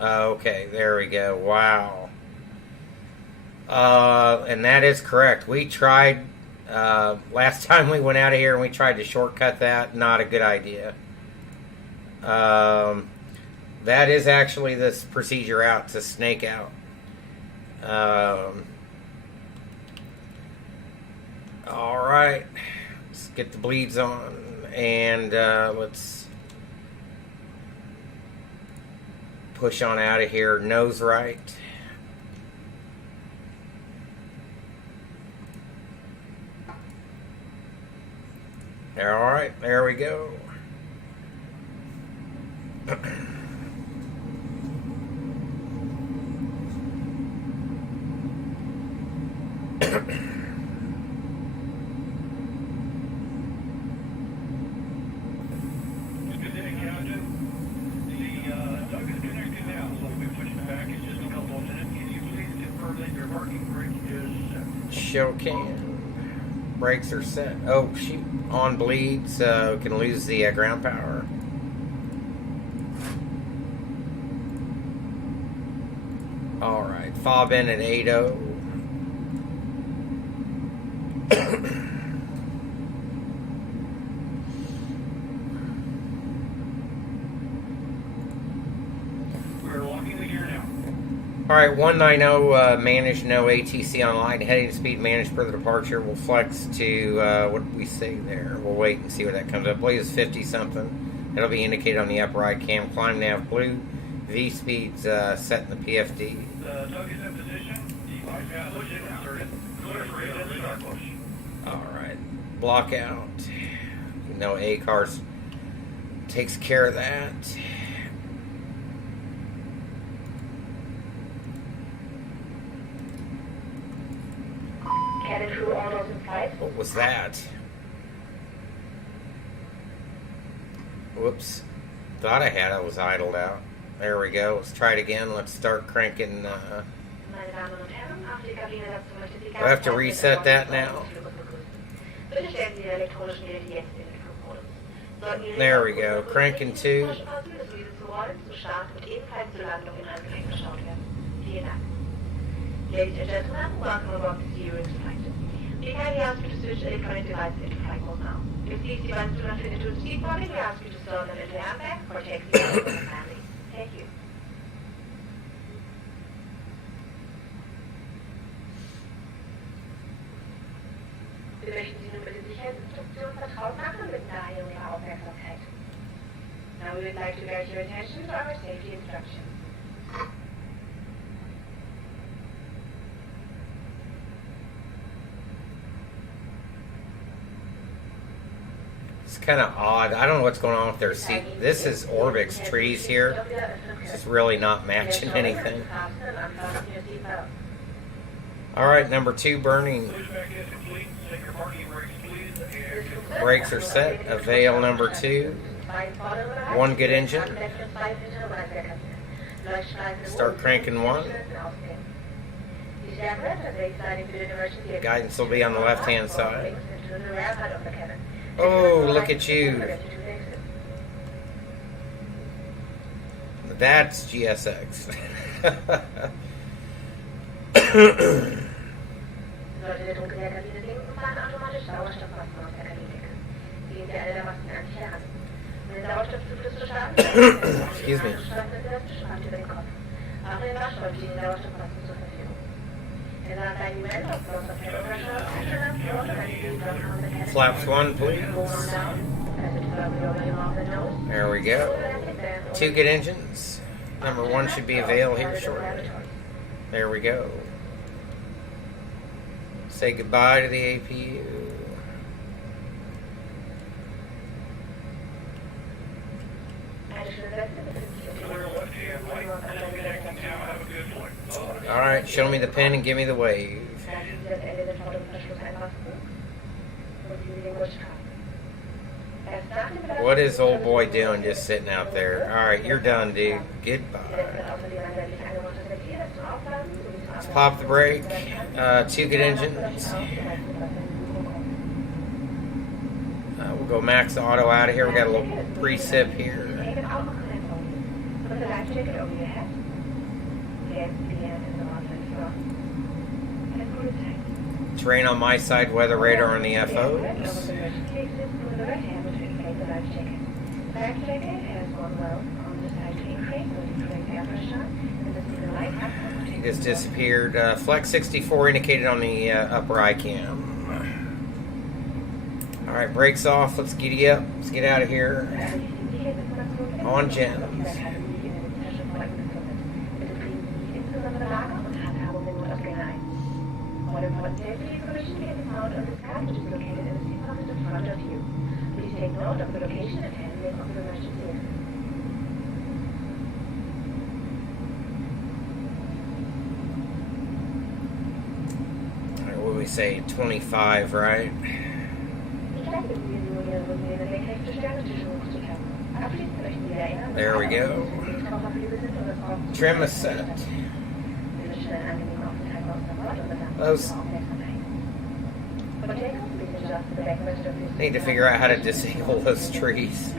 Okay, there we go. Wow. And that is correct. We tried, last time we went out of here and we tried to shortcut that. Not a good idea. That is actually this procedure out to snake out. All right. Let's get the bleeds on and let's push on out of here. Nose right. All right, there we go. Good day, Captain. The Doug is connected now, so we'll be pushing back in just a couple of minutes. Can you please confirm that your parking brake is set? Show can. Brakes are set. Oh, shoot. On bleed, so can lose the ground power. All right, fob in at 80. We're locking the gear now. All right, 190 managed, no ATC online. Heading speed managed per the departure. We'll flex to what did we say there? We'll wait and see what that comes up. Believe it's 50 something. It'll be indicated on the upper right cam. Climb nav blue. V speeds set in the PFD. Doug is in position. Device got push in inserted. Clear for it in start push. All right, block out. No A-cars takes care of that. Cabin crew, all those in flight. What was that? Whoops. Thought I had it was idled out. There we go. Let's try it again. Let's start cranking. Meine Damen und Herren, auf die Kabine dazu möchte Sie Do I have to reset that now? Bitte stellen Sie Ihre elektronischen Geräte jetzt in den Flugmodus. Sollten Ihre There we go. Cranking 2. Passen, dass diese zu Rollen, zu Start und ebenfalls zur Landung in einem Gepäck geschaut werden. Vielen Dank. Ladies and gentlemen, welcome aboard the Zero flight. We kindly ask you to switch electronic devices into flight mode now. If these devices do not fit into the seat body, we ask you to store them in the airbag or take them out of the family. Thank you. Wir möchten Sie nun mit den Sicherheitsinstruktionen vertraut machen und bitten daher um Ihre Aufmerksamkeit. Now we would like to direct your attention to our safety instructions. It's kind of odd. I don't know what's going on with their seat. This is Orbix trees here. It's really not matching anything. All right, number 2 burning. Pushback is complete. Take your parking brakes, please. And Brakes are set. Avail number 2. 1 good engine. Start cranking 1. Guidance will be on the left-hand side. Oh, look at you. That's GSX. Sollte der Druck in der Kabine sinken, fahren automatisch Sauerstoffmasken aus der Kabinendecke. Legen Sie eine der Masken an sich heran. Um den Sauerstoffzufluss zu starten, Excuse me. Schwanz über den Kopf. Auch in den Waschräumen stehen die Sauerstoffmasken zur Verfügung. In seiner kleinen Moment auf Loss of Head Pressure, Flaps 1, please. There we go. 2 good engines. Number 1 should be avail here shortly. There we go. Say goodbye to the APU. clear left-hand right. Disconnecting now. Have a good flight. All right, show me the pin and give me the wave. What is old boy doing just sitting out there? All right, you're done, dude. Goodbye. Let's pop the brake. 2 good engines. We'll go max auto out of here. We got a little pre-sip here. Terrain on my side, weather radar on the FOs. He just disappeared. Flex 64 indicated on the upper ICAM. Alright, brakes off. Let's giddy up. Let's get out of here. On gens. All important safety information can be found on this card, which is located in the seat pocket in front of you. Please take note of the location and handling of the emergency exit. What do we say, 25, right? There we go. Trim is set. Those need to figure out how to disable those trees.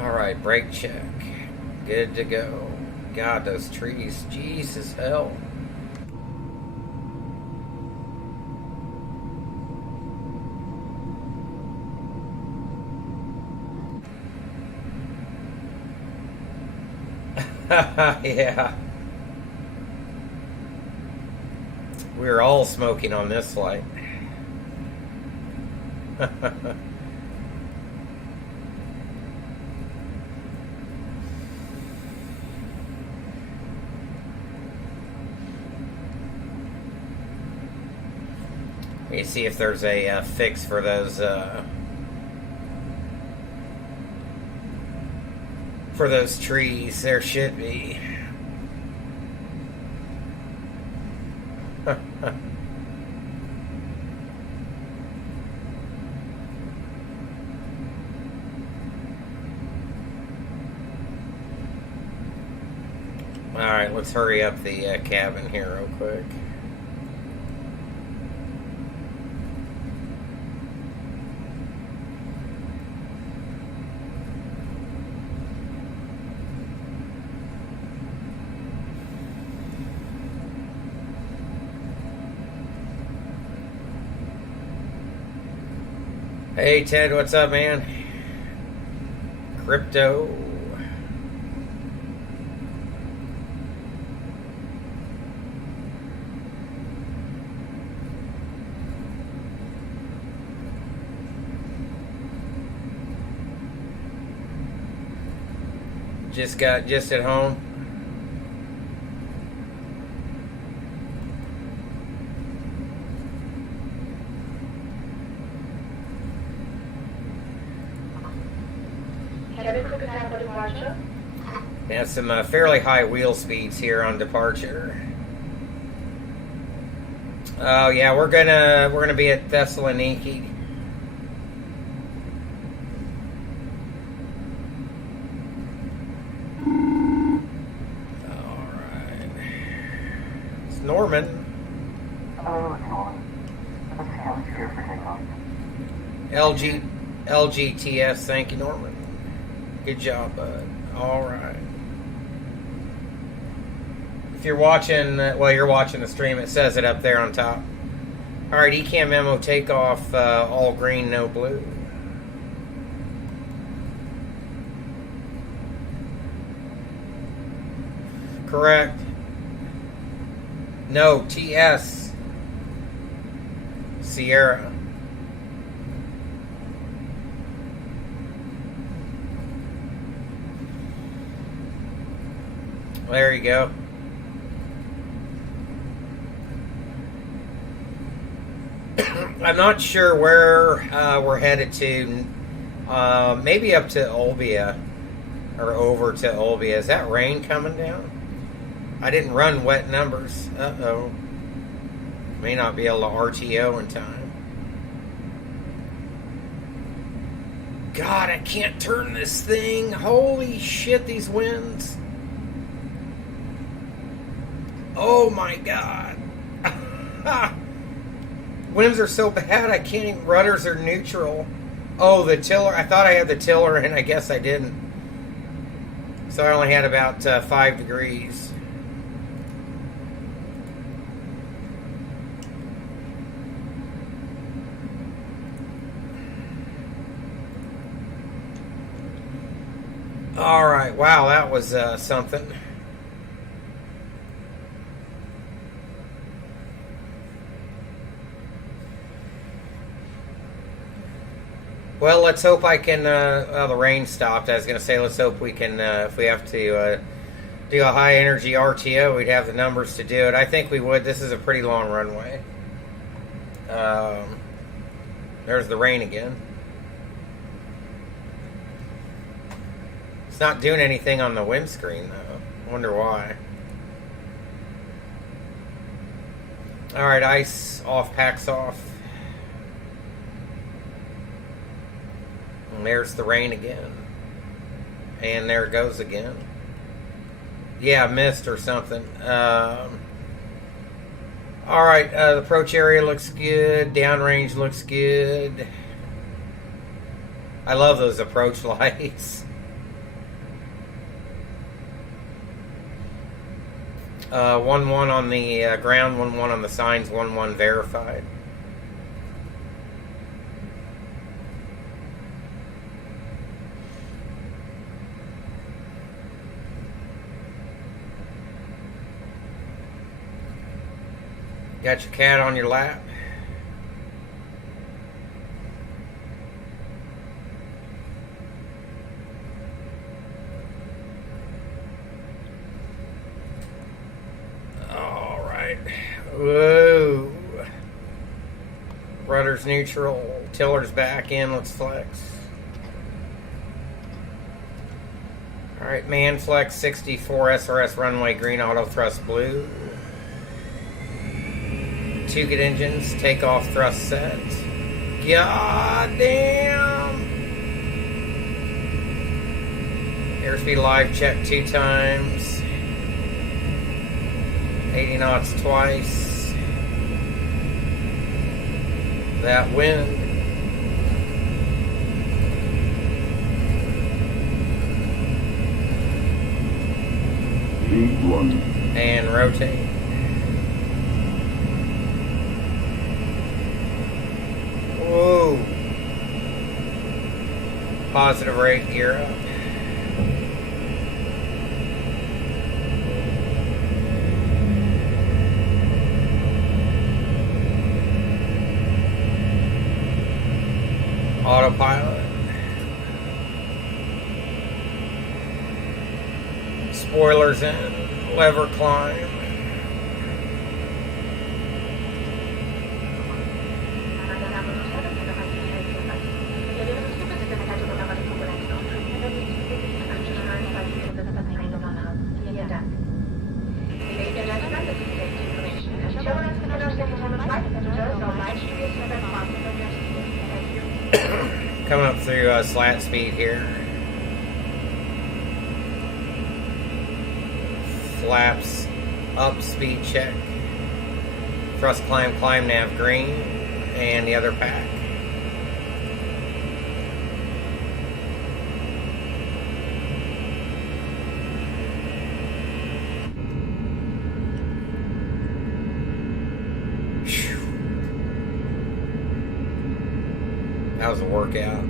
Alright, brake check. Good to go. God, those trees. Jesus, hell. Yeah. We're all smoking on this flight. Let me see if there's a fix for those trees. There should be. Alright, let's hurry up the cabin here real quick. Hey Ted, what's up, man? Crypto. Just at home. Yeah, some fairly high wheel speeds here on departure. Oh yeah, we're gonna be at Thessaloniki. All right, it's Norman. Hello, it's Norman. Let's see how it's clear for takeoff. LGTS, thank you, Norman. Good job, bud. All right. If you're watching, you're watching the stream, it says it up there on top. All right, ECAM memo takeoff, all green, no blue. Correct. No, TS. Sierra. There you go. I'm not sure where we're headed to. Maybe up to Olbia or over to Olbia. Is that rain coming down? I didn't run wet numbers. Uh-oh. May not be able to RTO in time. God, I can't turn this thing. Holy shit, these winds. Oh my God. Winds are so bad I can't even, rudders are neutral. Oh, the tiller, I thought I had the tiller and I guess I didn't. So I only had about 5 degrees. All right. Wow, that was something. Well, let's hope I can. The rain stopped. I was going to say, let's hope we can. If we have to do a high energy RTO, we'd have the numbers to do it. I think we would. This is a pretty long runway. There's the rain again. It's not doing anything on the windscreen, though. I wonder why. Alright, ice off, packs off. And there's the rain again. And there it goes again. Yeah, mist or something. Alright, the approach area looks good. Downrange looks good. I love those approach lights. 1-1 on the ground, 1-1 on the signs, 1-1 verified. Got your cat on your lap. All right. Whoa. Rudder's neutral. Tiller's back in. Let's flex. All right, man flex 64 SRS runway green auto thrust blue. 2 good engines, takeoff thrust set. God damn! Airspeed live check 2 times. 80 knots twice. That wind. V1. And rotate. Whoa. Positive rate, gear up. Autopilot. Spoilers in. Lever climb. Coming up through slat speed here. Flaps up, speed check. Thrust climb, climb nav green. And the other pack. That was a workout.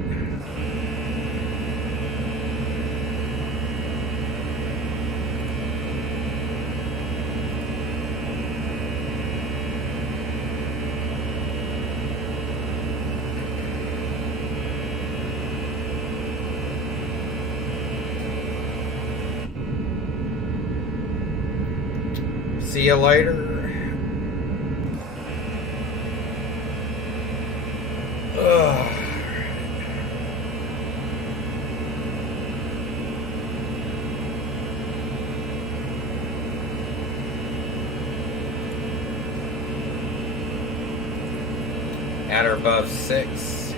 See you later. Ugh. At or above 6.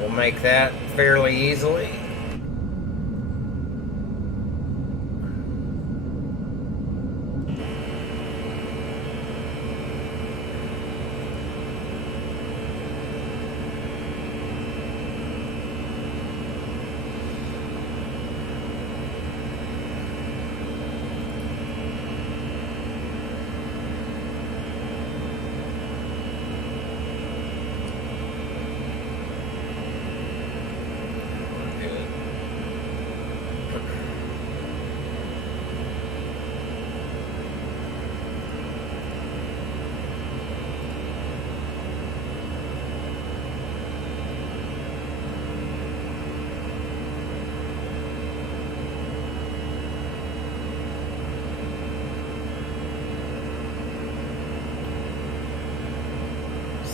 We'll make that fairly easily.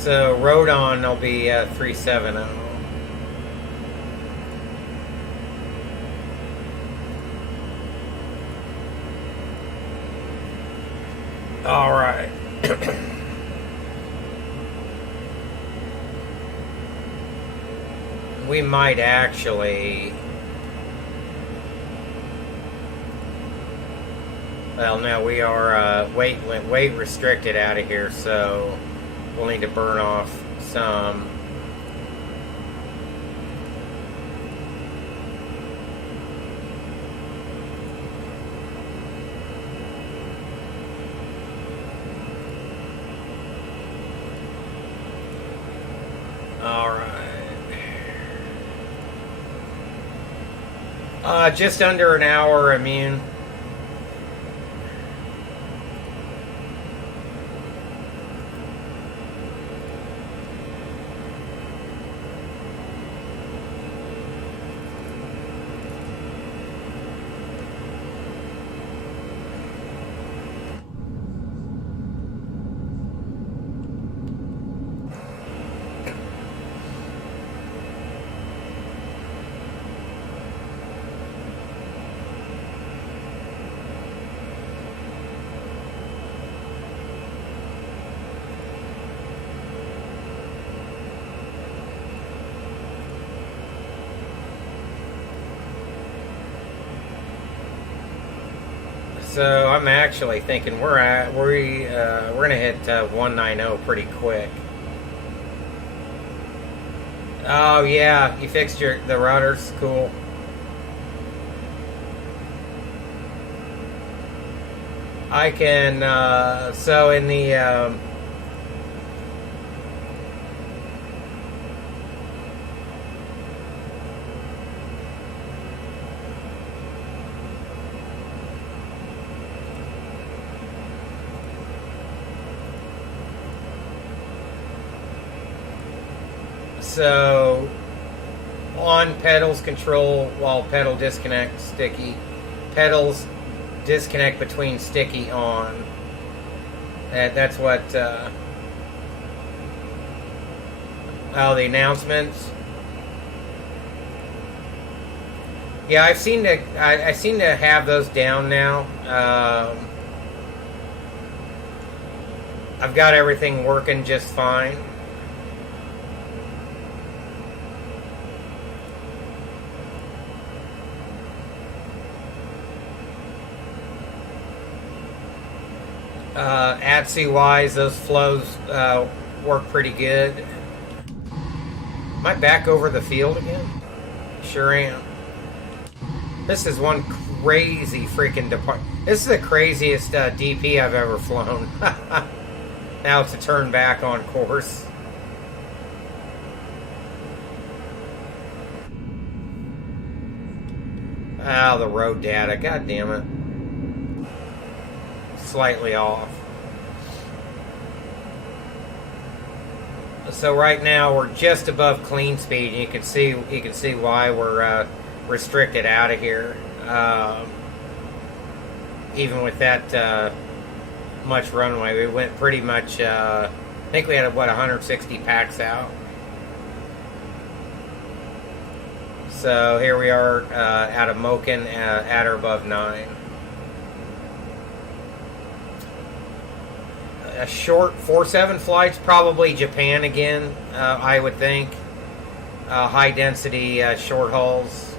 So Rodon will be 370. All right. We might actually. Well, no, we are weight restricted out of here, so we'll need to burn off some. All right. Just under an hour immune. So I'm actually thinking we're gonna hit 190 pretty quick. Oh yeah, you fixed the rudders, cool. I can so in the so on pedals control while pedal disconnect sticky. Pedals disconnect between sticky on. That's what oh, the announcements. Yeah, I seem to have those down now. I've got everything working just fine. ATSI-wise, those flows work pretty good. Am I back over the field again? Sure am. This is one crazy freaking This is the craziest DP I've ever flown. Now it's a turn back on course. Ah, the road data. God damn it. Slightly off. So right now we're just above clean speed. You can see why we're restricted out of here. Even with that much runway, we went pretty much. I think we had 160 packs out. So here we are out of Moken at or above 9. A short 4-7 flight's probably Japan again, I would think. High density short hauls.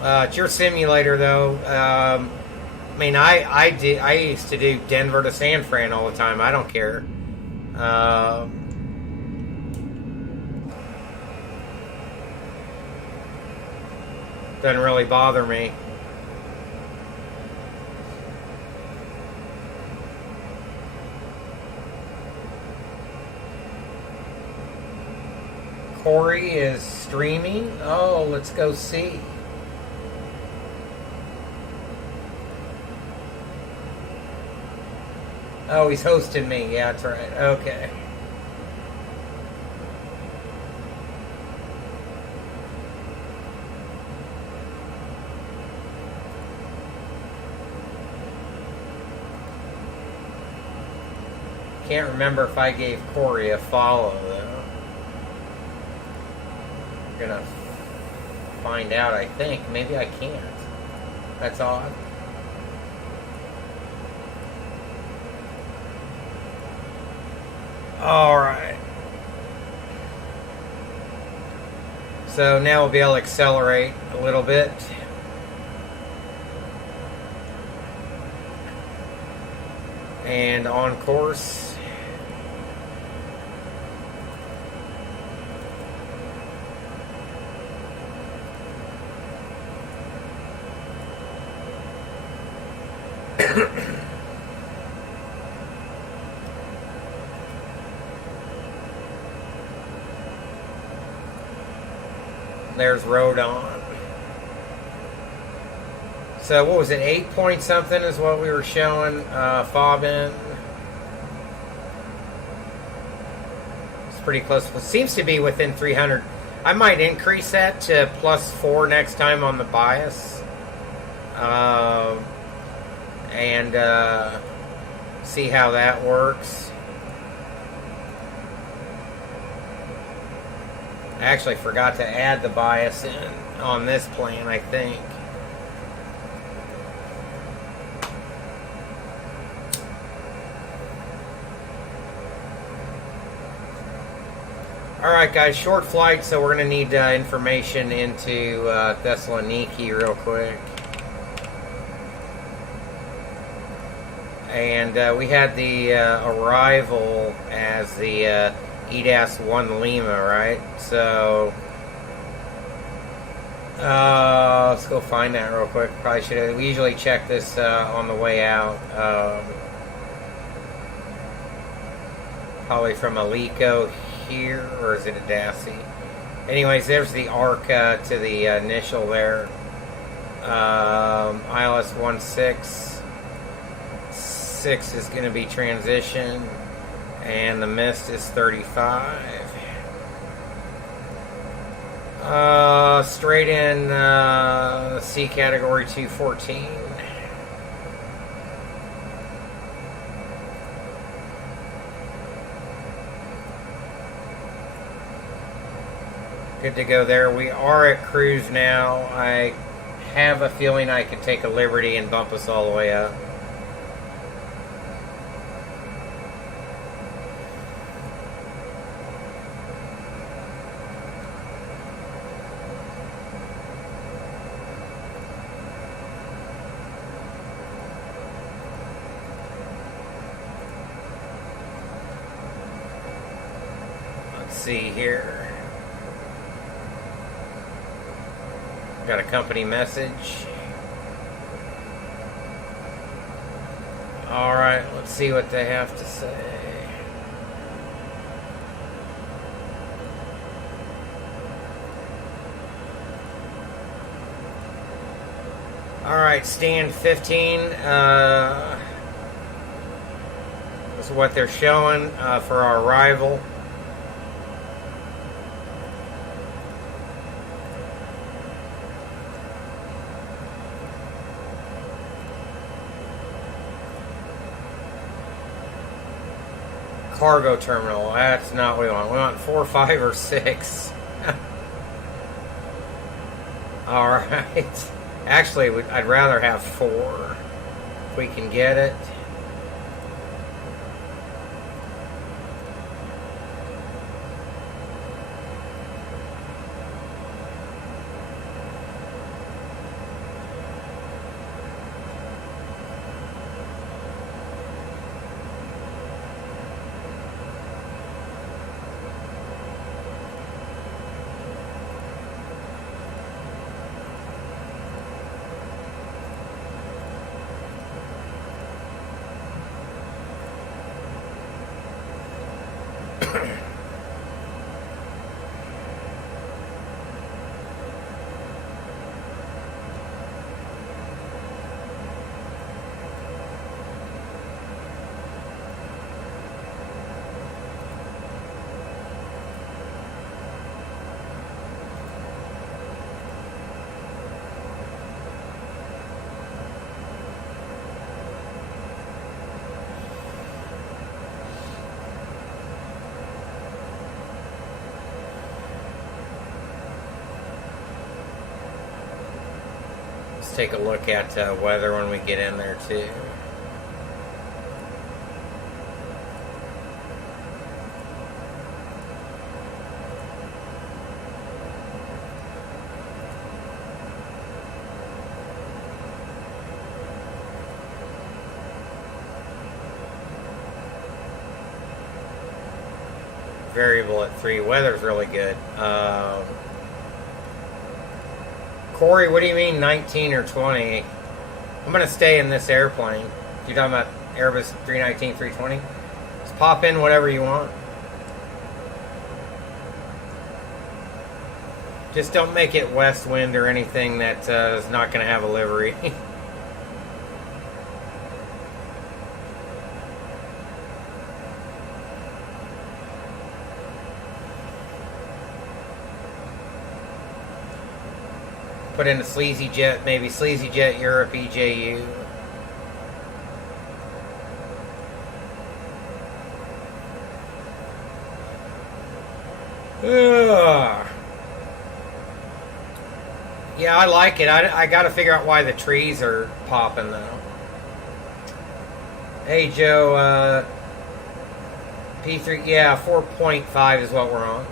It's your simulator though. I mean, I used to do Denver to San Fran all the time. I don't care. Doesn't really bother me. Corey is streaming. Oh, let's go see. Oh, he's hosting me. Yeah, that's right. Okay. Can't remember if I gave Corey a follow, though. Gonna find out, I think. Maybe I can't. That's odd. Alright. So now we'll be able to accelerate a little bit. And on course. There's road on. So what was it? 8 point something is what we were showing fob in. It's pretty close. It seems to be within 300. I might increase that to +4 next time on the bias. And see how that works. I actually forgot to add the bias in on this plane, I think. Alright guys, short flight, so we're going to need information into Thessaloniki real quick. And we had the arrival as the EDAS-1 Lima, right? So, let's go find that real quick. Probably should have. We usually check this on the way out. Probably from Alico here, or is it a Dassey? Anyways, there's the arc to the initial there. ILS 16 is going to be transition, and the mist is 35. Straight in C category 214. Good to go there. We are at cruise now. I have a feeling I could take a liberty and bump us all the way up. See here. Got a company message. Alright, let's see what they have to say. Alright, stand 15. This is what they're showing for our arrival. Cargo terminal. That's not what we want. We want 4, 5, or 6. Alright. Actually, I'd rather have 4. If we can get it. take a look at weather when we get in there too. Variable at 3. Weather's really good. Corey, what do you mean 19 or 20? I'm going to stay in this airplane. You're talking about Airbus 319, 320? Just pop in whatever you want. Just don't make it west wind or anything that is not going to have a livery. Put in a Sleazy Jet, maybe Sleazy Jet Europe EJU. Ugh. Yeah, I like it. I got to figure out why the trees are popping though. Hey Joe, P3, yeah, 4.5 is what we're on.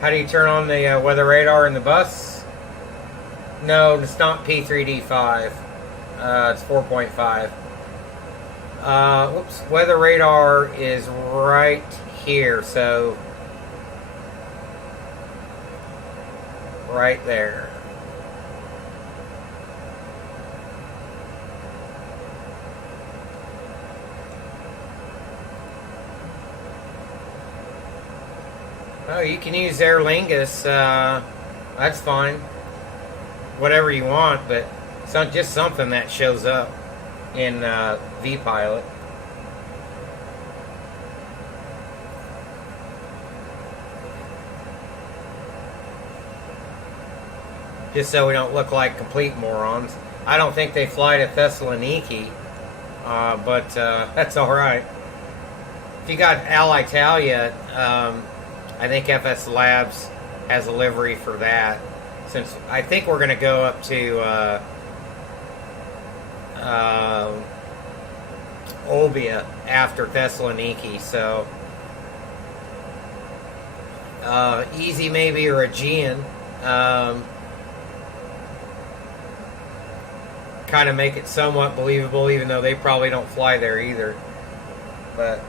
How do you turn on the weather radar in the bus? No, it's not P3D5. It's 4.5. Whoops. Weather radar is right here, so right there. Oh, you can use Aer Lingus. That's fine. Whatever you want, but it's not just something that shows up in vPilot. Just so we don't look like complete morons. I don't think they fly to Thessaloniki, but that's all right. If you got Alitalia, I think FS Labs has a livery for that. Since I think we're going to go up to Olbia after Thessaloniki, so easy maybe or Aegean. Kind of make it somewhat believable, even though they probably don't fly there either. But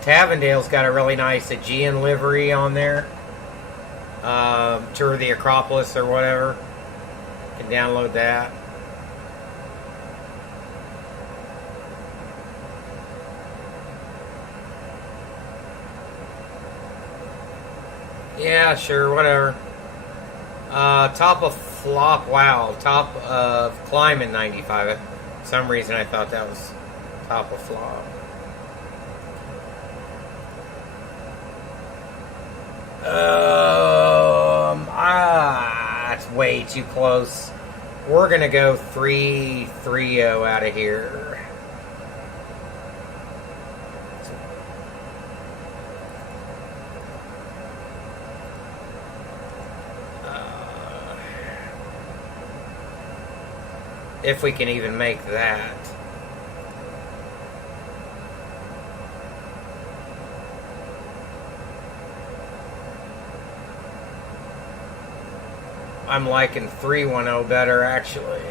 Tavendale's got a really nice Aegean livery on there. Tour of the Acropolis or whatever. You can download that. Yeah, sure, whatever. Top of flop, wow. Top of climb in 95. For some reason I thought that was top of flop. It's way too close. We're gonna go 330 out of here. If we can even make that. I'm liking 310 better, actually.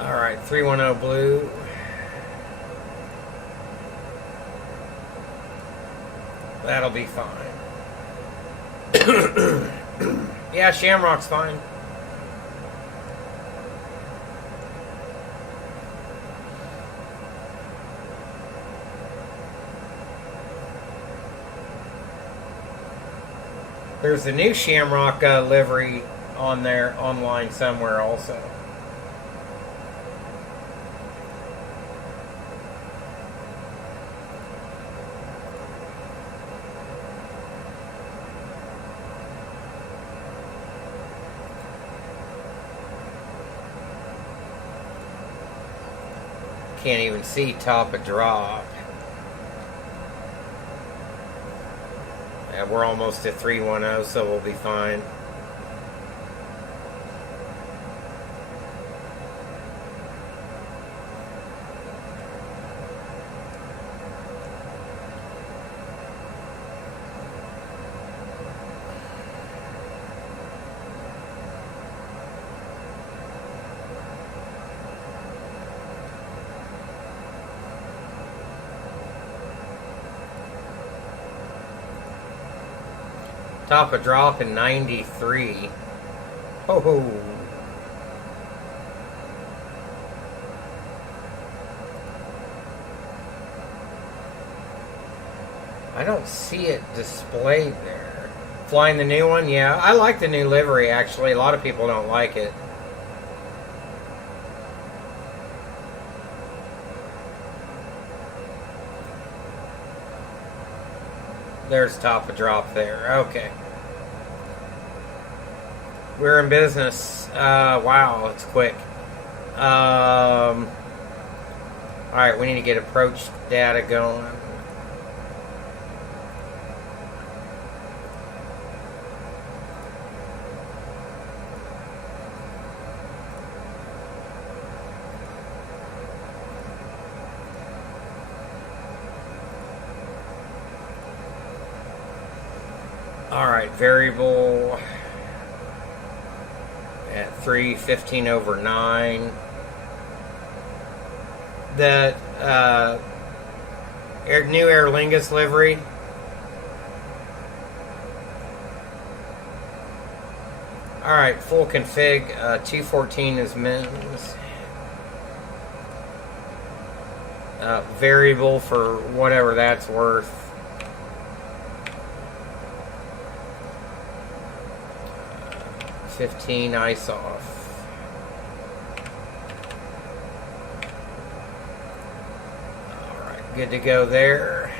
All right, 310 blue. That'll be fine. Yeah, Shamrock's fine. There's the new Shamrock livery on there online somewhere also. Can't even see top of drop. Yeah, we're almost at 310, so we'll be fine. Top of drop in 93. Oh. I don't see it displayed there. Flying the new one? Yeah, I like the new livery actually. A lot of people don't like it. There's top of drop there. Okay. We're in business. Wow, it's quick. Alright, we need to get approach data going. Alright, variable at 3:15/9. The new Aer Lingus livery. Alright, full config. 214 is mins. Variable for whatever that's worth. Uh, 15 ice off. Alright, good to go there.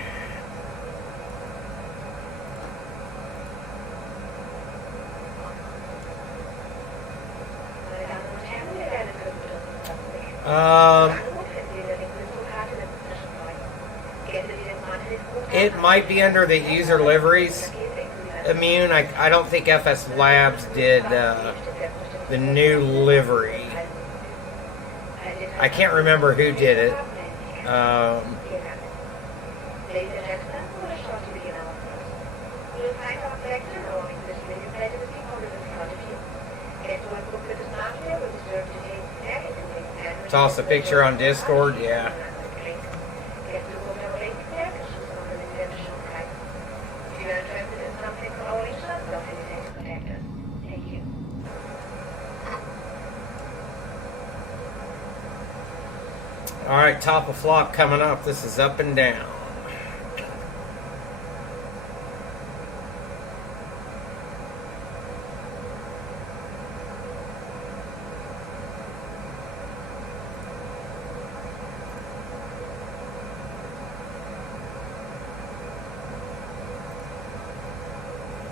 It might be under the user liveries. Immune, I don't think FS Labs did the new livery. I can't remember who did it. Toss a picture on Discord, yeah. Alright, top of flock coming up. This is up and down.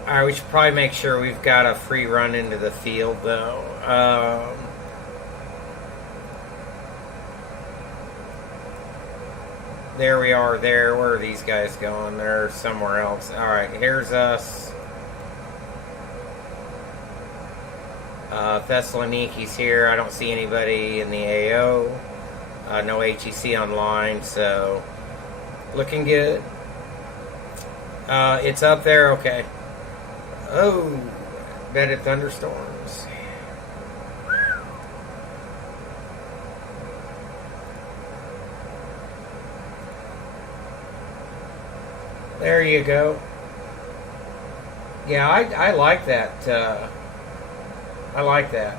Alright, we should probably make sure we've got a free run into the field though. There we are there. Where are these guys going? They're somewhere else. Alright, here's us. Thessaloniki's here. I don't see anybody in the AO. No HEC online, so looking good. It's up there, okay. Oh, bet it thunderstorms. There you go. Yeah, I like that. I like that.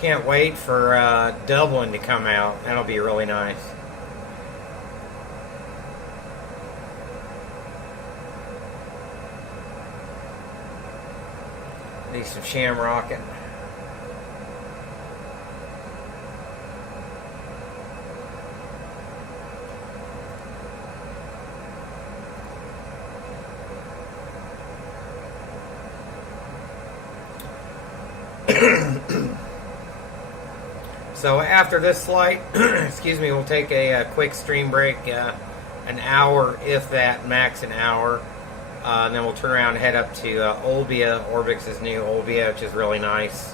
Can't wait for Dublin to come out. That'll be really nice. Need some shamrocking. So after this flight, excuse me, we'll take a quick stream break, an hour, if that, max an hour. And then we'll turn around and head up to Olbia, Orbix's new Olbia, which is really nice.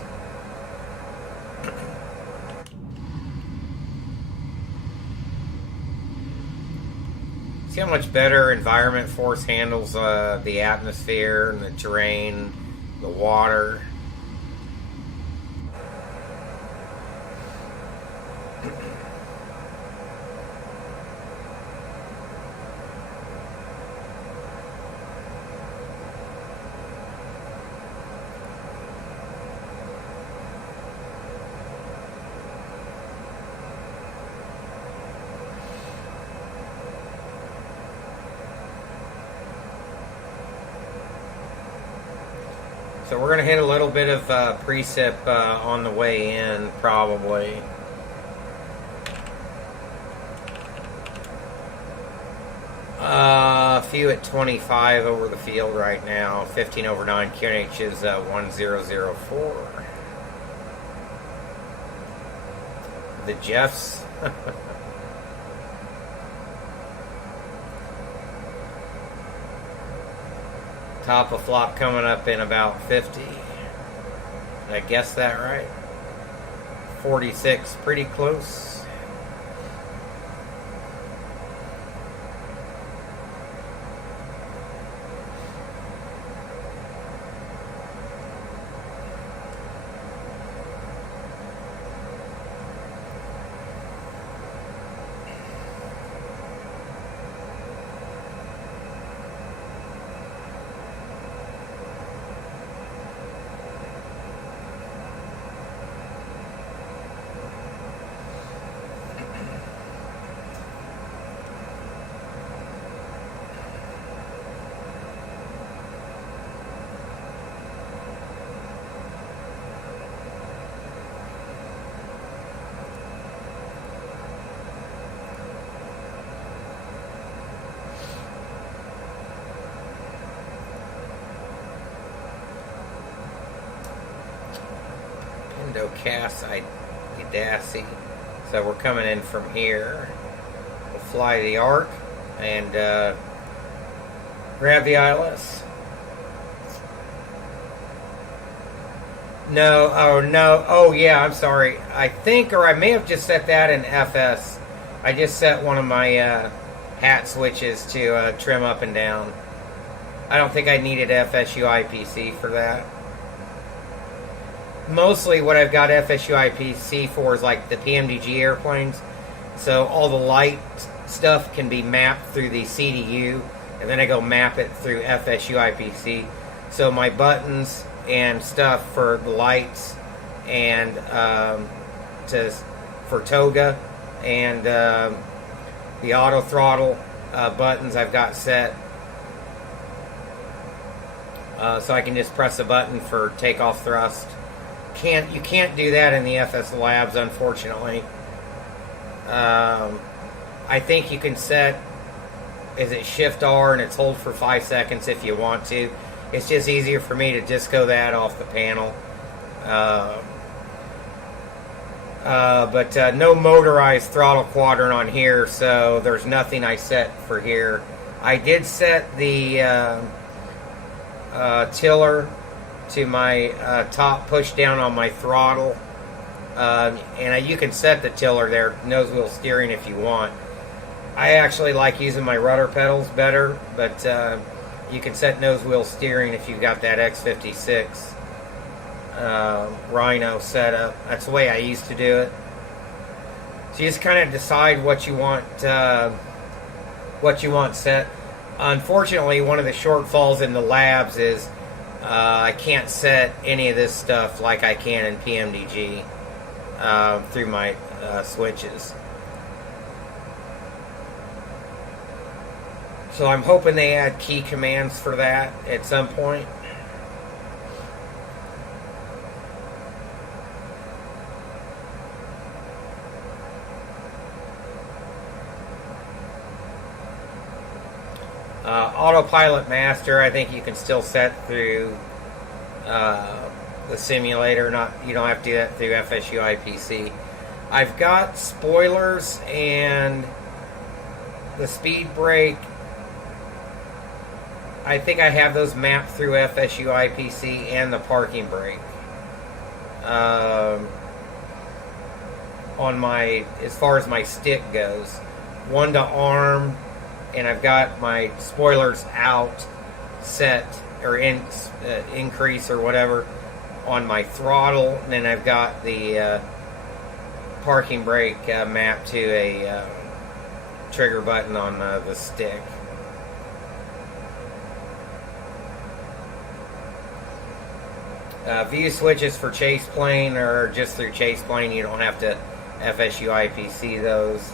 See how much better Environment Force handles the atmosphere and the terrain, the water. So we're going to hit a little bit of precip on the way in, probably. A few at 25 over the field right now. 15 over 9. QNH is 1004. The Jeffs. Top of flop coming up in about 50. Did I guess that right? 46, pretty close. Cass Idassi. So we're coming in from here. We'll fly the arc and grab the ILS. No, oh no, oh yeah, I'm sorry. I think, or I may have just set that in FS. I just set one of my hat switches to trim up and down. I don't think I needed FSU IPC for that. Mostly what I've got FSU IPC for is like the PMDG airplanes. So all the light stuff can be mapped through the CDU, and then I go map it through FSU IPC. So my buttons and stuff for the lights and for Toga and the auto throttle buttons I've got set. So I can just press a button for takeoff thrust. You can't do that in the FS Labs, unfortunately. I think you can set, is it Shift R and it's hold for 5 seconds if you want to. It's just easier for me to just go that off the panel. But no motorized throttle quadrant on here, so there's nothing I set for here. I did set the tiller to my top push down on my throttle, and you can set the tiller there, nose wheel steering, if you want. I actually like using my rudder pedals better, but you can set nose wheel steering if you've got that X56 Rhino setup. That's the way I used to do it. So you just kind of decide what you want set. Unfortunately, one of the shortfalls in the labs is I can't set any of this stuff like I can in PMDG. through my switches. So I'm hoping they add key commands for that at some point. Autopilot Master, I think you can still set through the simulator. You don't have to do that through FSU IPC. I've got spoilers and the speed brake. I think I have those mapped through FSU IPC and the parking brake. On my, as far as my stick goes, one to arm. And I've got my spoilers out, set, or increase or whatever on my throttle. And then I've got the parking brake mapped to a trigger button on the stick. View switches for chase plane are just through chase plane. You don't have to FSU IPC those.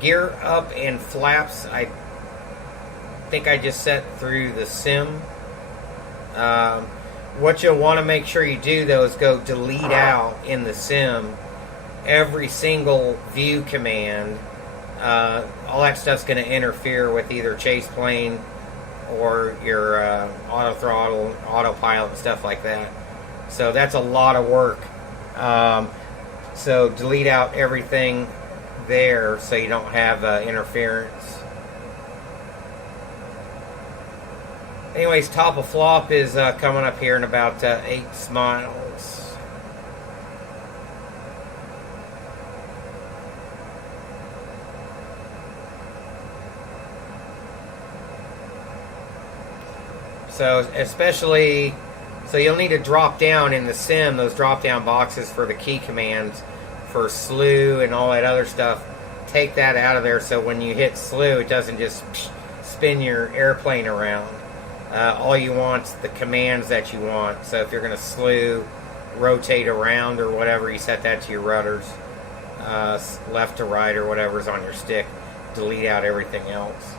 Gear up and flaps, I think I just set through the sim. What you'll want to make sure you do, though, is go delete out in the sim every single view command. All that stuff's going to interfere with either chase plane or your auto throttle, autopilot, and stuff like that. So that's a lot of work. So delete out everything there so you don't have interference. Anyways, top of flop is coming up here in about 8 miles. So especially, so you'll need to drop down in the sim, those drop down boxes for the key commands for slew and all that other stuff. Take that out of there so when you hit slew, it doesn't just spin your airplane around. All you want's the commands that you want. So if you're going to slew, rotate around or whatever, you set that to your rudders, left to right or whatever's on your stick. Delete out everything else.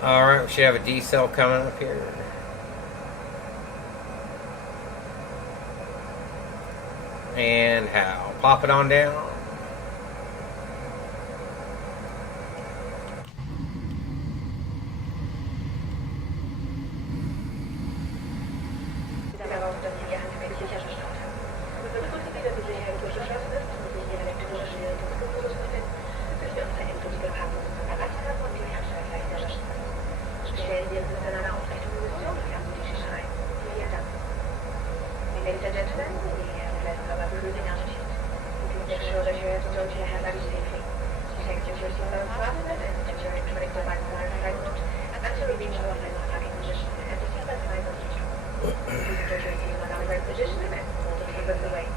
Alright, we should have a decel coming up here. And how? Pop it on down. Ladies and gentlemen, we have a lesson of cruising altitude. Make sure that your don't you have that safely. Protect your seatbelt fastened and ensure electronic devices are in flight mode until we reach our final parking position and the seatbelt signs on each other. Please ensure your seat is on the right position and hold the papers away.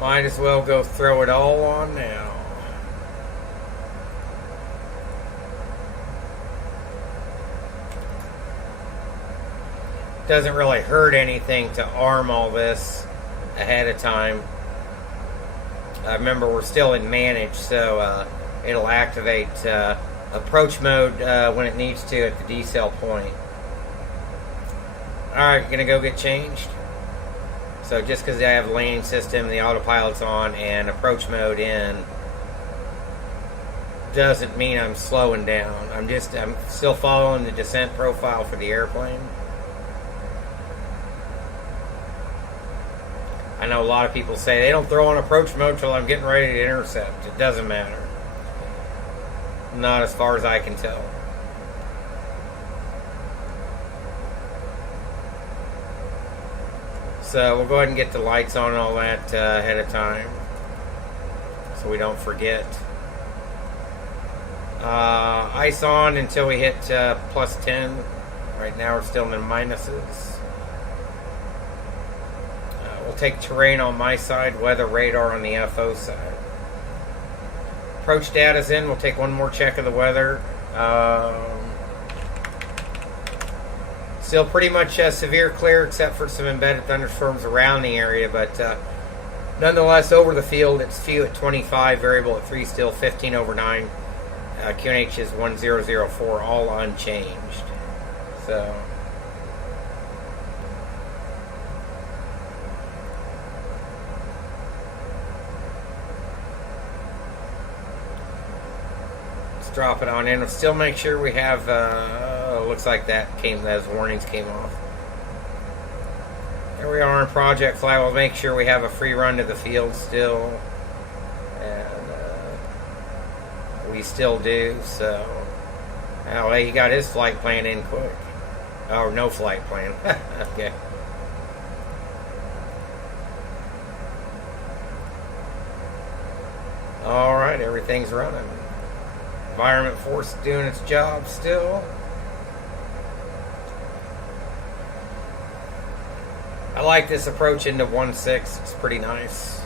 Might as well go throw it all on now. Doesn't really hurt anything to arm all this ahead of time. Remember, we're still in manage, so it'll activate approach mode when it needs to at the decel point. Alright, gonna go get changed. So just because I have lane system, the autopilot's on, and approach mode in, doesn't mean I'm slowing down. I'm still following the descent profile for the airplane. I know a lot of people say they don't throw on approach mode till I'm getting ready to intercept. It doesn't matter. Not as far as I can tell. So we'll go ahead and get the lights on and all that ahead of time, so we don't forget. Ice on until we hit plus 10. Right now we're still in minuses. We'll take terrain on my side, weather radar on the FO side. Approach data's in. We'll take one more check of the weather. Still pretty much severe clear, except for some embedded thunderstorms around the area, but nonetheless, over the field, it's few at 25, variable at 3, still 15 over 9. QNH is 1004, all unchanged. So, let's drop it on in. We'll still make sure we have, looks like those warnings came off. There we are on Project Fly. We'll make sure we have a free run to the field still. And we still do, so. Oh, hey, he got his flight plan in quick. Oh, no flight plan. Okay. Alright, everything's running. Environment force doing its job still. I like this approach into 1.6. It's pretty nice.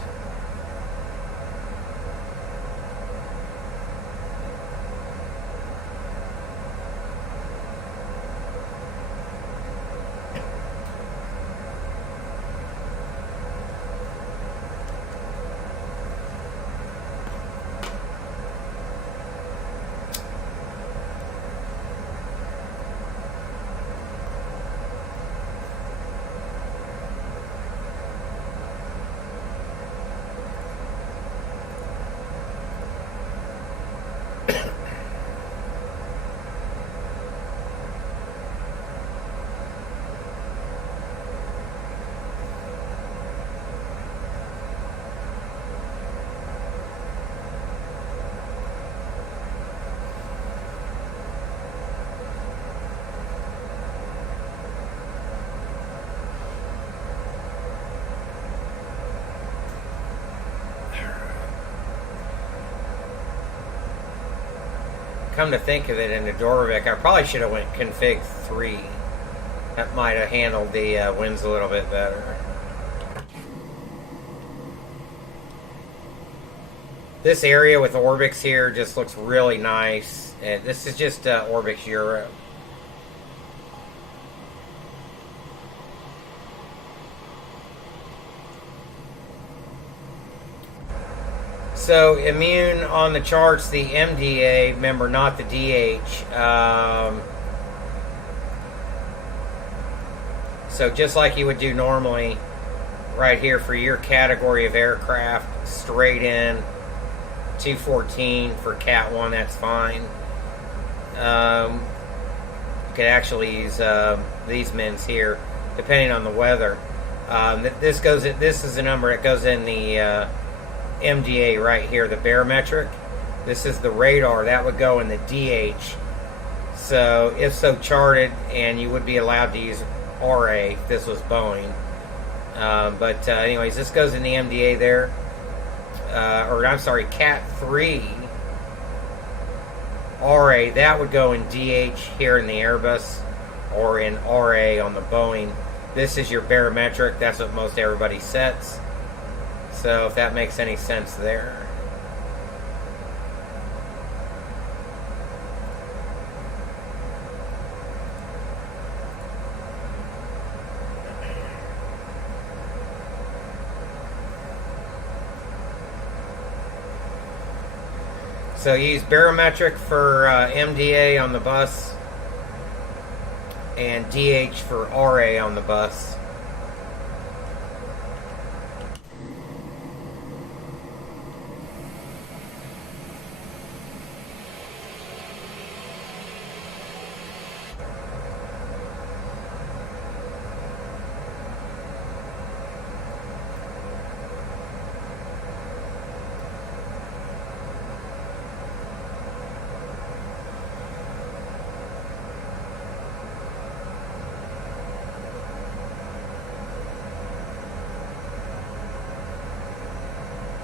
Come to think of it, in the Dorovic, I probably should have went config 3. That might have handled the winds a little bit better. This area with Orbix here just looks really nice. And this is just Orbix Europe. So, immune on the charts, the MDA, remember, not the DH. So, just like you would do normally, right here for your category of aircraft, straight in, 214 for Cat 1, that's fine. You could actually use these mins here, depending on the weather. This is the number that goes in the MDA right here, the barometric. This is the radar that would go in the DH. So if so charted, and you would be allowed to use RA if this was Boeing. But anyways, this goes in the MDA there, or I'm sorry, Cat 3 RA. That would go in DH here in the Airbus, or in RA on the Boeing. This is your barometric. That's what most everybody sets. So if that makes any sense there. So use barometric for MDA on the bus and DH for RA on the bus.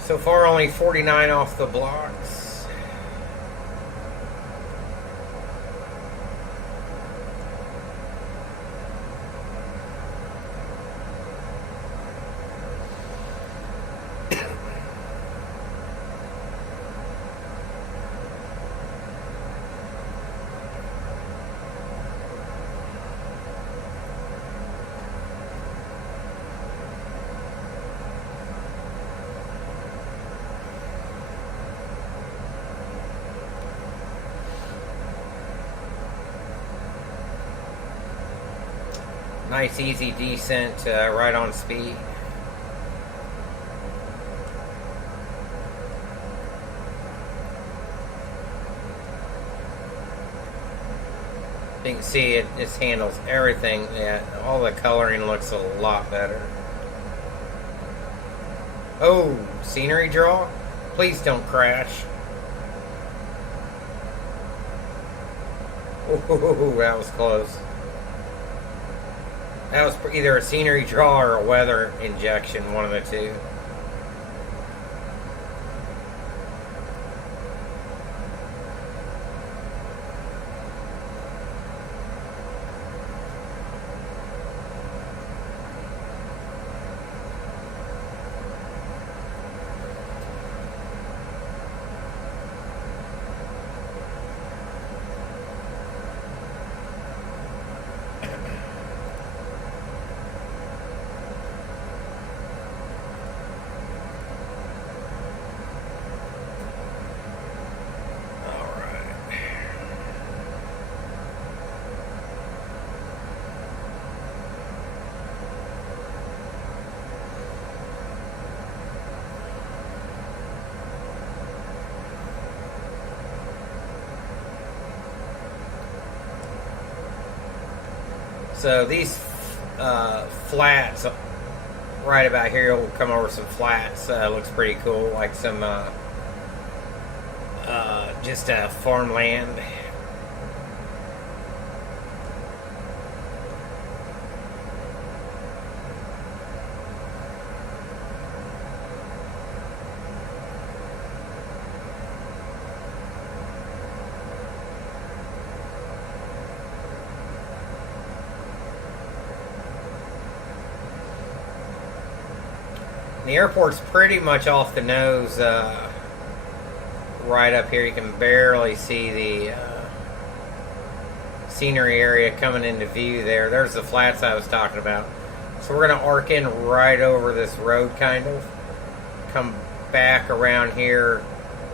So far, only 49 off the blocks. Nice easy descent, right on speed. You can see it just handles everything. Yeah, all the coloring looks a lot better. Oh, scenery draw? Please don't crash. Ooh, that was close. That was either a scenery draw or a weather injection, one of the two. So these flats, right about here, we'll come over some flats. Looks pretty cool, like some just farmland. The airport's pretty much off the nose, right up here. You can barely see the scenery area coming into view there. There's the flats I was talking about. So we're going to arc in right over this road, kind of. Come back around here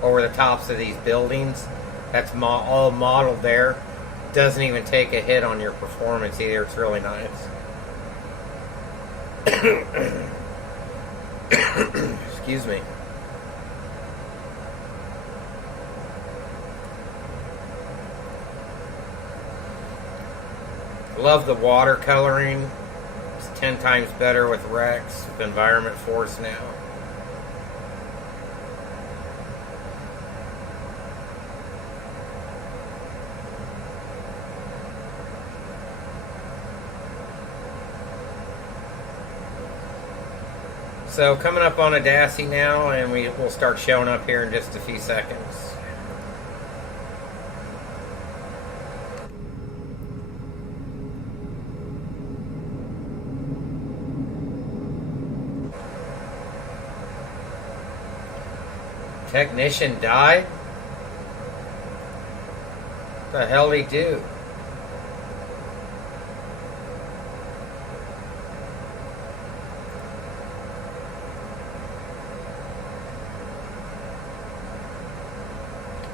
over the tops of these buildings. That's all modeled there. Doesn't even take a hit on your performance either. It's really nice. Excuse me. Love the watercoloring. It's 10 times better with Rex, with Environment Force now. So coming up on a Dassey now, and we'll start showing up here in just a few seconds. Technician died? What the hell did he do?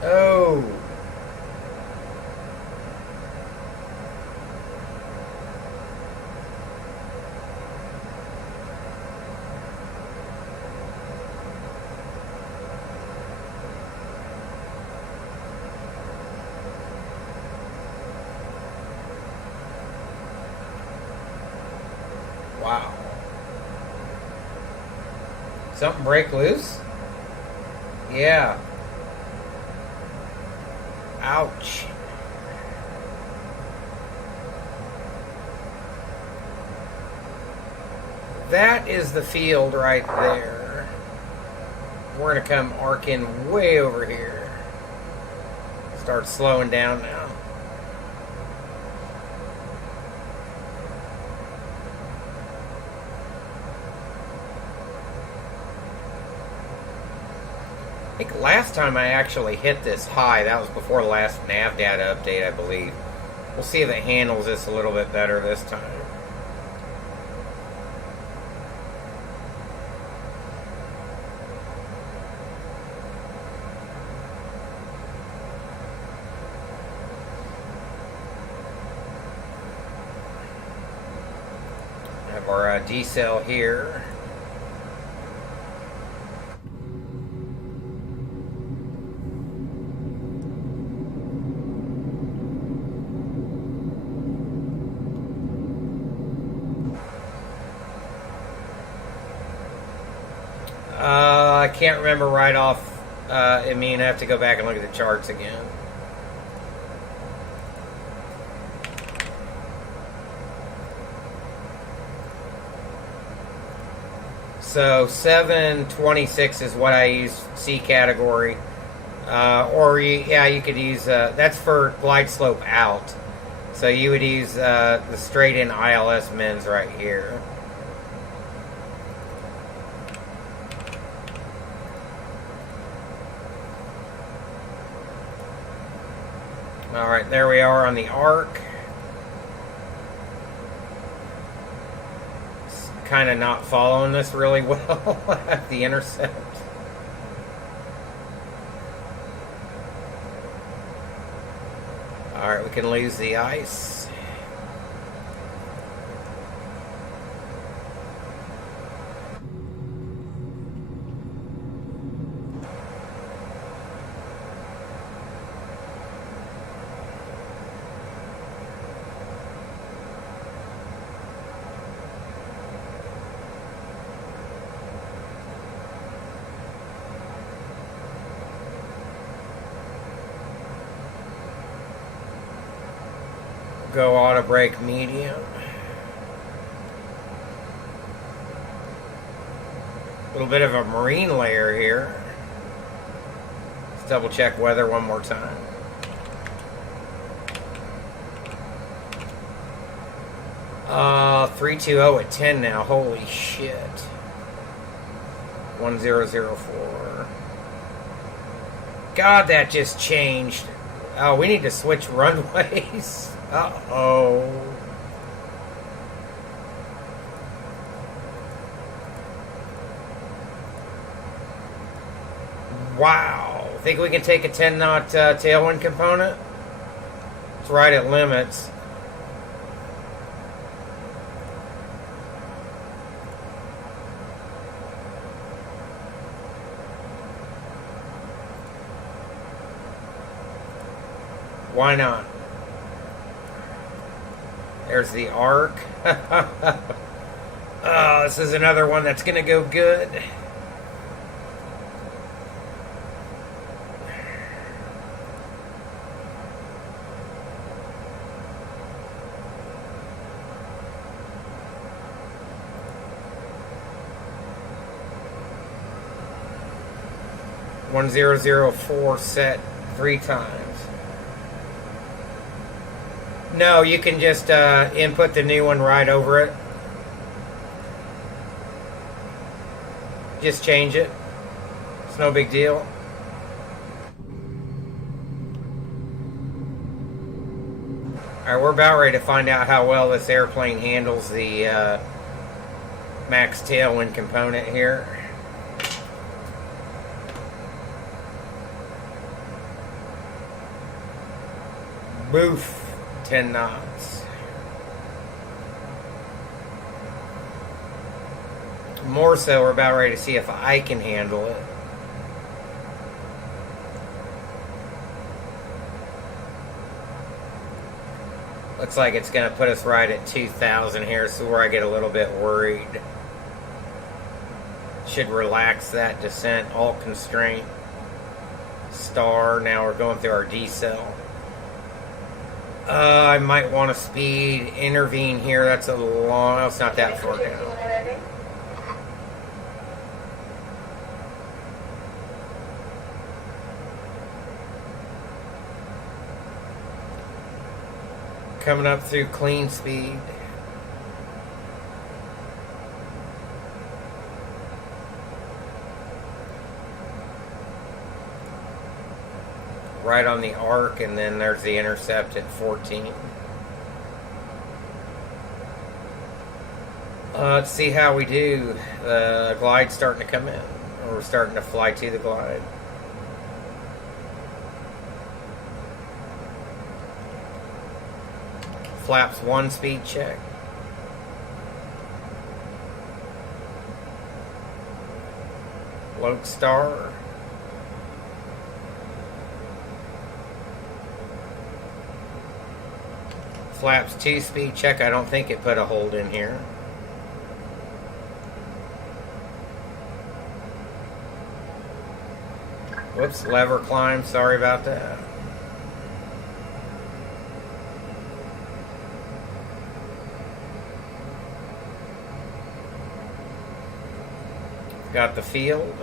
Oh. Wow. Something break loose? Yeah. Ouch. That is the field right there. We're going to come arcing way over here. Start slowing down now. I think last time I actually hit this high, that was before the last nav data update, I believe. We'll see if it handles this a little bit better this time. Have our decel here. I can't remember right off. I mean, I have to go back and look at the charts again. So 726 is what I use, C category. You could use, that's for glide slope out. So you would use the straight in ILS mins right here. Alright, there we are on the arc. It's kind of not following this really well at the intercept. Alright, we can lose the ice. Go auto brake medium. A little bit of a marine layer here. Let's double check weather one more time. Uh, 320 at 10 now. Holy shit. 1004. God, that just changed. Oh, we need to switch runways. Uh-oh. Wow. Think we can take a 10 knot tailwind component? It's right at limits. Why not? There's the arc. Oh, this is another one that's going to go good. $1004 set 3 times. No, you can just input the new one right over it. Just change it. It's no big deal. Alright, we're about ready to find out how well this airplane handles the max tailwind component here. Boof. 10 knots. More so, we're about ready to see if I can handle it. Looks like it's going to put us right at 2,000 here, so where I get a little bit worried. Should relax that descent, alt constraint, star. Now we're going through our decel. I might want to speed, intervene here. That's a long, it's not that far down. Coming up through clean speed. Right on the arc, and then there's the intercept at 14. Let's see how we do. The glide's starting to come in. Or we're starting to fly to the glide. Flaps 1 speed check. Lodestar. Flaps 2 speed check. I don't think it put a hold in here. Whoops, lever climb. Sorry about that. Got the field.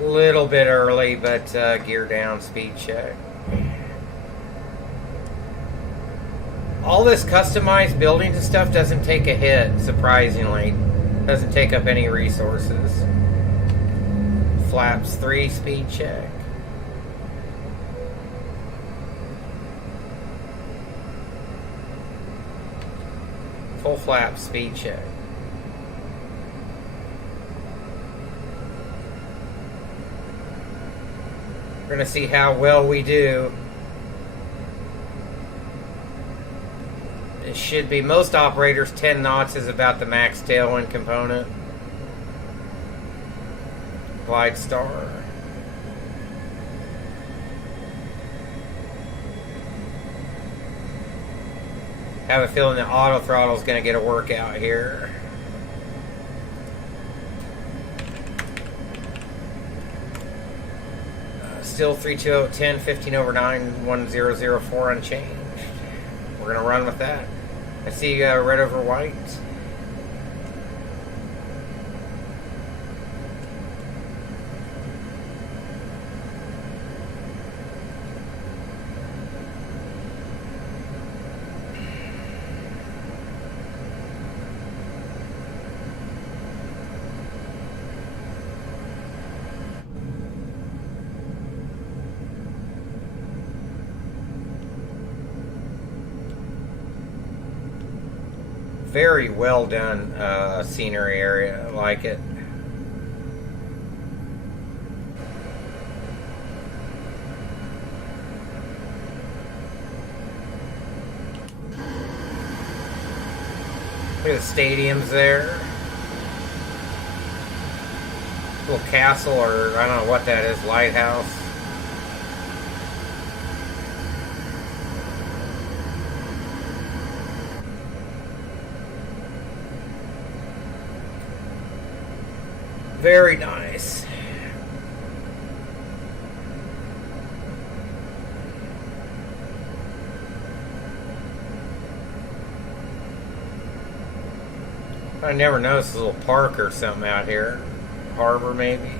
Little bit early, but gear down, speed check. All this customized building to stuff doesn't take a hit, surprisingly. Doesn't take up any resources. Flaps 3, speed check. Full flap, speed check. We're going to see how well we do. It should be, most operators, 10 knots is about the max tailwind component. Glide star. Have a feeling that auto throttle is going to get a workout here. Still 320, 10, 15 over 9, 1004 unchanged. We're going to run with that. I see red over white. Very well done scenery area. I like it. Look at the stadiums there. Little castle, or I don't know what that is, lighthouse. Very nice. I never noticed a little park or something out here. Harbor, maybe.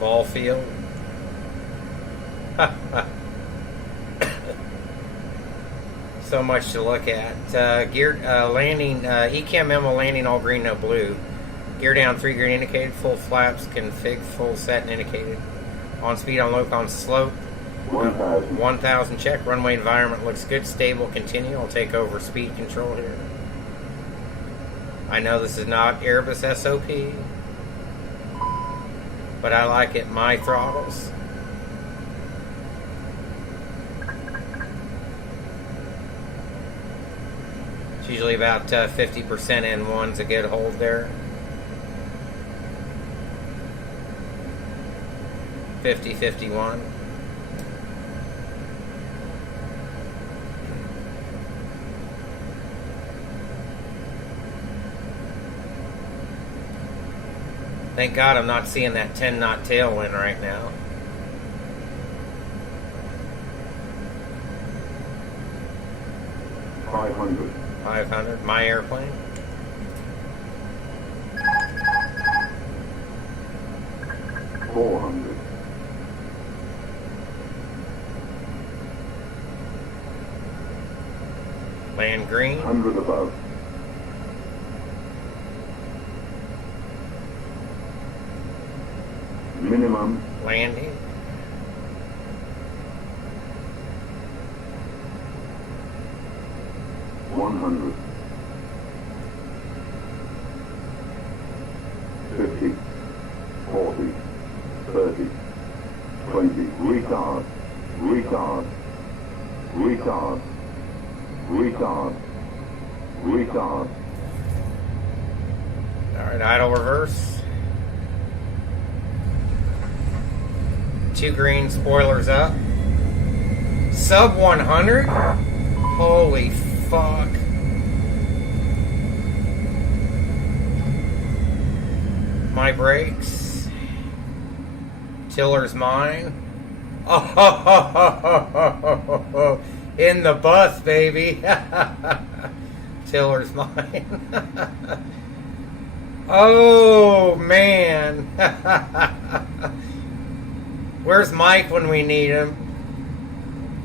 Ball field. So much to look at. Gear landing, ECAM memo landing all green, no blue. Gear down 3 green indicated. Full flaps, config full set and indicated. On speed, on low, on slope. 1,000 check. Runway environment looks good. Stable, continue. I'll take over speed control here. I know this is not Airbus SOP, but I like it. My throttles. It's usually about 50% N1's a good hold there. 50, 51. Thank God I'm not seeing that 10 knot tailwind right now. $500. 500, my airplane. $400. green. 100 above. Minimum. Landing. $100. 50, 40, 30, 20, retard, retard, retard, retard, retard. Alright, idle reverse. 2 green, spoilers up. Sub 100? Holy fuck. My brakes. Tiller's mine. Oh, in the bus, baby. Tiller's mine. Oh, man. Where's Mike when we need him?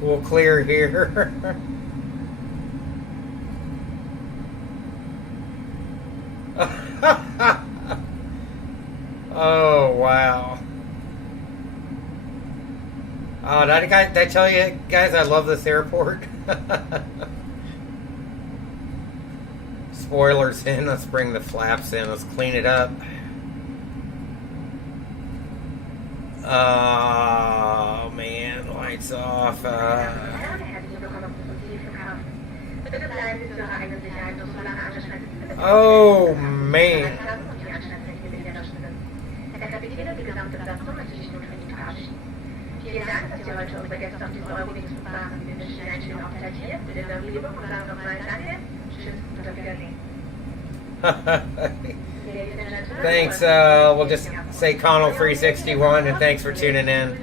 We'll clear here. Oh, wow. Oh, did I tell you guys I love this airport? Spoilers in. Let's bring the flaps in. Let's clean it up. Oh, man. Lights off. Oh, man. Vielen Dank, dass ihr heute unsere Gäste auf diesem Eurowings-Verfahren mit den schnellen Einstellungen auch platziert. Bitte in der Umgebung und dann nochmal danke. Tschüss und auf Wiedersehen. Thanks. We'll just say Connell 361 and thanks for tuning in.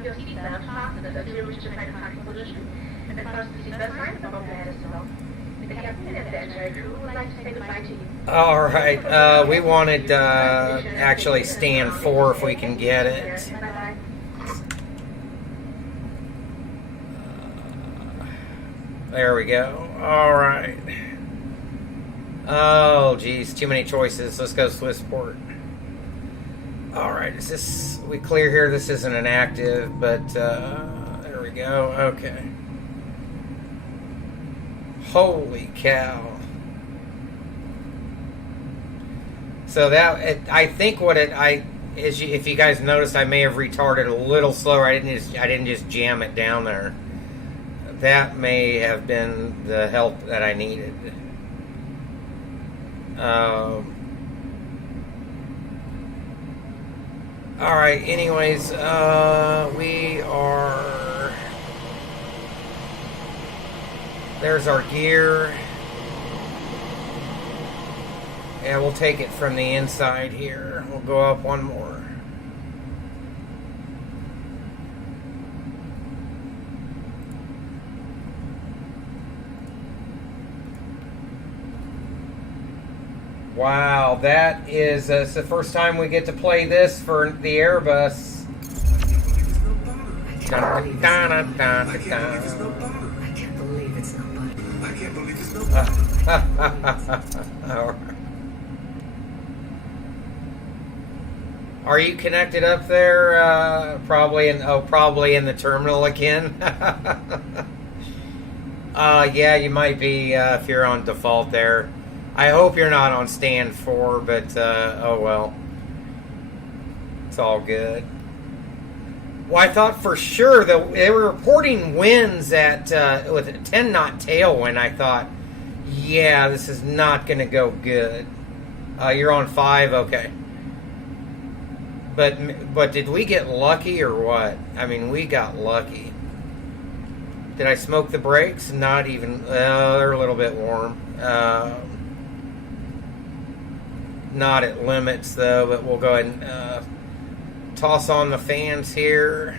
All right. We wanted actually stand 4 if we can get it. There we go. All right. Oh, geez, too many choices. Let's go Swissport. All right, is this we clear here? This isn't an active, but there we go. Okay. Holy cow! So that I think what is, if you guys noticed, I may have retarded a little slower. I didn't just jam it down there. That may have been the help that I needed. All right. Anyways, we are. There's our gear. Yeah, we'll take it from the inside here. We'll go up one more. Wow, that is it's the first time we get to play this for the Airbus. I can't believe it's not butter. I can't believe it's not butter. Are you connected up there? Probably in the terminal again. Yeah, you might be if you're on default there. I hope you're not on stand 4, but oh well. It's all good. Well, I thought for sure that they were reporting winds at with a 10 knot tailwind. I thought, yeah, this is not going to go good. You're on 5, okay. But did we get lucky or what? I mean, we got lucky. Did I smoke the brakes? Not even. They're a little bit warm. Not at limits though, but we'll go ahead and toss on the fans here.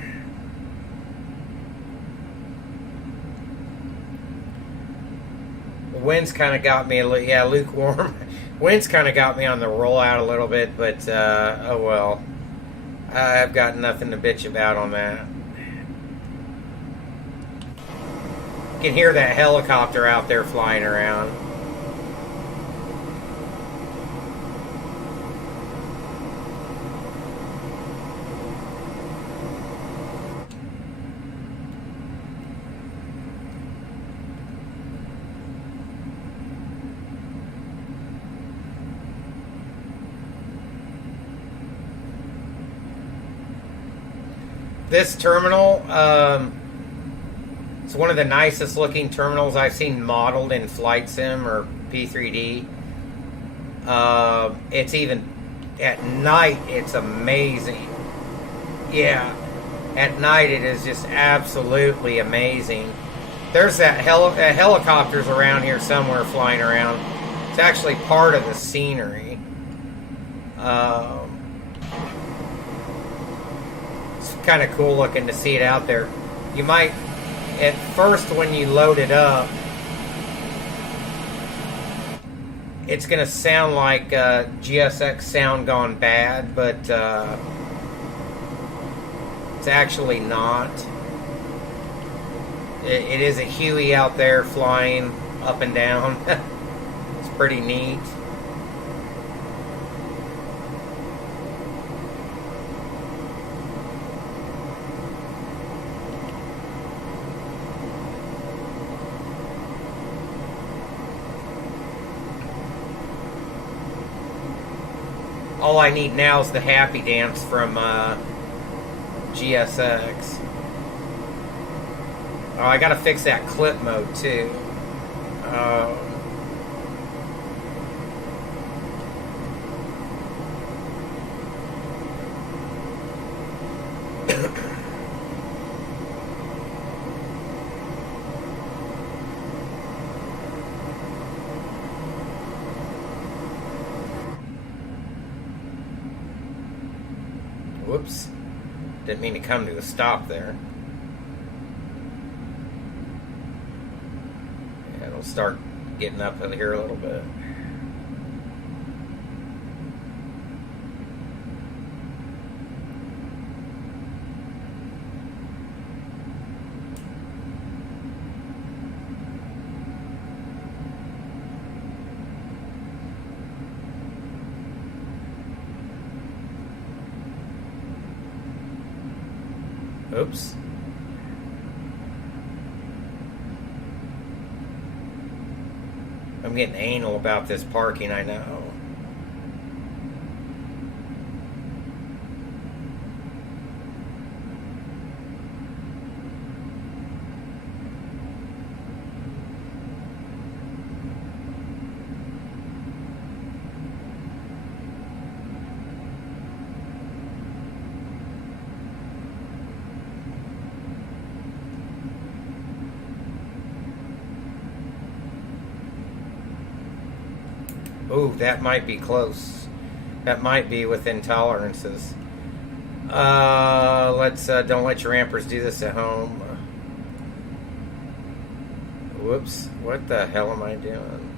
The wind's kind of got me, lukewarm. Wind's kind of got me on the rollout a little bit, but oh well. I've got nothing to bitch about on that. You can hear that helicopter out there flying around. this terminal, it's one of the nicest looking terminals I've seen modeled in Flight Sim or P3D. It's even at night, it's amazing. Yeah, at night it is just absolutely amazing. There's that helicopters around here somewhere flying around. It's actually part of the scenery. It's kind of cool looking to see it out there. You might, at first when you load it up, it's going to sound like GSX sound gone bad, but it's actually not. It is a Huey out there flying up and down. It's pretty neat. All I need now is the happy dance from GSX. Oh, I gotta fix that clip mode too. Whoops. Didn't mean to come to a stop there. Yeah, it'll start getting up in here a little bit. Oops. I'm getting anal about this parking, I know. Ooh, that might be close. That might be within tolerances. Let's don't let your ampers do this at home. Whoops, what the hell am I doing?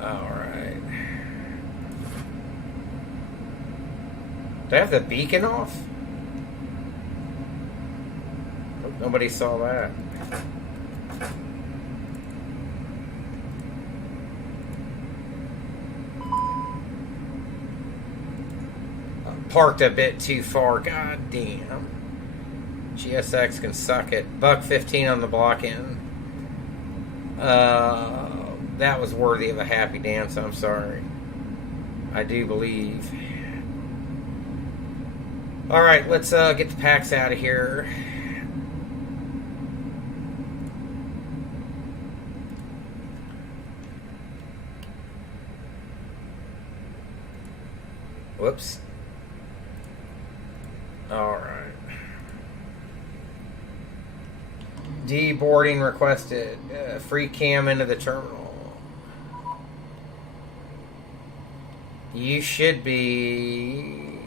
Alright. Do I have the beacon off? Nobody saw that. Parked a bit too far. God damn. GSX can suck it. $1.15 on the block end. That was worthy of a happy dance. I'm sorry. I do believe. Alright, let's get the packs out of here. Whoops. Alright. Deboarding requested. Free cam into the terminal. You should be...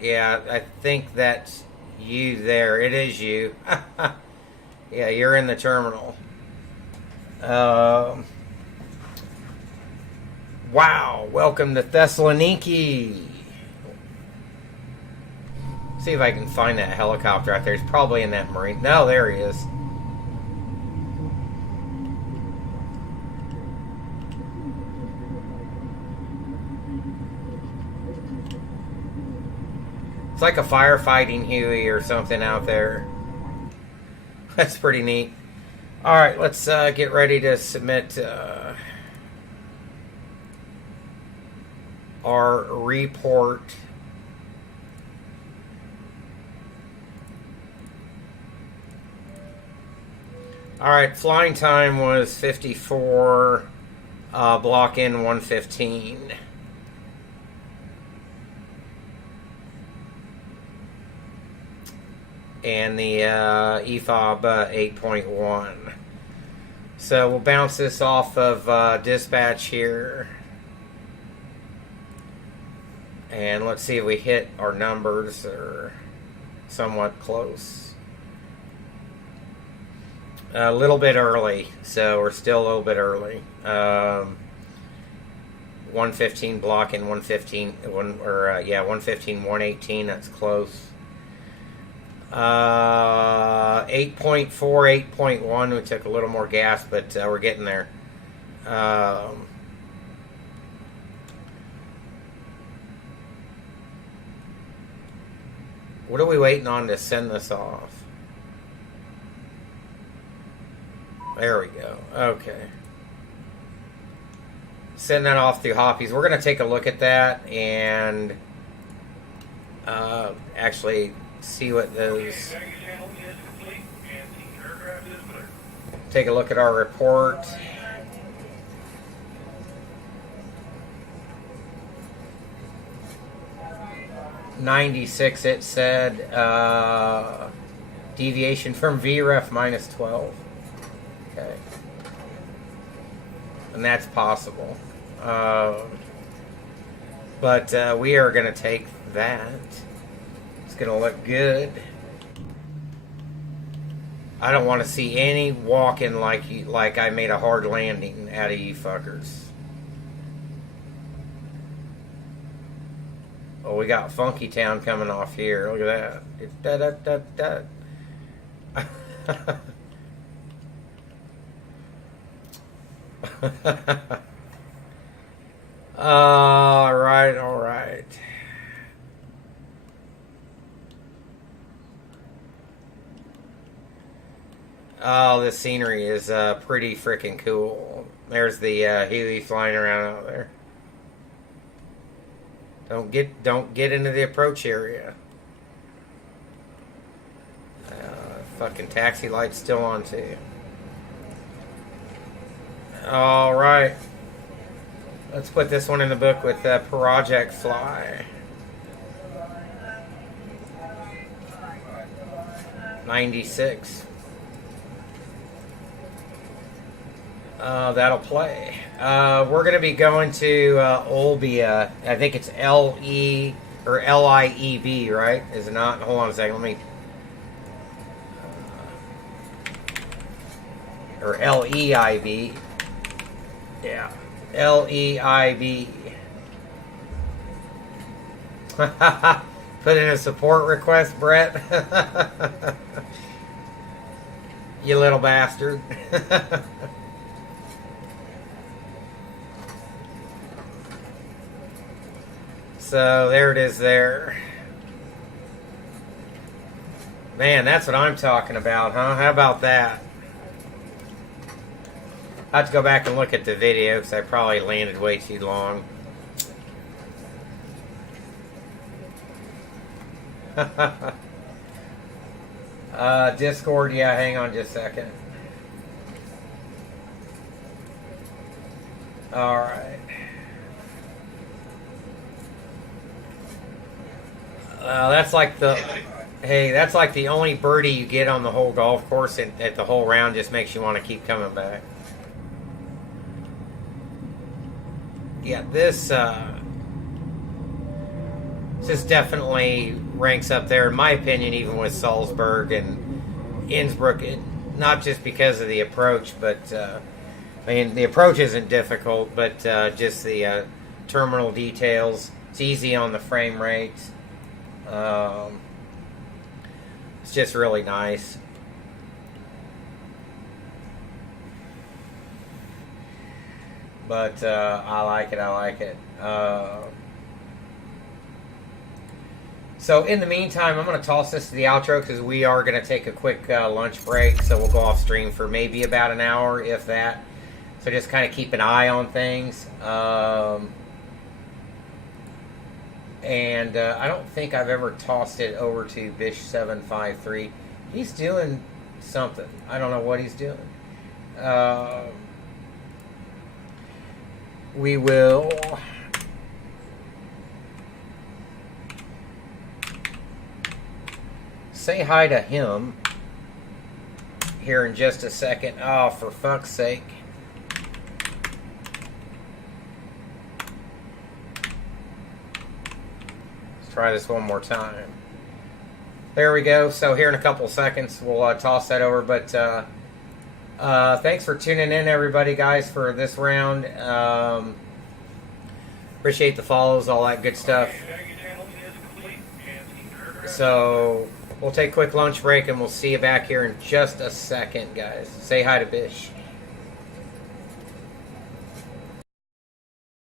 Yeah, I think that's you there. It is you. Yeah, you're in the terminal. Wow, welcome to Thessaloniki. See if I can find that helicopter out there. He's probably in that marine. No, there he is. It's like a firefighting Huey or something out there. That's pretty neat. All right, let's get ready to submit our report. All right, flying time was 54, block in 115. And the EFOB 8.1. So we'll bounce this off of dispatch here. And let's see if we hit our numbers or somewhat close. A little bit early, so we're still a little bit early. 115 block in 115, 115, 118, that's close. 8.4, 8.1, we took a little more gas, but we're getting there. What are we waiting on to send this off? There we go. Okay. Send that off through Hoppies. We're going to take a look at that and actually see what those... Take a look at our report. -96 it said. Deviation from VREF -12. Okay. And that's possible. But we are going to take that. It's going to look good. I don't want to see any walking like I made a hard landing out of you fuckers. Oh, we got Funky Town coming off here. Look at that. Da. All right. Oh, this scenery is pretty freaking cool. There's the Huey flying around out there. Don't get into the approach area. Fucking taxi light's still on too. All right. Let's put this one in the book with Project Fly. 96. That'll play. We're going to be going to Olbia. I think it's L-E or L-I-E-B, right? Is it not? Hold on a second. Let me... or L-E-I-B. Yeah. L-E-I-B. Put in a support request, Brett. You little bastard. So there it is there. Man, that's what I'm talking about, huh? How about that? I have to go back and look at the video because I probably landed way too long. Discord, yeah, hang on just a second. Alright. That's like the... Hey, that's like the only birdie you get on the whole golf course at the whole round. Just makes you want to keep coming back. Yeah, this definitely ranks up there, in my opinion, even with Salzburg and Innsbruck. Not just because of the approach, but I mean, the approach isn't difficult, but just the terminal details. It's easy on the frame rate. It's just really nice. But I like it. So in the meantime, I'm going to toss this to the outro because we are going to take a quick lunch break. So we'll go off stream for maybe about an hour, if that. So just kind of keep an eye on things. And I don't think I've ever tossed it over to Bish753. He's doing something. I don't know what he's doing. We will say hi to him here in just a second. Oh, for fuck's sake. Let's try this one more time. There we go. So here in a couple seconds, we'll toss that over. But thanks for tuning in, everybody, guys, for this round. Appreciate the follows, all that good stuff. So we'll take a quick lunch break, and we'll see you back here in just a second, guys. Say hi to Bish.